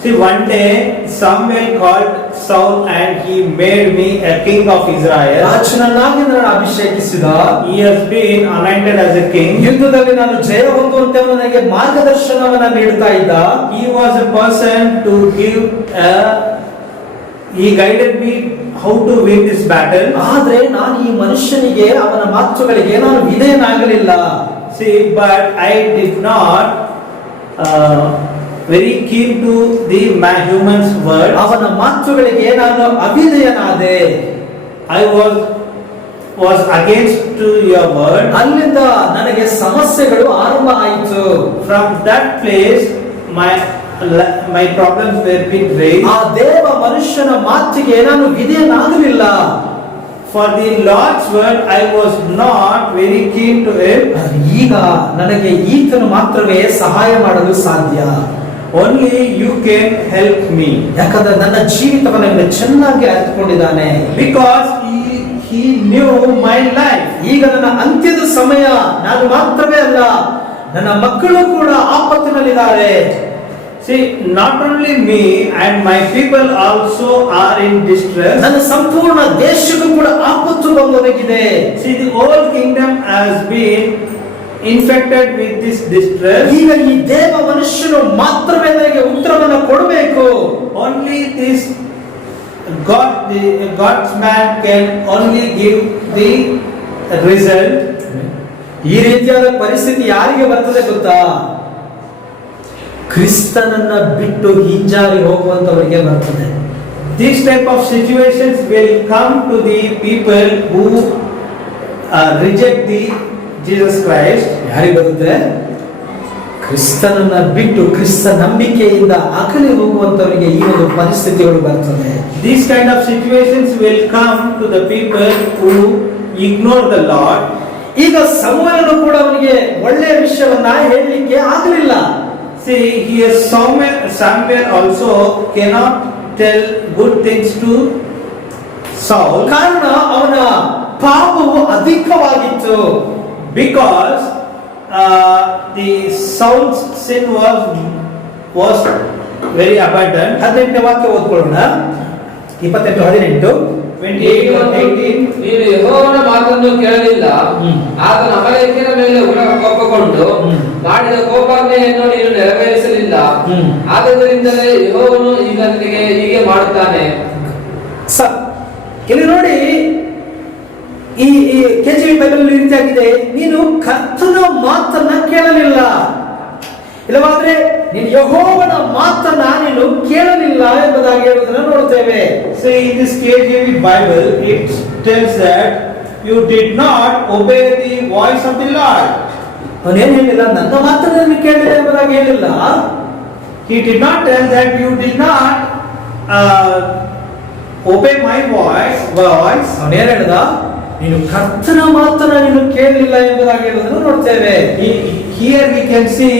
See, one day Samuel called Saul and he made me a king of Israel. ರಾಜನನ್ನಾಗಿ ನನ್ನನ್ನು ಅಭಿಷೇಕಿಸಿದ. He has been anointed as a king. ಯುದ್ಧದಲ್ಲಿ ನಾನು ಜಯ ಹೊಂದುವಂತೆ ಅವನು ನನಗೆ ಮಾರ್ಗದರ್ಶನವನ್ನ ನೀಡುತ್ತಾ ಇದ್ದ. He was a person to give he guided me how to win this battle. ಆದ್ರೆ ನಾನು ಈ ಮನುಷ್ಯನಿಗೆ ಅವನ ಮಾತುಗಳಿಗೆ ನಾನು ವಿಧೇಯನಾಗಲಿಲ್ಲ. See, but I did not very keen to the human's word. ಅವನ ಮಾತುಗಳಿಗೆ ನಾನು ಅವಿಧೇಯನಾದೆ. I was against to your word. ಅಲ್ಲಿಂದ ನನಗೆ ಸಮಸ್ಯೆಗಳು ಆರಂಭ ಆಯಿತು. From that place my problems were being raised. ಆ ದೇವ ಮನುಷ್ಯನ ಮಾತಿಗೆ ನಾನು ವಿಧೇಯನಾಗಲಿಲ್ಲ. For the Lord's word I was not very keen to it. ಈಗ ನನಗೆ ಈತನು ಮಾತ್ರವೇ ಸಹಾಯ ಮಾಡಲು ಸಾಧ್ಯ. Only you can help me. ಯಾಕಂದ್ರೆ ನನ್ನ ಜೀವಿತವನ್ನು ಚೆನ್ನಾಗಿ ಅರ್ಥಕೊಂಡಿದ್ದಾನೆ. Because he knew my life. ಈಗ ನನ್ನ ಅಂತ್ಯದ ಸಮಯ. ನಾನು ಮಾತ್ರವೇ ಅಲ್ಲ, ನನ್ನ ಮಕ್ಕಳು ಕೂಡ ಆಪತ್ತಿನಲ್ಲಿದ್ದಾರೆ. See, not only me and my people also are in distress. ನನ್ನ ಸಂಪೂರ್ಣ ದೇಶಕ್ಕೂ ಕೂಡ ಆಪತ್ತು ಬಂದೊದಗಿದೆ. See, the whole kingdom has been infected with this distress. ಈಗ ಈ ದೇವ ಮನುಷ್ಯನು ಮಾತ್ರವೇ ನನಗೆ ಉತ್ತರವನ್ನು ಕೊಡಬೇಕು. Only this God's man can only give the result. ಈ ರೀತಿಯಾದ ಪರಿಸ್ಥಿತಿ ಯಾರಿಗೆ ಬರ್ತದೆ ಗೊತ್ತಾ? ಕ್ರಿಸ್ತನನ್ನ ಬಿಟ್ಟು ಹಿಂಜಾರಿ ಹೋಗುವಂತವರಿಗೆ ಬರ್ತದೆ. This type of situations will come to the people who reject the Jesus Christ. ಯಾರಿಗೆ ಬರುತ್ತೆ? ಕ್ರಿಸ್ತನನ್ನ ಬಿಟ್ಟು ಕ್ರಿಸ್ತ ನಂಬಿಕೆಯಿಂದ ಅಕಲಿ ಹೋಗುವಂತವರಿಗೆ ಈ ಒಂದು ಪರಿಸ್ಥಿತಿಗಳು ಬರ್ತದೆ. These kind of situations will come to the people who ignore the Lord. ಈಗ ಸಮುವೇಲನು ಕೂಡ ಅವನಿಗೆ ಒಳ್ಳೆಯ ವಿಷಯವನ್ನ ಹೇಳಲಿಕ್ಕೆ ಆಗಲಿಲ್ಲ. See, here Samuel also cannot tell good things to Saul. ಕಾರಣ ಅವನ ಪಾಪವು ಅಧಿಕವಾಗಿತ್ತು. Because the Saul's sin was very abundant. 18ನೇ ವಾಕ್ಯ ಓದ್ಕೊಳ್ಳೋಣ. 28:18. 28:18. ನೀನು ಯೆಹೋವನ ಮಾತನ್ನು ಕೇಳಲಿಲ್ಲ. ಆತನ ಅಮಲೇಕ್ಯರ ಮೇಲೆ ಕೋಪಗೊಂಡು ಮಾಡಿದ ಕೋಪಾಜ್ಞೆಯನ್ನು ನೀನು ನೆರವೇರಿಸಲಿಲ್ಲ. ಆದ್ದರಿಂದಲೇ ಯೆಹೋವನು ಈಗ ನಿನಗೆ ಹೀಗೆ ಮಾಡುತ್ತಾನೆ. ಇಲ್ಲಿ ನೋಡಿ, ಈ KJV ಬೈಬಲ್ ರೀತಿಯಾಗಿದೆ, ನೀನು ಕರ್ತನ ಮಾತನ್ನ ಕೇಳಲಿಲ್ಲ, ಇಲ್ಲವಾದ್ರೆ ನೀನು ಯೆಹೋವನ ಮಾತನ್ನ ನೀನು ಕೇಳಲಿಲ್ಲ ಎಂಬುದಾಗಿ ಹೇಳುವುದನ್ನು ನೋಡ್ತೇವೆ. So in this KJV Bible it tells that you did not obey the voice of the Lord. ಅವನೇನು ಹೇಳಿಲ್ಲ, ನನ್ನ ಮಾತನ್ನ ನೀನು ಕೇಳಿಲ್ಲ ಎಂಬುದಾಗಿ ಹೇಳಿಲ್ಲ. He did not tell that you did not obey my voice. ಅವನೇನು ಹೇಳಿದ? ನೀನು ಕರ್ತನ ಮಾತನ್ನ ನೀನು ಕೇಳಲಿಲ್ಲ ಎಂಬುದಾಗಿ ಹೇಳುವುದನ್ನು ನೋಡ್ತೇವೆ. Here we can see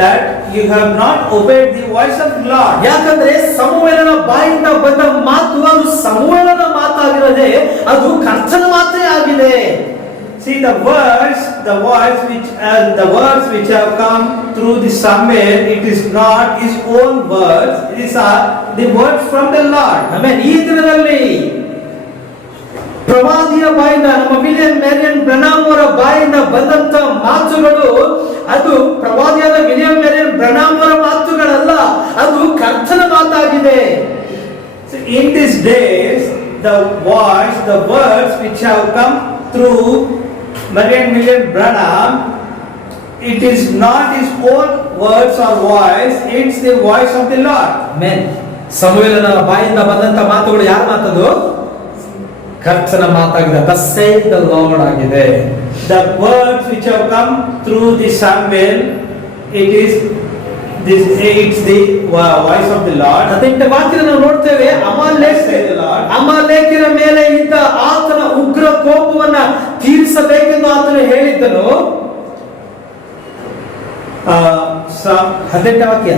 that you have not obeyed the voice of God. ಯಾಕಂದ್ರೆ ಸಮುವೇಲನ ಬಾಯಿಂದ ಬಂದ ಮಾತು ಅದು ಸಮುವೇಲನ ಮಾತಾಗಿರದೆ ಅದು ಕರ್ತನ ಮಾತೇ ಆಗಿದೆ. See, the words which have come through the Samuel, it is not his own words, these are the words from the Lord. ಆಮೇಲೆ ಈ ದಿನದಲ್ಲಿ ಪ್ರವಾದಿಯ ಬಾಯಿಂದ, ನಮ್ಮ ವಿಲಿಯಂ ಮ್ಯಾರಿಯನ್ ಬ್ರನಾಮ್ ಅವರ ಬಾಯಿಂದ ಬಂದಂತ ಮಾತುಗಳು ಅದು ಪ್ರವಾದಿಯಾದ ವಿಲಿಯಂ ಮ್ಯಾರಿಯನ್ ಬ್ರನಾಮ್ ಅವರ ಮಾತುಗಳಲ್ಲ, ಅದು ಕರ್ತನ ಮಾತಾಗಿದೆ. So in these days, the words which have come through William Branham, it is not his own words or voice, it's the voice of the Lord. Amen. ಸಮುವೇಲನ ಬಾಯಿಂದ ಬಂದಂತ ಮಾತುಗಳು ಯಾರ ಮಾತದು? ಕರ್ತನ ಮಾತಾಗಿದೆ. Thus saith the Lord ಆಗಿದೆ. The words which have come through the Samuel, it's the voice of the Lord. 18ನೇ ವಾಕ್ಯದಲ್ಲಿ ನಾವು ನೋಡ್ತೇವೆ, ಅಮಾಲೇಕ್ಯರ ಮೇಲೆ ಇದ್ದ ಆತನ ಉಗ್ರ ಕೋಪವನ್ನ ತೀರಿಸಬೇಕೆಂದು ಆತನು ಹೇಳಿದ್ದನು. 18ನೇ ವಾಕ್ಯ.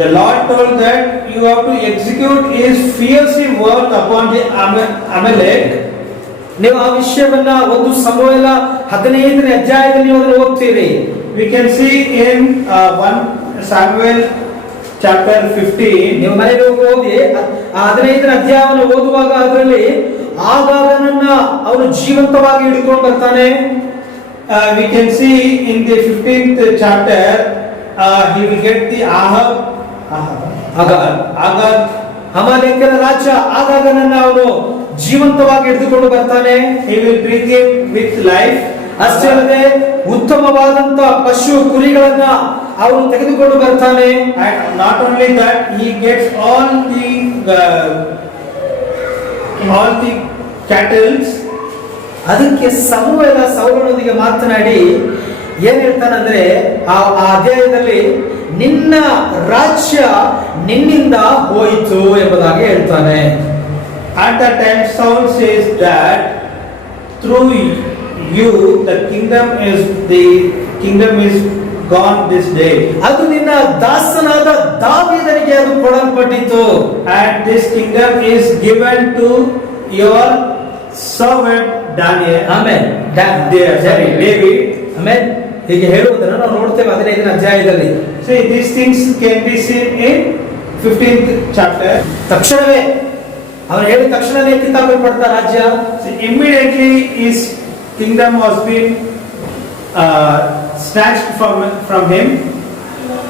The Lord told that you have to execute his fierce word upon the Amalek. ನೀವು ಆ ವಿಷಯವನ್ನ 1 ಸಮುವೇಲ 15ನೇ ಅಧ್ಯಾಯದಲ್ಲಿ ನೀವು ಅದನ್ನು ಓದ್ತೀರಿ. We can see in 1 Samuel chapter 15. ನೀವು ಮನೆಗೆ ಹೋಗಿ ಓದಿ ಆ 15ನೇ ಅಧ್ಯಾಯವನ್ನು ಓದುವಾಗ ಅದರಲ್ಲಿ ಆಗಾಗನನ್ನ ಅವನು ಜೀವಂತವಾಗಿ ಹಿಡ್ಕೊಂಡು ಬರ್ತಾನೆ. We can see in the 15th chapter he will get the Agag ಅಮಾಲೇಕರ ರಾಜ ಆಗಾಗನನ್ನ ಅವನು ಜೀವಂತವಾಗಿ ಹಿಡಿದುಕೊಂಡು ಬರ್ತಾನೆ. He will bring him with life. ಅಷ್ಟೇ ಅಲ್ಲದೆ ಉತ್ತಮವಾದಂತ ಪಶು ಕುರಿಗಳನ್ನ ಅವನು ತೆಗೆದುಕೊಂಡು ಬರ್ತಾನೆ. And not only that, he gets all the cattle. ಅದಕ್ಕೆ ಸಮುವೇಲ ಸೌಲನೊಂದಿಗೆ ಮಾತನಾಡಿ ಏನ್ ಹೇಳ್ತಾನಂದ್ರೆ ಆ ಅಧ್ಯಾಯದಲ್ಲಿ ನಿನ್ನ ರಾಜ್ಯ ನಿನ್ನಿಂದ ಹೋಯಿತು ಎಂಬುದಾಗಿ ಹೇಳ್ತಾನೆ. At that time Saul says that through you the kingdom is gone this day. ಅದು ನಿನ್ನ ದಾಸನಾದ ದಾವೀದನಿಗೆ ಅದು ಕೊಡಲ್ಪಟ್ಟಿತು. And this kingdom is given to your servant Daniel. Amen. David. Amen. ಹೀಗೆ ಹೇಳುವುದನ್ನು ನಾವು ನೋಡ್ತೇವೆ 15ನೇ ಅಧ್ಯಾಯದಲ್ಲಿ. See, these things can be seen in 15th chapter. ತಕ್ಷಣವೇ ಅವನು ಹೇಳಿದ ತಕ್ಷಣವೇ ಕಿತ್ತಾಕಲ್ಪಡ್ತ ರಾಜ್ಯ. Immediately his kingdom was being snatched from him.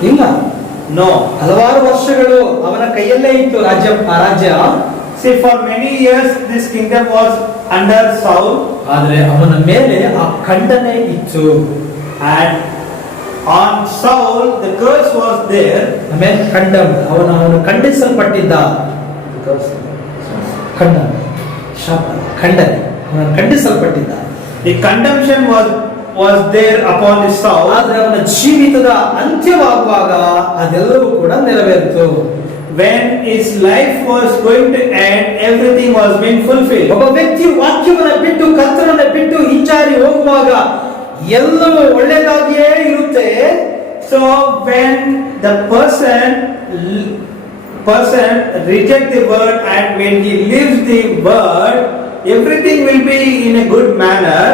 ಇಲ್ಲ, No. ಹಲವಾರು ವರ್ಷಗಳು ಅವನ ಕೈಯಲ್ಲೇ ಇತ್ತು ರಾಜ್ಯ. See, for many years this kingdom was under Saul. ಆದರೆ ಅವನ ಮೇಲೆ ಆ ಖಂಡನೆ ಇತ್ತು. And on Saul the curse was there. ಆಮೇಲೆ ಅವನು ಖಂಡಿಸಲ್ಪಟ್ಟಿದ್ದ. ಖಂಡನೆ ಅವನು ಖಂಡಿಸಲ್ಪಟ್ಟಿದ್ದ. The condemnation was there upon his Saul. ಆದರೆ ಅವನ ಜೀವಿತದ ಅಂತ್ಯವಾಗುವಾಗ ಅದೆಲ್ಲವೂ ಕೂಡ ನೆರವೇರಿತು. When his life was going to end, everything was being fulfilled. ಒಬ್ಬ ವ್ಯಕ್ತಿ ವಾಕ್ಯವನ್ನ ಬಿಟ್ಟು ಕರ್ತನನ್ನ ಬಿಟ್ಟು ಹಿಂಜಾರಿ ಹೋಗುವಾಗ ಎಲ್ಲವೂ ಒಳ್ಳೆಯದಾಗಿಯೇ ಇರುತ್ತೆ. So when the person reject the word and when he lives the word, everything will be in a good manner.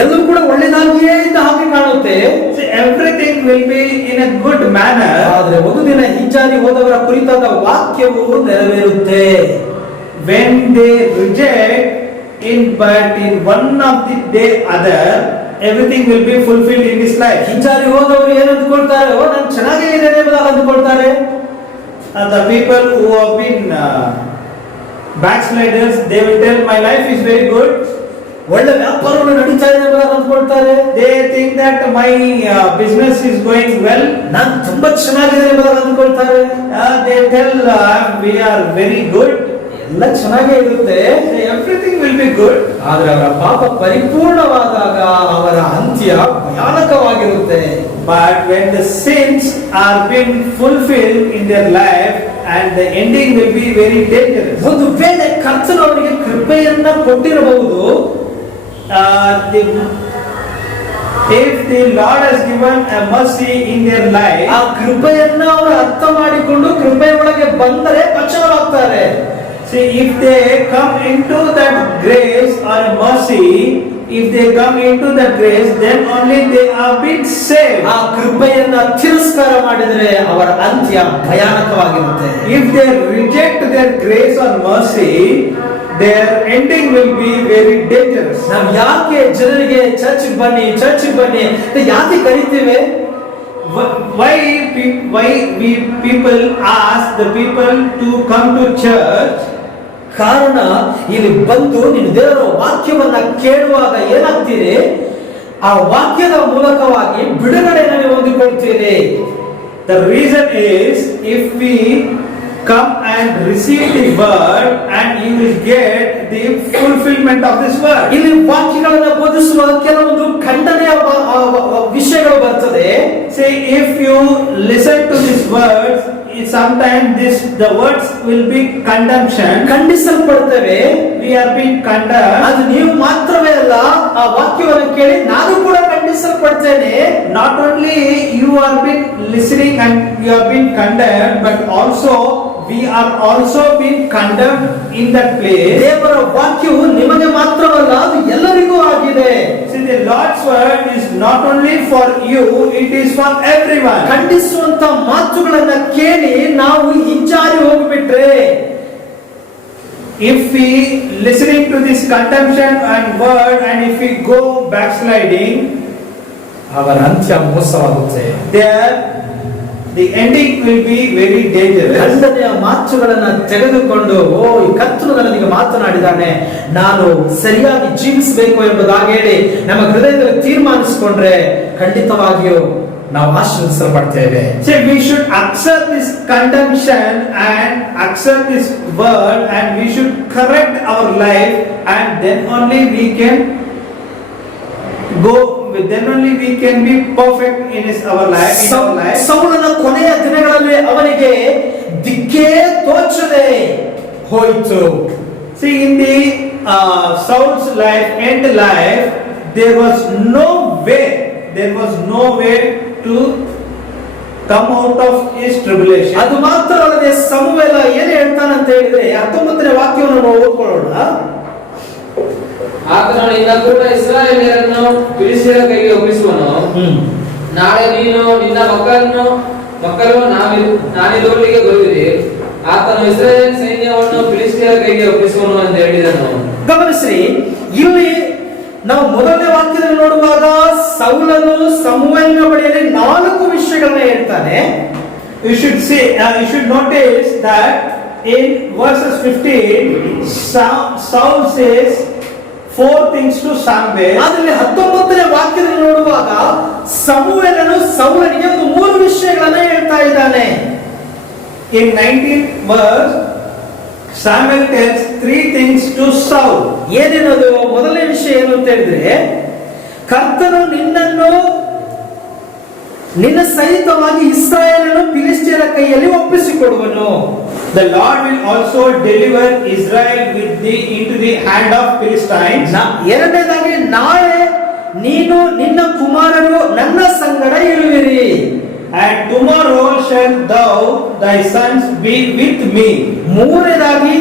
ಎಲ್ಲವೂ ಕೂಡ ಒಳ್ಳೆಯದಾಗಿಯೇ ಇದ್ದ ಹಾಗೆ ಕಾಣುತ್ತೆ. So everything will be in a good manner. ಆದರೆ ಒಂದು ದಿನ ಹಿಂಜಾರಿ ಹೋದವರ ಕುರಿತಾದ ವಾಕ್ಯವು ನೆರವೇರುತ್ತೆ. When they reject but in one of the day other, everything will be fulfilled in his life. ಹಿಂಜಾರಿ ಹೋದವರು ಏನು ಅಂದ್ಕೊಳ್ತಾರೆ? ನಾನು ಚೆನ್ನಾಗೇ ಇದ್ದೇನೆ ಎಂಬುದಾಗಿ ಅಂದ್ಕೊಳ್ತಾರೆ. The people who have been backsliders, they will tell my life is very good. ಒಳ್ಳೆ ವ್ಯಾಪಾರವನ್ನು ನಡೀತಾ ಇದೆ ಎಂಬುದಾಗಿ ಅಂದ್ಕೊಳ್ತಾರೆ. They think that my business is going well. ನಾನು ತುಂಬಾ ಚೆನ್ನಾಗಿದೆ ಎಂಬುದಾಗಿ ಅಂದ್ಕೊಳ್ತಾರೆ. They tell we are very good. ಎಲ್ಲ ಚೆನ್ನಾಗೇ ಇರುತ್ತೆ. Everything will be good. ಆದರೆ ಅವರ ಪಾಪ ಪರಿಪೂರ್ಣವಾದಾಗ ಅವರ ಅಂತ್ಯ ಭಯಾನಕವಾಗಿರುತ್ತೆ. But when the sins are being fulfilled in their life, and the ending will be very dangerous. ಒಂದು ವೇಳೆ ಕರ್ತನು ಅವರಿಗೆ ಕೃಪೆಯನ್ನ ಕೊಟ್ಟಿರಬಹುದು. If the Lord has given a mercy in their life, ಆ ಕೃಪೆಯನ್ನ ಅವರು ಅರ್ಥ ಮಾಡಿಕೊಂಡು ಕೃಪೆಯ ಒಳಗೆ ಬಂದರೆ ಬಚಾವಾಗ್ತಾರೆ. see, if they come into that grace or mercy, if they come into that grace, then only they are being saved. ಆ ಕೃಪೆಯನ್ನ ತಿರಸ್ಕಾರ ಮಾಡಿದರೆ ಅವರ ಅಂತ್ಯ ಭಯಾನಕವಾಗಿರುತ್ತೆ. If they reject their grace or mercy, their ending will be very dangerous. ನಾವು ಯಾಕೆ ಜನರಿಗೆ church ಬನ್ನಿ ಅಂತ ಯಾಕೆ ಕರೀತೀವಿ? Why we people ask the people to come to church? ಕಾರಣ ಇಲ್ಲಿ ಬಂದು ನೀವು ದೇವರ ವಾಕ್ಯವನ್ನ ಕೇಳುವಾಗ ಏನಾಗ್ತೀರಿ? ಆ ವಾಕ್ಯದ ಮೂಲಕವಾಗಿ ಬಿಡುಗಡೆಯನ್ನು ನೀವು ಹೊಂದಿಕೊಳ್ತೀರಿ. The reason is, if we come and receive the word, and you will get the fulfillment of this word. ಇಲ್ಲಿ ವಾಕ್ಯಗಳನ್ನು ಬೋಧಿಸುವ ಕೆಲವೊಂದು ಖಂಡನೆಯ ವಿಷಯಗಳು ಬರ್ತದೆ. Say, if you listen to these words, sometimes the words will be condemnation. ಖಂಡಿಸಲ್ಪಡ್ತೇವೆ. We are being condemned. ಅದು ನೀವು ಮಾತ್ರವೇ ಅಲ್ಲ, ಆ ವಾಕ್ಯವನ್ನು ಕೇಳಿ ನಾನು ಕೂಡ ಖಂಡಿಸಲ್ಪಡ್ತೇನೆ. Not only you are been listening and you have been condemned, but also we are also being condemned in that place. ದೇವರ ವಾಕ್ಯವು ನಿಮಗೆ ಮಾತ್ರವಲ್ಲ, ಅದು ಎಲ್ಲರಿಗೂ ಆಗಿದೆ. See, the Lord's word is not only for you, it is for everyone. ಖಂಡಿಸುವಂತ ಮಾತುಗಳನ್ನ ಕೇಳಿ ನಾವು ಹಿಂಜಾರಿ ಹೋಗ್ಬಿಟ್ರೆ, If we listening to this consumption and word, and if we go backsliding, ಅವರ ಅಂತ್ಯ ಮೋಸವಾಗುತ್ತೆ. there the ending will be very dangerous. ಖಂಡನೆಯ ಮಾತುಗಳನ್ನ ತೆಗೆದುಕೊಂಡು, ಓ ಈ ಕರ್ತನು ನನಗೆ ಮಾತನಾಡಿದ್ದಾನೆ, ನಾನು ಸರಿಯಾಗಿ ಜೀವಿಸಬೇಕು ಎಂಬುದಾಗಿ ಹೇಳಿ ನಮ್ಮ ಹೃದಯದಲ್ಲಿ ತೀರ್ಮಾನಿಸಿಕೊಂಡ್ರೆ ಖಂಡಿತವಾಗಿಯೂ ನಾವು ಆಶೀರ್ವದಿಸಲ್ಪಡ್ತೇವೆ. So we should accept this condemnation and accept this word, and we should correct our life, and then only we can go, then only we can be perfect in our life. ಸೌಲನ ಕೊನೆಯ ದಿನಗಳಲ್ಲಿ ಅವನಿಗೆ ದಿಕ್ಕೇ ತೋಚದೆ ಹೋಯಿತು. See, in the Saul's life, end life, there was no way to come out of his tribulation. ಅದು ಮಾತ್ರ ಅಲ್ಲದೆ ಸಮುವೇಲ ಏನು ಹೇಳ್ತಾನಂತ ಹೇಳಿದ್ರೆ 19ನೇ ವಾಕ್ಯವನ್ನು ನಾವು ಓದ್ಕೊಳ್ಳೋಣ. ಆತನು ನಿನ್ನ ಕೂಡ ಇಸ್ರಾಯೇಲ್ಯರನ್ನು ಫಿಲಿಷ್ಟಿಯರ ಕೈಗೆ ಒಪ್ಪಿಸುವನು. ನಾಳೆ ನೀನು ನಿನ್ನ ಮಕ್ಕಳು ನಾನಿದೋಳಿಗೆ ಬರುವಿರಿ. ಆತನು ಇಸ್ರಾಯೇಲ್ ಸೈನ್ಯವನ್ನು ಫಿಲಿಷ್ಟಿಯರ ಕೈಗೆ ಒಪ್ಪಿಸುವನು ಎಂದು ಹೇಳಿದನು. ಗಮನಿಸಿ, ಇಲ್ಲಿ ನಾವು ಮೊದಲನೇ ವಾಕ್ಯದಲ್ಲಿ ನೋಡುವಾಗ ಸೌಲನು ಸಮುವೇಲನ ಬಳಿಯಲ್ಲಿ 4 ವಿಷಯಗಳನ್ನ ಹೇಳ್ತಾನೆ. You should notice that in verses 15, Saul says 4 things to Samuel. ಅದರಲ್ಲಿ 19ನೇ ವಾಕ್ಯದಲ್ಲಿ ನೋಡುವಾಗ ಸಮುವೇಲನು ಸೌಲನಿಗೆ ಒಂದು 3 ವಿಷಯಗಳನ್ನ ಹೇಳ್ತಾ ಇದ್ದಾನೆ. In 19th verse, Samuel tells 3 things to Saul. ಏನೇನದು? ಮೊದಲನೇ ವಿಷಯ ಏನು ಅಂತ ಹೇಳಿದ್ರೆ, ಕರ್ತನು ನಿನ್ನ ಸಹಿತವಾಗಿ ಇಸ್ರಾಯೇಲನ್ನು ಫಿಲಿಷ್ಟಿಯರ ಕೈಯಲ್ಲಿ ಒಪ್ಪಿಸಿಕೊಡುವನು. The Lord will also deliver Israel into the hand of Philistines. ಎರಡನೇದಾಗಿ, ನಾಳೆ ನೀನು ನಿನ್ನ ಕುಮಾರರು ನನ್ನ ಸಂಗಡ ಇರುವಿರಿ. And tomorrow shall thy sons be with me. ಮೂರನೇದಾಗಿ,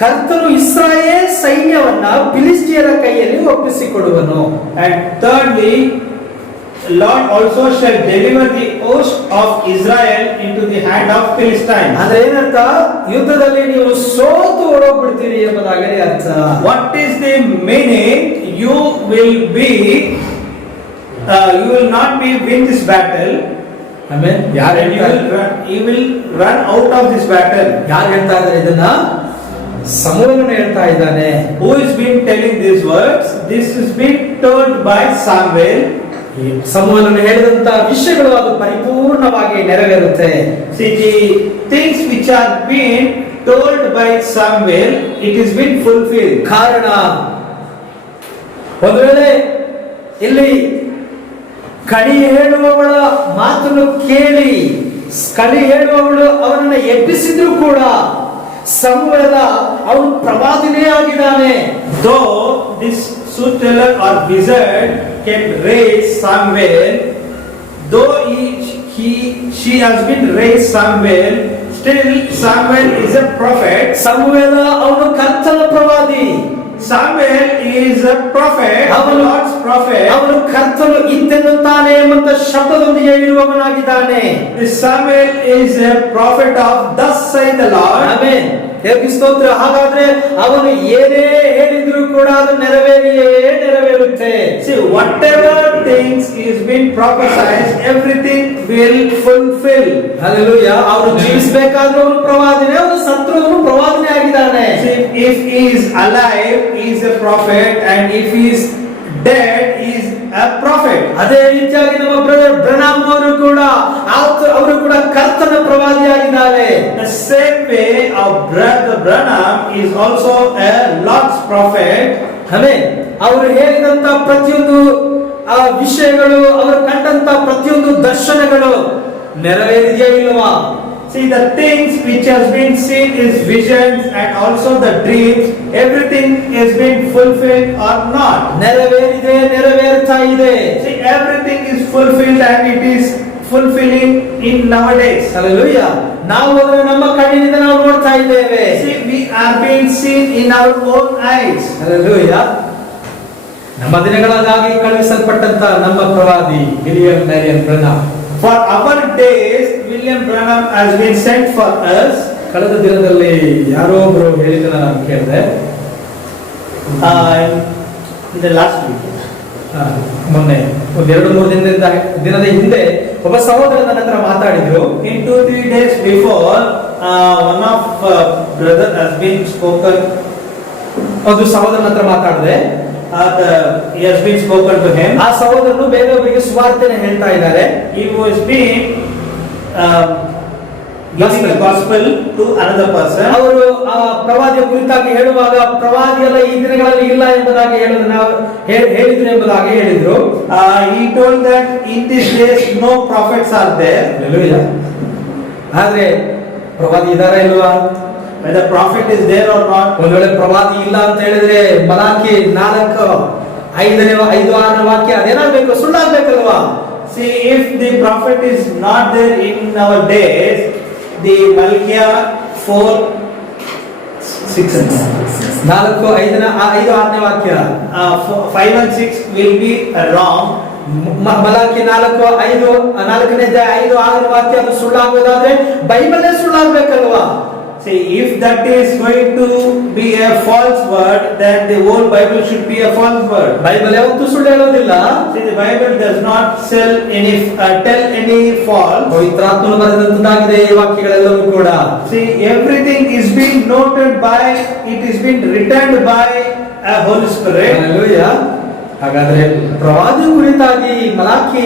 ಕರ್ತನು ಇಸ್ರಾಯೇಲ್ ಸೈನ್ಯವನ್ನ ಫಿಲಿಷ್ಟಿಯರ ಕೈಯಲ್ಲಿ ಒಪ್ಪಿಸಿಕೊಡುವನು. And thirdly, Lord also shall deliver the host of Israel into the hand of Philistines. ಅಂದ್ರೆ ಏನರ್ಥ? ಯುದ್ಧದಲ್ಲಿ ನೀವು ಸೋತು ಓಡೋಗ್ಬಿಡ್ತೀರಿ ಎಂಬುದಾಗಿ ಅರ್ಥ. What is the meaning? You will not be win this battle. ಆಮೇಲೆ You will run out of this battle. ಯಾರು ಹೇಳ್ತಾ ಇದ್ದಾರೆ ಇದನ್ನ? ಸಮುವೇಲನು ಹೇಳ್ತಾ ಇದ್ದಾನೆ. Who is been telling these words? This is been told by Samuel. ಸಮುವೇಲನು ಹೇಳಿದಂತ ವಿಷಯಗಳು ಅದು ಪರಿಪೂರ್ಣವಾಗಿ ನೆರವೇರುತ್ತೆ. See, the things which are being told by Samuel, it is been fulfilled. ಕಾರಣ, ಒಂದು ವೇಳೆ ಇಲ್ಲಿ ಕಣಿ ಹೇಳುವವಳ ಮಾತನ್ನು ಕೇಳಿ ಕಣಿ ಹೇಳುವವಳು ಅವನನ್ನ ಎಬ್ಬಿಸಿದ್ರು ಕೂಡ ಸಮುವೇಲ ಅವನು ಪ್ರವಾದಿನೇ ಆಗಿದ್ದಾನೆ. Though this soothsayer or wizard can raise Samuel, though she has been raised Samuel, still Samuel is a prophet. ಸಮುವೇಲ ಅವನು ಕರ್ತನ ಪ್ರವಾದಿ. Samuel is a prophet, God's prophet. ಅವನು ಕರ್ತನು ಇಂತೆನ್ನುತ್ತಾನೆ ಎಂಬ ಶಬ್ದದೊಂದಿಗೆ ಇರುವವನಾಗಿದ್ದಾನೆ. Samuel is a prophet of thus saith the Lord. Amen. ದೇವರಿಗೆ ಸ್ತೋತ್ರ. ಹಾಗಾದ್ರೆ ಅವನು ಏನೇ ಹೇಳಿದ್ರು ಕೂಡ ಅದು ನೆರವೇರುತ್ತೆ. See, whatever things is been prophesied, everything will fulfill. Hallelujah. ಅವನು ಜೀವಿಸಬೇಕಾದ್ರೂ ಅವನು ಪ್ರವಾದಿನೇ, ಅವನು ಸತ್ರು ಅವನು ಪ್ರವಾದಿನೇ ಆಗಿದ್ದಾನೆ. See, if he is alive, he is a prophet, and if he is dead, he is a prophet. ಅದೇ ರೀತಿಯಾಗಿ ನಮ್ಮ ಬ್ರದರ್ ಬ್ರನಾಮ್ ಅವರು ಕೂಡ ಕರ್ತನ ಪ್ರವಾದಿಯಾಗಿದ್ದಾರೆ. The same way our brother Branham is also a Lord's prophet. Amen. ಅವರು ಹೇಳಿದಂತ ಪ್ರತಿಯೊಂದು ವಿಷಯಗಳು, ಅವರು ಕಂಡಂತ ಪ್ರತಿಯೊಂದು ದರ್ಶನಗಳು ನೆರವೇರಿದೆಯಾ ಇಲ್ಲವಾ? See, the things which has been seen is visions, and also the dreams, everything has been fulfilled or not. ನೆರವೇರ್ತಾ ಇದೆ. See, everything is fulfilled, and it is fulfilling in nowadays. Hallelujah. ನಾವು ಅದನ್ನು ನಮ್ಮ ಕಣ್ಣಿನಿಂದ ನಾವು ನೋಡ್ತಾ ಇದ್ದೇವೆ. See, we are being seen in our own eyes. Hallelujah. ನಮ್ಮ ದಿನಗಳಿಗಾಗಿ ಕಳುಹಿಸಲ್ಪಟ್ಟಂತ ನಮ್ಮ ಪ್ರವಾದಿ William ಮ್ಯಾರಿಯನ್ ಬ್ರನಮ್, For our days, William Branham has been sent for us. ಕಳೆದ ದಿನದಲ್ಲಿ ಯಾರೋ ಒಬ್ರು ಹೇಳಿದ್ದನ್ನ ನಾನು ಕೇಳಿದೆ. In the last week. ಮೊನ್ನೆ ಒಂದ್ 2-3 ದಿನದ ಹಿಂದೆ ಒಬ್ಬ ಸಹೋದರ ನನ್ನ ಹತ್ರ ಮಾತಾಡಿದ್ರು. In 2-3 days before, one of brother has been spoken. ಒಂದು ಸಹೋದರನ ಹತ್ರ ಮಾತಾಡಿದೆ. He has been spoken to him. ಆ ಸಹೋದರನು ಬೇರೆಯವರಿಗೆ ಸುವಾರ್ತೆನ ಹೇಳ್ತಾ ಇದ್ದಾರೆ. He was being giving the gospel to another person. ಅವರು ಆ ಪ್ರವಾದಿಯ ಕುರಿತಾಗಿ ಹೇಳುವಾಗ ಪ್ರವಾದಿಯಲ್ಲ ಈ ದಿನಗಳಲ್ಲಿ ಇಲ್ಲ ಎಂಬುದಾಗಿ ಹೇಳಿದ್ರು ಎಂಬುದಾಗಿ ಹೇಳಿದ್ರು. He told that in these days no prophets are there. Hallelujah. ಆದ್ರೆ ಪ್ರವಾದಿ ಇದಾರಾ ಇಲ್ವಾ? Whether prophet is there or not. ಒಂದ್ ವೇಳೆ ಪ್ರವಾದಿ ಇಲ್ಲ ಅಂತ ಹೇಳಿದ್ರೆ ಮಲಾಕಿ 4:5-6 ವಾಕ್ಯ ಅದೇನಾಗ್ಬೇಕು? ಸುಳ್ಳಾಗ್ಬೇಕಲ್ವಾ? See, if the prophet is not there in our days, the Malachi 4:6 4:5-6 ವಾಕ್ಯ 5 and 6 will be wrong. Malachi 4:5-6 ವಾಕ್ಯ ಅದು ಸುಳ್ಳಾಗೋದಾದ್ರೆ ಬೈಬಲೇ ಸುಳ್ಳಾಗ್ಬೇಕಲ್ವಾ? See, if that is going to be a false word, then the whole Bible should be a false word. Bible ಯಾವತ್ತೂ ಸುಳ್ಳು ಹೇಳೋದಿಲ್ಲ. See, the Bible does not tell any false. ಪವಿತ್ರಾತ್ಮನು ಬರೆದಂತದ್ದಾಗಿದೆ ಈ ವಾಕ್ಯಗಳೆಲ್ಲವೂ ಕೂಡ. See, everything is being noted by, it is being written by a Holy Spirit. Hallelujah. ಹಾಗಾದ್ರೆ ಪ್ರವಾದಿ ಕುರಿತಾಗಿ ಮಲಾಕಿ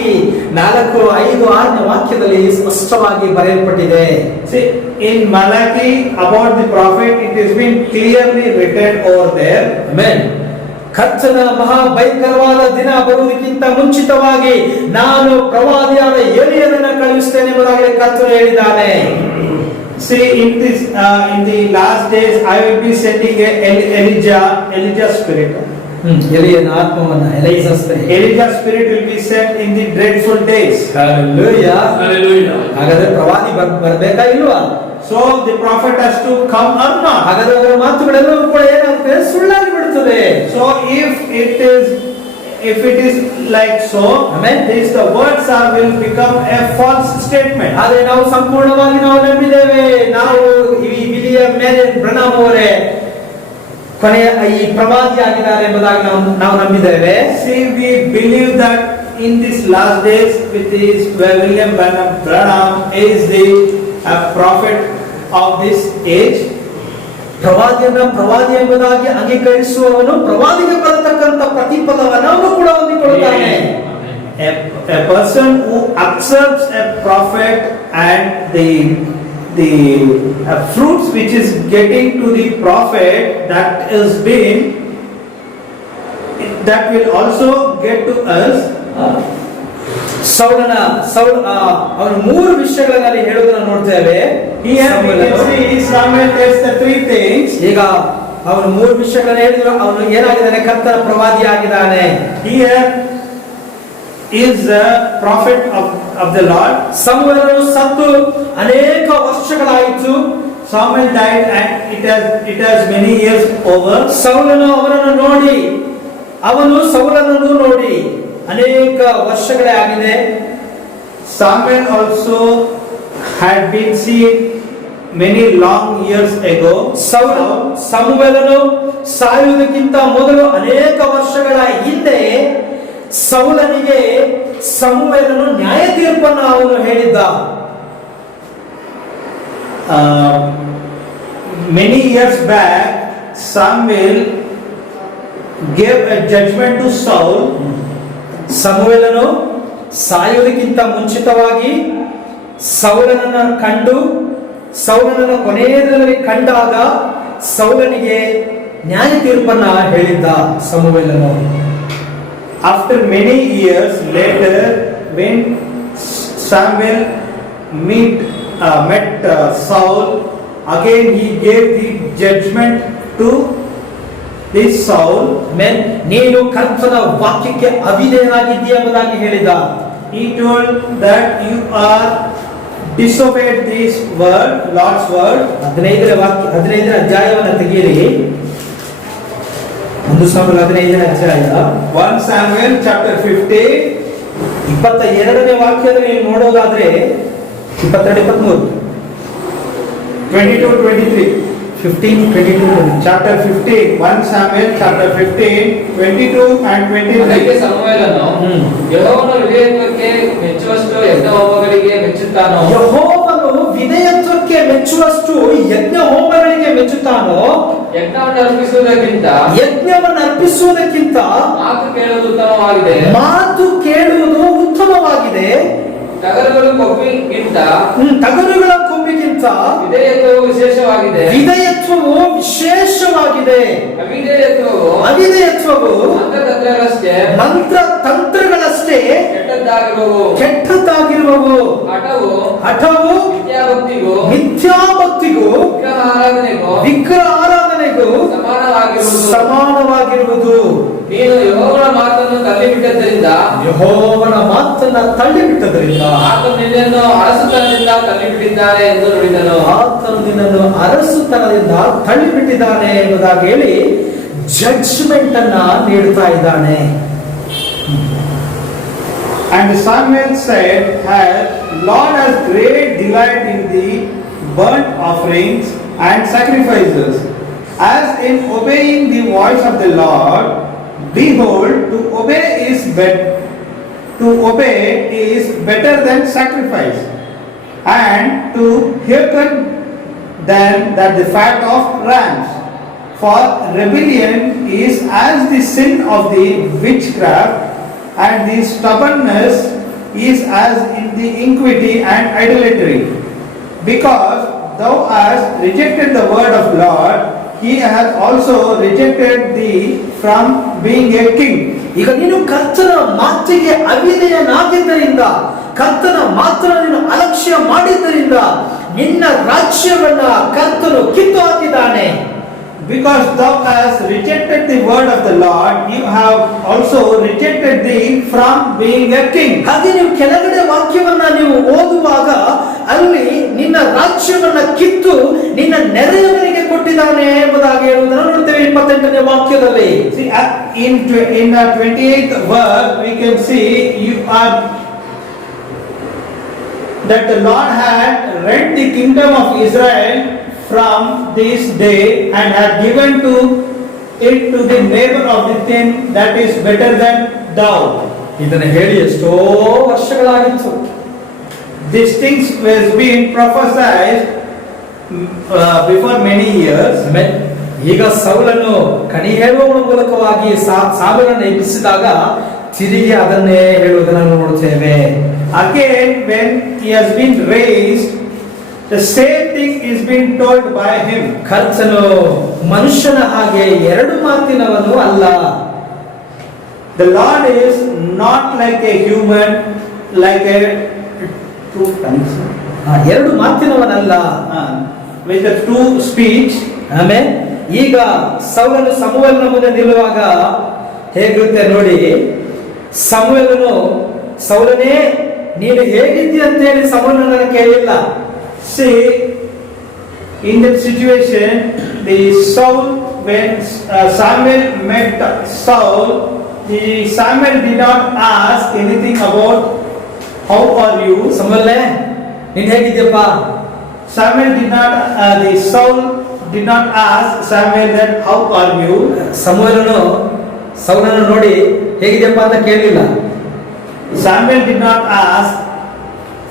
4:5-6 ವಾಕ್ಯದಲ್ಲಿ ಸ್ಪಷ್ಟವಾಗಿ ಬರೆಯಲ್ಪಟ್ಟಿದೆ. See, in Malachi about the prophet, it has been clearly written over there. Amen. ಕರ್ತನ ಮಹಾ ಭಯಂಕರವಾದ ದಿನ ಬರುವುದಕ್ಕಿಂತ ಮುಂಚಿತವಾಗಿ ನಾನು ಪ್ರವಾದಿಯಾದ ಎಲಿಯನನ್ನು ಕಳುಹಿಸುತ್ತೇನೆ ಎಂಬುದಾಗಿ ಕರ್ತನು ಹೇಳಿದ್ದಾನೆ. See, in the last days, I will be sending Elijah spirit. ಎಲಿಯನ ಆತ್ಮವನ್ನ Elijah spirit will be sent in the dreadful days. Hallelujah. Hallelujah. ಹಾಗಾದ್ರೆ ಪ್ರವಾದಿ ಬರ್ಬೇಕಾ ಇಲ್ವಾ? So the prophet has to come or not. ಹಾಗಾದ್ರೆ ಅವರ ಮಾತುಗಳೆಲ್ಲವೂ ಕೂಡ ಏನಾಗುತ್ತೆ? ಸುಳ್ಳಾಗಿ ಬಿಡುತ್ತದೆ. So if it is like so, Amen. the words will become a false statement. ಆದ್ರೆ ನಾವು ಸಂಪೂರ್ಣವಾಗಿ ನಾವು ನಂಬಿದ್ದೇವೆ. ನಾವು ಈ ವಿಲಿಯಂ ಮ್ಯಾರಿಯನ್ ಬ್ರನಮ್ ಅವರೇ ಕೊನೆಯ ಈ ಪ್ರವಾದಿ ಆಗಿದ್ದಾರೆ ಎಂಬುದಾಗಿ ನಾವು ನಂಬಿದ್ದೇವೆ. See, we believe that in these last days, with this William Branham is the prophet of this age. ಪ್ರವಾದಿಯನ್ನ ಪ್ರವಾದಿ ಎಂಬುದಾಗಿ ಅಂಗೀಕರಿಸುವವನು ಪ್ರವಾದಿಗೆ ಬರತಕ್ಕಂತ ಪ್ರತಿಫಲವನ್ನು ಅವನು ಕೂಡ ಹೊಂದಿಕೊಳ್ಳುತ್ತಾನೆ. A person who accepts a prophet and the fruits which is getting to the prophet, that will also get to us. ಅವನು 3 ವಿಷಯಗಳಲ್ಲಿ ಹೇಳುವುದನ್ನು ನೋಡ್ತೇವೆ. Here we can see Samuel tells the 3 things. ಈಗ ಅವನು 3 ವಿಷಯಗಳನ್ನು ಹೇಳಿದ್ರು. ಅವನು ಏನಾಗಿದ್ದಾನೆ? ಕರ್ತನ ಪ್ರವಾದಿ ಆಗಿದ್ದಾನೆ. Here is a prophet of the Lord. ಸಮುವೇಲನು ಸತ್ತು ಅನೇಕ ವರ್ಷಗಳಾಯಿತು. Samuel died and it has many years over. ಸೌಲನು ಸೌಲನನ್ನು ನೋಡಿ ಅನೇಕ ವರ್ಷಗಳೇ ಆಗಿದೆ. Samuel also had been seen many long years ago. ಸಮುವೇಲನು ಸಾಯುವುದಕ್ಕಿಂತ ಮೊದಲು ಅನೇಕ ವರ್ಷಗಳ ಹಿಂದೆ ಸೌಲನಿಗೆ ಸಮುವೇಲನು ನ್ಯಾಯ ತೀರ್ಪನ್ನು ಅವನು ಹೇಳಿದ್ದ. Many years back, Samuel gave a judgment to Saul. ಸಮುವೇಲನು ಸಾಯುವುದಕ್ಕಿಂತ ಮುಂಚಿತವಾಗಿ ಸೌಲನನ್ನು ಕಂಡು ಸೌಲನನ್ನು ಕೊನೆಯದಲ್ಲಿ ಕಂಡಾಗ ಸೌಲನಿಗೆ ನ್ಯಾಯ ತೀರ್ಪನ್ನ ಹೇಳಿದ್ದ ಸಮುವೇಲನು. After many years later, when Samuel met Saul, again he gave the judgment to this Saul. ನೀನು ಕರ್ತನ ವಾಕ್ಯಕ್ಕೆ ಅವಿಧೇಯನಾಗಿದ್ದೀಯ ಎಂಬುದಾಗಿ ಹೇಳಿದ. He told that you are disobeyed this word, Lord's word, 15ನೇ ಅಧ್ಯಾಯವನ್ನು ತೆಗೆಯಿರಿ. 1 ಸಾಮುವೇಲ 15ನೇ ಅಧ್ಯಾಯ 1 Samuel chapter 15, 22ನೇ ವಾಕ್ಯದಲ್ಲಿ ನೀವು ನೋಡೋದಾದ್ರೆ 22 23 22-23. 15 22 Chapter 15, 1 Samuel chapter 15, 22 and 23. ಅದಕ್ಕೆ ಸಮುವೇಲನು ಯೆಹೋವನ ವಿಧೇಯತ್ವಕ್ಕೆ ಮೆಚ್ಚುವಷ್ಟು ಯಜ್ಞ ಹೋಮಗಳಿಗೆ ಮೆಚ್ಚುತ್ತಾನೋ, ಯೆಹೋವನು ವಿಧೇಯತ್ವಕ್ಕೆ ಮೆಚ್ಚುವಷ್ಟು ಯಜ್ಞ ಹೋಮಗಳಿಗೆ ಮೆಚ್ಚುತ್ತಾನೋ, ಯಜ್ಞವನ್ನು ಅರ್ಪಿಸುವುದಕ್ಕಿಂತ ಮಾತು ಕೇಳುವುದು ಉತ್ತಮವಾಗಿದೆ. ಮಾತು ಕೇಳುವುದು ಉತ್ತಮವಾಗಿದೆ. ಟಗರುಗಳು ಕೊಬ್ಬಿಗಿಂತ ಟಗರುಗಳ ಕೊಬ್ಬಿಗಿಂತ ವಿಧೇಯತ್ವವು ವಿಶೇಷವಾಗಿದೆ. ವಿಧೇಯತ್ವವು ವಿಶೇಷವಾಗಿದೆ. ಅವಿಧೇಯತ್ವವು ಮಂತ್ರ ತಂತ್ರಗಳಷ್ಟೇ ಕೆಟ್ಟದ್ದಾಗಿರುವವು. ಹಠವು ಮಿಥ್ಯಾಭಕ್ತಿಗೂ ವಿಗ್ರಹ ಆರಾಧನೆಗೂ ಸಮಾನವಾಗಿರುವುದು. ನೀನು ಯೆಹೋವನ ಮಾತನ್ನು ತಳ್ಳಿಬಿಟ್ಟದ್ದರಿಂದ ಆತನು ನಿನ್ನನ್ನು ಅರಸುತನದಿಂದ ತಳ್ಳಿಬಿಟ್ಟಿದ್ದಾನೆ ಎಂದು ನುಡಿದನು. ಆತನು ನಿನ್ನನ್ನು ಅರಸುತನದಿಂದ ತಳ್ಳಿಬಿಟ್ಟಿದ್ದಾನೆ ಎಂಬುದಾಗಿ ಹೇಳಿ ಜಡ್ಜ್ಮೆಂಟ್ ಅನ್ನ ನೀಡುತ್ತಾ ಇದ್ದಾನೆ. And Samuel said, Lord has great delight in the burnt offerings and sacrifices, as in obeying the voice of the Lord. Behold, to obey is better than sacrifice, and to hearken than that the fat of rams. For rebellion is as the sin of the witchcraft, and the stubbornness is as in the iniquity and idolatry. Because thou hast rejected the word of Lord, he has also rejected thee from being a king. ಈಗ ನೀನು ಕರ್ತನ ಮಾತಿಗೆ ಅವಿಧೇಯನಾಗಿದ್ದರಿಂದ, ಕರ್ತನ ಮಾತನ್ನು ನೀನು ಅಲಕ್ಷ್ಯ ಮಾಡಿದ್ದರಿಂದ ನಿನ್ನ ರಾಜ್ಯವನ್ನ ಕರ್ತನು ಕಿತ್ತು ಹಾಕಿದ್ದಾನೆ. Because thou hast rejected the word of the Lord, you have also rejected thee from being a king. ಹಾಗೆ ನೀವು ಕೆಳಗಡೆ ವಾಕ್ಯವನ್ನ ನೀವು ಓದುವಾಗ ಅಲ್ಲಿ ನಿನ್ನ ರಾಜ್ಯವನ್ನ ಕಿತ್ತು ನಿನ್ನ ನೆರೆಯವರಿಗೆ ಕೊಟ್ಟಿದ್ದಾನೆ ಎಂಬುದಾಗಿ ಹೇಳುವುದನ್ನು ನೋಡ್ತೇವೆ 28ನೇ ವಾಕ್ಯದಲ್ಲಿ. See, in the 28th verse we can see that the Lord had rent the kingdom of Israel from this day and had given to the neighbor of the thing that is better than thou. ಇದನ್ನು ಹೇಳಿ ಎಷ್ಟೋ ವರ್ಷಗಳಾಗಿತ್ತು. These things was being prophesied before many years. ಈಗ ಸೌಲನು ಕಣಿ ಹೇಳುವ ಮೂಲಕವಾಗಿ ಸಾಮುವೇಲನನ್ನು ಎಬ್ಬಿಸಿದಾಗ ತಿರುಗಿ ಅದನ್ನೇ ಹೇಳುವುದನ್ನು ನೋಡುತ್ತೇವೆ. Again, when he has been raised, the same thing is being told by him. ಕರ್ತನು ಮನುಷ್ಯನ ಹಾಗೆ ಎರಡು ಮಾತಿನವನು ಅಲ್ಲ. The Lord is not like a human, like a two tongues. ಎರಡು ಮಾತಿನವನಲ್ಲ, with a two speech. ಆಮೇಲೆ ಈಗ ಸೌಲನು ಸಮುವೇಲನ ಮುಂದೆ ನಿಲ್ಲುವಾಗ ಹೇಗಿರುತ್ತೆ ನೋಡಿ. ಸಮುವೇಲನು ಸೌಲನೇ ನೀನು ಹೇಗಿದ್ದೀಯ ಅಂತ ಹೇಳಿ ಸಮುವೇಲನನ್ನು ಕೇಳಿಲ್ಲ. See, in that situation, the Saul, when Samuel met Saul, Samuel did not ask anything about how are you. ಸಮುವೇಲನೇ ನೀನು ಹೇಗಿದ್ದೀಯಪ್ಪ? Samuel did not, the Saul did not ask Samuel that how are you. ಸಮುವೇಲನು ಸೌಲನನ್ನು ನೋಡಿ ಹೇಗಿದ್ದೀಯಪ್ಪ ಅಂತ ಕೇಳಲಿಲ್ಲ. Samuel did not ask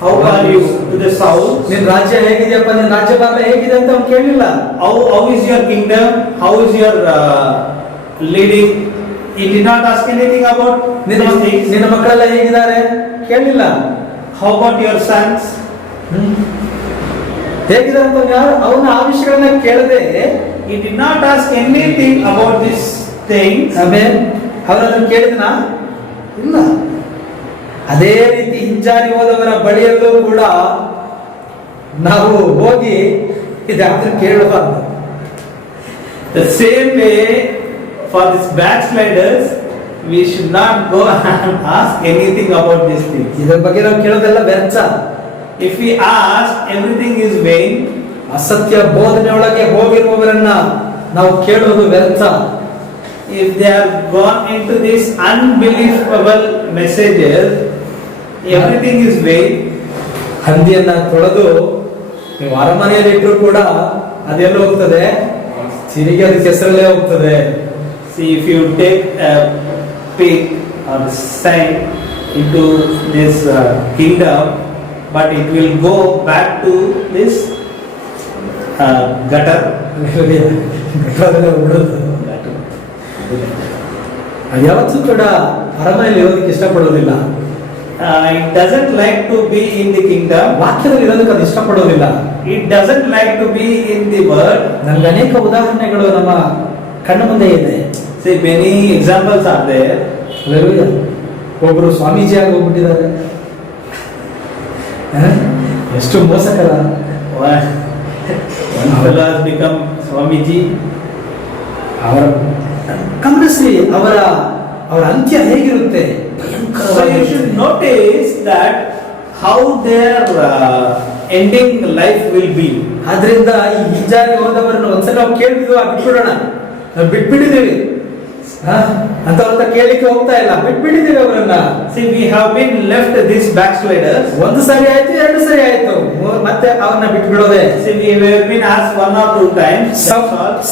how are you to the Saul. ನಿನ್ನ ರಾಜ್ಯ ಹೇಗಿದೆಯಪ್ಪ, ನಿನ್ನ ರಾಜ್ಯಭಾರ ಹೇಗಿದೆ ಅಂತ ಅವನು ಕೇಳಲಿಲ್ಲ. How is your kingdom? How is your leading? He did not ask anything about these things. ನಿನ್ನ ಮಕ್ಕಳೆಲ್ಲ ಹೇಗಿದ್ದಾರೆ ಕೇಳಲಿಲ್ಲ. How about your sons? ಹೇಗಿದ್ದಾರೆ ಅಂತ ಅವನ ಆ ವಿಷಯಗಳನ್ನ ಕೇಳದೆ He did not ask anything about these things. ಆಮೇಲೆ ಅವರನ್ನು ಕೇಳಿದನ ಇಲ್ಲ. ಅದೇ ರೀತಿ ಹಿಂಜಾರಿ ಹೋದವರ ಬಳಿಯಲ್ಲೂ ಕೂಡ ನಾವು ಹೋಗಿ ಇದನ್ನು ಕೇಳಬಾರ್ದು. The same way for these backsliders, we should not go and ask anything about these things. ಇದರ ಬಗ್ಗೆ ನಾವು ಕೇಳೋದೆಲ್ಲ ವ್ಯರ್ಥ. if we ask, everything is vain. ಅಸತ್ಯ ಬೋಧನೆಯೊಳಗೆ ಹೋಗಿರುವವರನ್ನ ನಾವು ಕೇಳೋದು ವ್ಯರ್ಥ. If they have gone into these unbelievable messages, everything is vain. ಹಂದಿಯನ್ನ ತೊಳೆದು ನೀವು ಅರಮನೆಯಲ್ಲಿ ಇಟ್ಟರು ಕೂಡ ಅದೆಲ್ಲ ಹೋಗ್ತದೆ, ತಿರುಗಿ ಅದಕ್ಕೆ ಹೆಸರಲ್ಲೇ ಹೋಗ್ತದೆ. See, if you take a pig or swine into this kingdom, but it will go back to this gutter. ಅದು ಯಾವತ್ತೂ ಕೂಡ ಅರಮನೆಯಲ್ಲಿ ಇರೋದಕ್ಕೆ ಇಷ್ಟಪಡೋದಿಲ್ಲ. It doesn't like to be in the kingdom. ವಾಕ್ಯದಲ್ಲಿ ಇರೋದಕ್ಕೆ ಅದು ಇಷ್ಟಪಡೋದಿಲ್ಲ. It doesn't like to be in the word. ನಮ್ಗೆ ಅನೇಕ ಉದಾಹರಣೆಗಳು ನಮ್ಮ ಕಣ್ಣು ಮುಂದೆ ಇದೆ. See, many examples are there. Hallelujah. ಒಬ್ರು ಸ್ವಾಮೀಜಿ ಆಗಿ ಹೋಗ್ಬಿಟ್ಟಿದ್ದಾರೆ. ಎಷ್ಟು ಮೋಸಕರ. One fellow has become Swamiji. ಅವರ ಗಮನಿಸಿ, ಅವರ ಅಂತ್ಯ ಹೇಗಿರುತ್ತೆ. So you should notice that how their ending life will be. ಆದ್ರಿಂದ ಈ ಹಿಂಜಾರಿ ಹೋದವರನ್ನು ಒಂದ್ಸಲ ನಾವು ಕೇಳಿದ್ವಿ, ಬಿಟ್ಬಿಡೋಣ, ನಾವು ಬಿಟ್ಬಿಟ್ಟಿದ್ದೀವಿ ಅಂತ ಕೇಳಲಿಕ್ಕೆ ಹೋಗ್ತಾ ಇಲ್ಲ, ಬಿಟ್ಬಿಟ್ಟಿದ್ದೀವಿ ಅವರನ್ನ. See, we have been left these backsliders. ಒಂದು ಸರಿ ಆಯ್ತು, ಎರಡು ಸರಿ ಆಯ್ತು, ಮತ್ತೆ ಅವ್ರನ್ನ ಬಿಟ್ಬಿಡೋದೆ. See, we have been asked 1 or 2 times.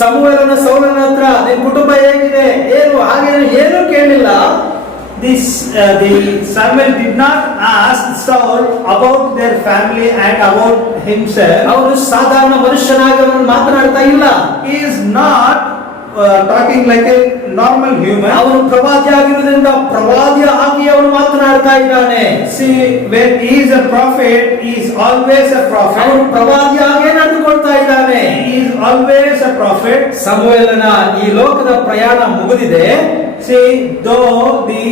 ಸಮುವೇಲನ ಸೌಲನ ಹತ್ರ ನಿನ್ ಕುಟುಂಬ ಹೇಗಿದೆ, ಏನು ಹಾಗೆ ಏನು ಕೇಳಲಿಲ್ಲ. The Samuel did not ask Saul about their family and about himself. ಅವನು ಸಾಧಾರಣ ಮನುಷ್ಯನಾಗಿ ಅವನು ಮಾತನಾಡ್ತಾ ಇಲ್ಲ. He is not talking like a normal human. ಅವನು ಪ್ರವಾದಿ ಆಗಿರುವುದರಿಂದ ಪ್ರವಾದಿ ಆಗಿ ಅವನು ಮಾತನಾಡ್ತಾ ಇದ್ದಾನೆ. See, when he is a prophet, he is always a prophet. ಅವನು ಪ್ರವಾದಿ ಆಗಿ ನಡೆದುಕೊಳ್ತಾ ಇದ್ದಾನೆ. He is always a prophet. ಸಮುವೇಲನ ಈ ಲೋಕದ ಪ್ರಯಾಣ ಮುಗಿದಿದೆ. See, though the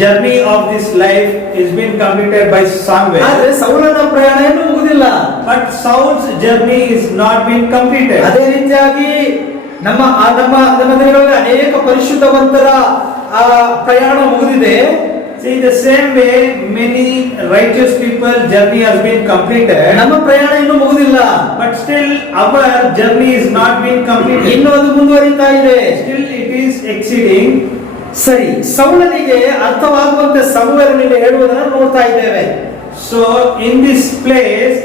journey of this life is been completed by Samuel, ಆದರೆ ಸೌಲನ ಪ್ರಯಾಣ ಇನ್ನೂ ಮುಗಿದಿಲ್ಲ. but Saul's journey is not been completed. ಅದೇ ರೀತಿಯಾಗಿ ನಮ್ಮ ದಿನಗಳಲ್ಲಿ ಅನೇಕ ಪರಿಶುದ್ಧವಂತರ ಪ್ರಯಾಣ ಮುಗಿದಿದೆ. See, the same way many righteous people journey has been completed. ನಮ್ಮ ಪ್ರಯಾಣ ಇನ್ನೂ ಮುಗಿದಿಲ್ಲ. But still our journey is not been completed. ಇನ್ನೂ ಅದು ಮುಂದುವರಿತಾ ಇದೆ. Still it is exceeding. ಸರಿ, ಸೌಲನಿಗೆ ಅರ್ಥವಾಗುವಂತೆ ಸಮುವೇಲನಿಗೆ ಹೇಳುವುದನ್ನು ನೋಡ್ತಾ ಇದ್ದೇವೆ. So in this place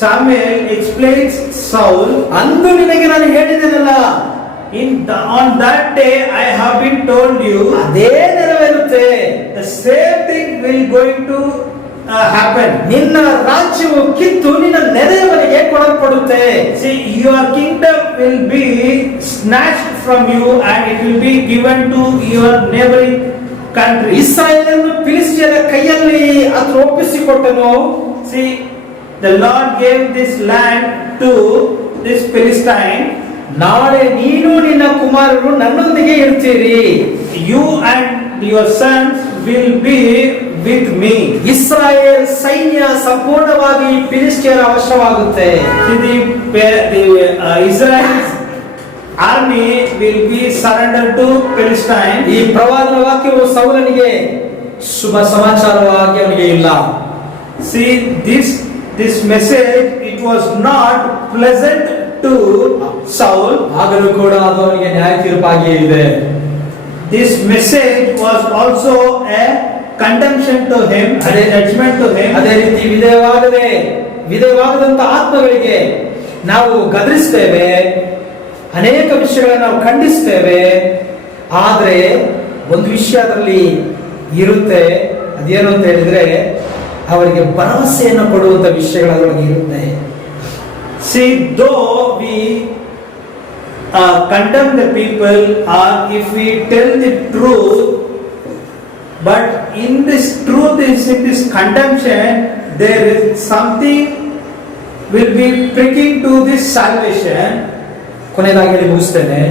Samuel explains Saul, ಅಂದು ನಿನಗೆ ನಾನು ಹೇಳಿದ್ದೇನಲ್ಲ, on that day I have been told you, ಅದೇ ನೆರವೇರುತ್ತೆ. the same thing will going to happen. ನಿನ್ನ ರಾಜ್ಯವು ಕಿತ್ತು ನಿನ್ನ ನೆರೆಯವನಿಗೆ ಕೊಡಲ್ಪಡುತ್ತೆ. See, your kingdom will be snatched from you and it will be given to your neighboring country. ಇಸ್ರಾಯೇಲನ್ನು ಫಿಲಿಸ್ಟಿಯರ ಕೈಯಲ್ಲಿ ಅದು ಒಪ್ಪಿಸಿಕೊಟ್ಟನು. See, the Lord gave this land to this Philistine. ನಾಳೆ ನೀನು ನಿನ್ನ ಕುಮಾರರು ನನ್ನೊಂದಿಗೆ ಇರ್ತೀರಿ. You and your sons will be with me. Israel ಸೈನ್ಯ ಸಂಪೂರ್ಣವಾಗಿ ಫಿಲಿಸ್ಟಿಯರ ವಶವಾಗುತ್ತೆ. See, the Israel's army will be surrendered to Philistine. ಈ ಪ್ರವಾದನ ವಾಕ್ಯವು ಸೌಲನಿಗೆ ಶುಭ ಸಮಾಚಾರವಾಗಿ ಅವನಿಗೆ ಇಲ್ಲ. See, this message, it was not pleasant to Saul. ಆಗಲೂ ಕೂಡ ಅದು ಅವನಿಗೆ ನ್ಯಾಯ ತೀರ್ಪಾಗಿಯೇ ಇದೆ. This message was also a condemnation to him, a judgment to him. ಅದೇ ರೀತಿ ವಿಧೇಯವಾಗದಂತ ಆತ್ಮಗಳಿಗೆ ನಾವು ಗದರಿಸ್ತೇವೆ, ಅನೇಕ ವಿಷಯಗಳನ್ನು ನಾವು ಖಂಡಿಸ್ತೇವೆ. ಆದರೆ ಒಂದು ವಿಷಯ ಅದರಲ್ಲಿ ಇರುತ್ತೆ, ಅದೇನು ಅಂತ ಹೇಳಿದ್ರೆ ಅವರಿಗೆ ಭರವಸೆಯನ್ನು ಕೊಡುವಂತ ವಿಷಯಗಳೊಳಗೆ ಇರುತ್ತೆ. See, though we condemn the people, or if we tell the truth, but in this truth, in this condemnation, there is something will be pricking to this salvation. ಕೊನೆಯದಾಗಿ ಹೇಳಿ ಮುಗಿಸ್ತೇನೆ.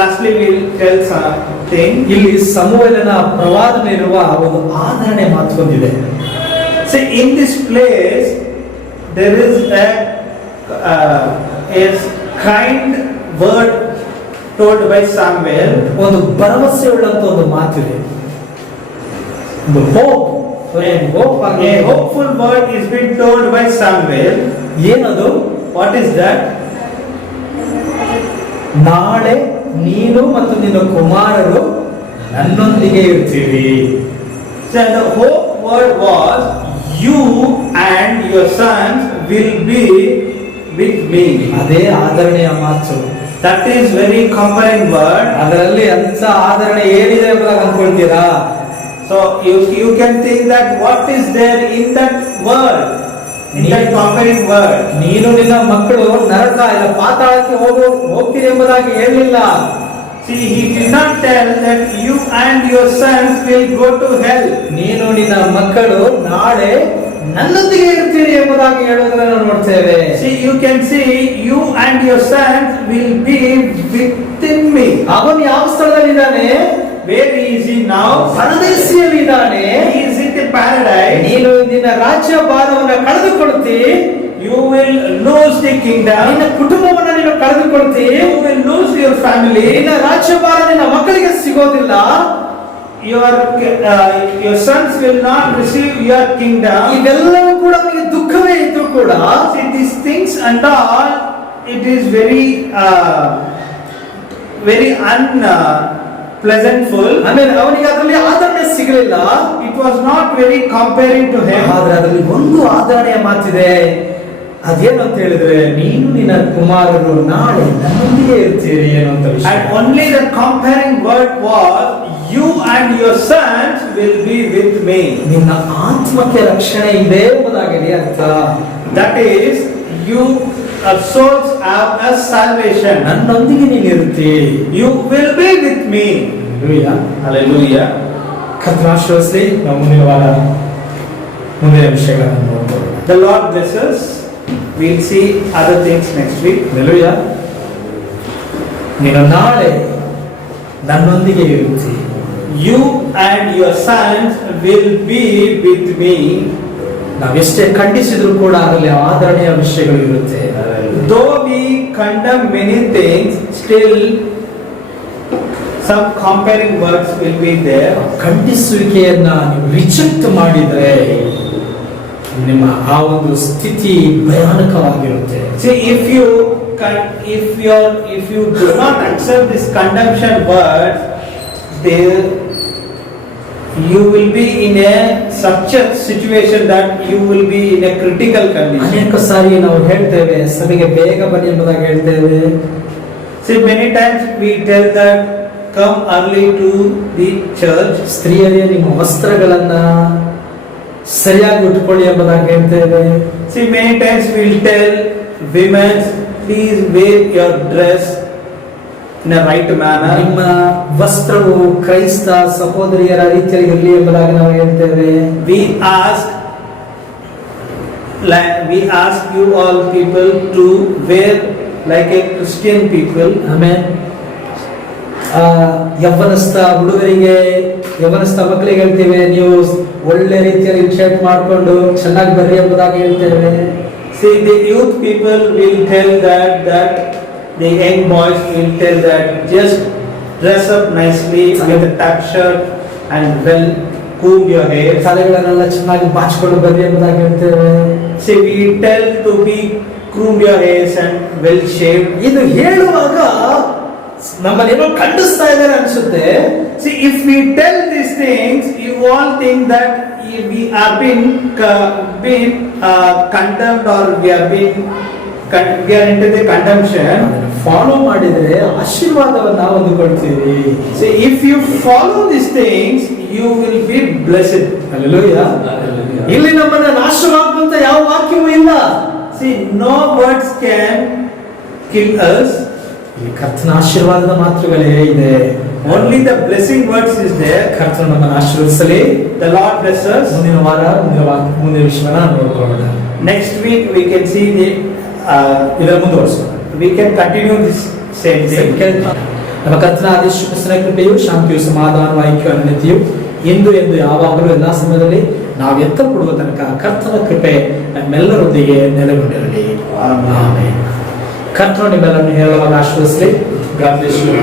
Lastly, we will tell something. ಇಲ್ಲಿ ಸಮುವೇಲನ ಪ್ರವಾದನೆಯಿರುವ ಒಂದು ಆಧರಣೆ ಮಾತು ಬಂದಿದೆ. See, in this place, there is a kind word told by Samuel. ಒಂದು ಭರವಸೆ ಉಳ್ಳಂತ ಒಂದು ಮಾತಿದೆ, ಒಂದು hope. A hopeful word is being told by Samuel. ಏನದು? What is that? ನಾಳೆ ನೀನು ಮತ್ತು ನಿನ್ನ ಕುಮಾರರು ನನ್ನೊಂದಿಗೆ ಇರ್ತೀರಿ. So the hope word was, you and your sons will be with me. ಅದೇ ಆದರಣೆಯ ಮಾತು. That is very comparing word. ಅದರಲ್ಲಿ ಅಂತ ಆದರಣೆ ಏನಿದೆ ಎಂಬುದಾಗಿ ಅಂದ್ಕೊಳ್ತೀರಾ? So you can think that what is there in that word, in that comparing word. ನೀನು ನಿನ್ನ ಮಕ್ಕಳು ನರಕ ಇಲ್ಲ ಪಾತಾಳಕ್ಕೆ ಹೋಗ್ತೀರಿ ಎಂಬುದಾಗಿ ಹೇಳಲಿಲ್ಲ. See, he did not tell that you and your sons will go to hell. ನೀನು ನಿನ್ನ ಮಕ್ಕಳು ನಾಳೆ ನನ್ನೊಂದಿಗೆ ಇರ್ತೀರಿ ಎಂಬುದಾಗಿ ಹೇಳುವುದನ್ನು ನೋಡ್ತೇವೆ. See, you can see you and your sons will be within me. ಅವನು ಯಾವ ಸ್ಥಳದಲ್ಲಿದ್ದಾನೆ? Where is he now? ಪರದೇಶಿಯಲ್ಲಿದ್ದಾನೆ. He is in the paradise. ನೀನು ನಿನ್ನ ರಾಜ್ಯ ಭಾರವನ್ನು ಕಳೆದುಕೊಳ್ತಿ. You will lose the kingdom. ನಿನ್ನ ಕುಟುಂಬವನ್ನು ನೀನು ಕಳೆದುಕೊಳ್ತಿ. You will lose your family. ನಿನ್ನ ರಾಜ್ಯ ಭಾರ ನಿನ್ನ ಮಕ್ಕಳಿಗೆ ಸಿಗೋದಿಲ್ಲ. Your sons will not receive your kingdom. ಇವೆಲ್ಲವೂ ಕೂಡ ನಿಮಗೆ ದುಃಖವೇ ಇದ್ರೂ ಕೂಡ, See, these things and all, it is very unpleasantful. ಆಮೇಲೆ ಅವನಿಗೆ ಅದರಲ್ಲಿ ಆದರಣೆ ಸಿಗಲಿಲ್ಲ. It was not very comparing to him. ಆದ್ರೆ ಅದರಲ್ಲಿ ಒಂದು ಆದರಣೆಯ ಮಾತಿದೆ. ಅದೇನು ಅಂತ ಹೇಳಿದ್ರೆ, ನೀನು ನಿನ್ನ ಕುಮಾರರು ನಾಳೆ ನನ್ನೊಂದಿಗೆ ಇರ್ತೀರಿ ಅನ್ನುವಂತ ವಿಷಯ. And only the comparing word was, you and your sons will be with me. ನಿನ್ನ ಆತ್ಮಕ್ಕೆ ರಕ್ಷಣೆ ಇದೆ ಎಂಬುದಾಗಿದೆ ಅರ್ಥ. That is, you souls have a salvation. ನನ್ನೊಂದಿಗೆ ನೀನು ಇರ್ತಿ. You will be with me. Hallelujah. ಕರ್ತನ ಆಶೀರ್ವದಿಸಲಿ. ನಾವು ಮುಂದಿನ ವಾರ ಮುಂದಿನ ವಿಷಯಗಳನ್ನು ನೋಡೋಣ. The Lord bless us. We'll see other things next week. Hallelujah. ನೀನು ನಾಳೆ ನನ್ನೊಂದಿಗೆ ಇರುತ್ತಿ. You and your sons will be with me. ನಾವೆಷ್ಟೇ ಖಂಡಿಸಿದ್ರು ಕೂಡ ಅದರಲ್ಲಿ ಆದರಣೆಯ ವಿಷಯಗಳು ಇರುತ್ತೆ. Though we condemn many things, still some comparing words will be there. ಖಂಡಿಸುವಿಕೆಯನ್ನ ನೀವು reject ಮಾಡಿದ್ರೆ ನಿಮ್ಮ ಆ ಒಂದು ಸ್ಥಿತಿ ಭಯಾನಕವಾಗಿರುತ್ತೆ. See, if you do not accept this condemnation word, there you will be in such a situation that you will be in a critical condition. ಅನೇಕ ಸಾರಿ ನಾವು ಹೇಳ್ತೇವೆ, ಸಭೆಗೆ ಬೇಗ ಬನ್ನಿ ಎಂಬುದಾಗಿ ಹೇಳ್ತೇವೆ. See, many times we tell that come early to the church. ಸ್ತ್ರೀಯರೇ ನಿಮ್ಮ ವಸ್ತ್ರಗಳನ್ನ ಸರಿಯಾಗಿ ಉಟ್ಟುಕೊಳ್ಳಿ ಎಂಬುದಾಗಿ ಹೇಳ್ತೇವೆ. See, many times we will tell women, please wear your dress in a right manner. ನಿಮ್ಮ ವಸ್ತ್ರವು ಕ್ರೈಸ್ತ ಸಹೋದರಿಯರ ರೀತಿಯಲ್ಲಿ ಇರಲಿ ಎಂಬುದಾಗಿ ನಾವು ಹೇಳ್ತೇವೆ. We ask you all people to wear like a Christian people. ಆಮೇಲೆ ಯವ್ವನಸ್ಥ ಹುಡುಗರಿಗೆ, ಯವ್ವನಸ್ಥ ಮಕ್ಕಳಿಗೆ ಹೇಳ್ತೇವೆ, ನೀವು ಒಳ್ಳೆ ರೀತಿಯಲ್ಲಿ ಶರ್ಟ್ ಮಾಡಿಕೊಂಡು ಚೆನ್ನಾಗಿ ಬರ್ರಿ ಎಂಬುದಾಗಿ ಹೇಳ್ತೇವೆ. See, the youth people will tell that the young boys will tell that just dress up nicely with a tuck shirt and well comb your hair. ತಲೆಗಳನ್ನೆಲ್ಲ ಚೆನ್ನಾಗಿ ಬಾಚಿಕೊಂಡು ಬರ್ರಿ ಎಂಬುದಾಗಿ ಹೇಳ್ತೇವೆ. See, we tell to be comb your hairs and well shaved. ಇದು ಹೇಳುವಾಗ ನಮ್ಮನ್ನೇನೋ ಖಂಡಿಸ್ತಾ ಇದ್ದಾರೆ ಅನ್ಸುತ್ತೆ. See, if we tell these things, you all think that we are being condemned or we are into the condemnation. Follow ಮಾಡಿದ್ರೆ ಆಶೀರ್ವಾದವನ್ನ ಹೊಂದಿಕೊಳ್ತೀವಿ. See, if you follow these things, you will be blessed. Hallelujah. ಇಲ್ಲಿ ನಮ್ಮನ್ನ ನಾಶವಾಗುವಂತ ಯಾವ ವಾಕ್ಯವೂ ಇಲ್ಲ. See, no words can kill us. ಈ ಕರ್ತನ ಆಶೀರ್ವಾದದ ಮಾತುಗಳೇ ಇದೆ. Only the blessing words is there. ಕರ್ತನ ನಮ್ಮನ್ನು ಆಶೀರ್ವದಿಸಲಿ. The Lord bless us. ಮುಂದಿನ ವಾರ ಮುಂದಿನ ವಿಷಯನ ನೋಡ್ಕೊಳ್ಳೋಣ. Next week we can see ಇದರ ಮುಂದುವರಿಸೋಣ. we can continue this same thing. ನಮ್ಮ ಕರ್ತನ ಆದೇಶ ಕ್ರಿಸ್ತನ ಕೃಪೆಯು, ಶಾಂತಿಯು, ಸಮಾಧಾನವು, ಐಕ್ಯ, ಅನ್ಯತೆಯು ಇಂದು ಎಂದು ಯಾವಾಗಲೂ ಎಲ್ಲಾ ಸಮಯದಲ್ಲಿ ನಾವು ಎತ್ತಪಡುವ ತನಕ ಕರ್ತನ ಕೃಪೆ ನಮ್ಮೆಲ್ಲರೊಂದಿಗೆ ನೆಲೆಗೊಂಡಿರಲಿ. ಆಮೆನ್. ಕರ್ತನು ನಿಮ್ಮೆಲ್ಲರನ್ನು ಹೇಳುವಾಗ ಆಶೀರ್ವದಿಸಲಿ. God bless you.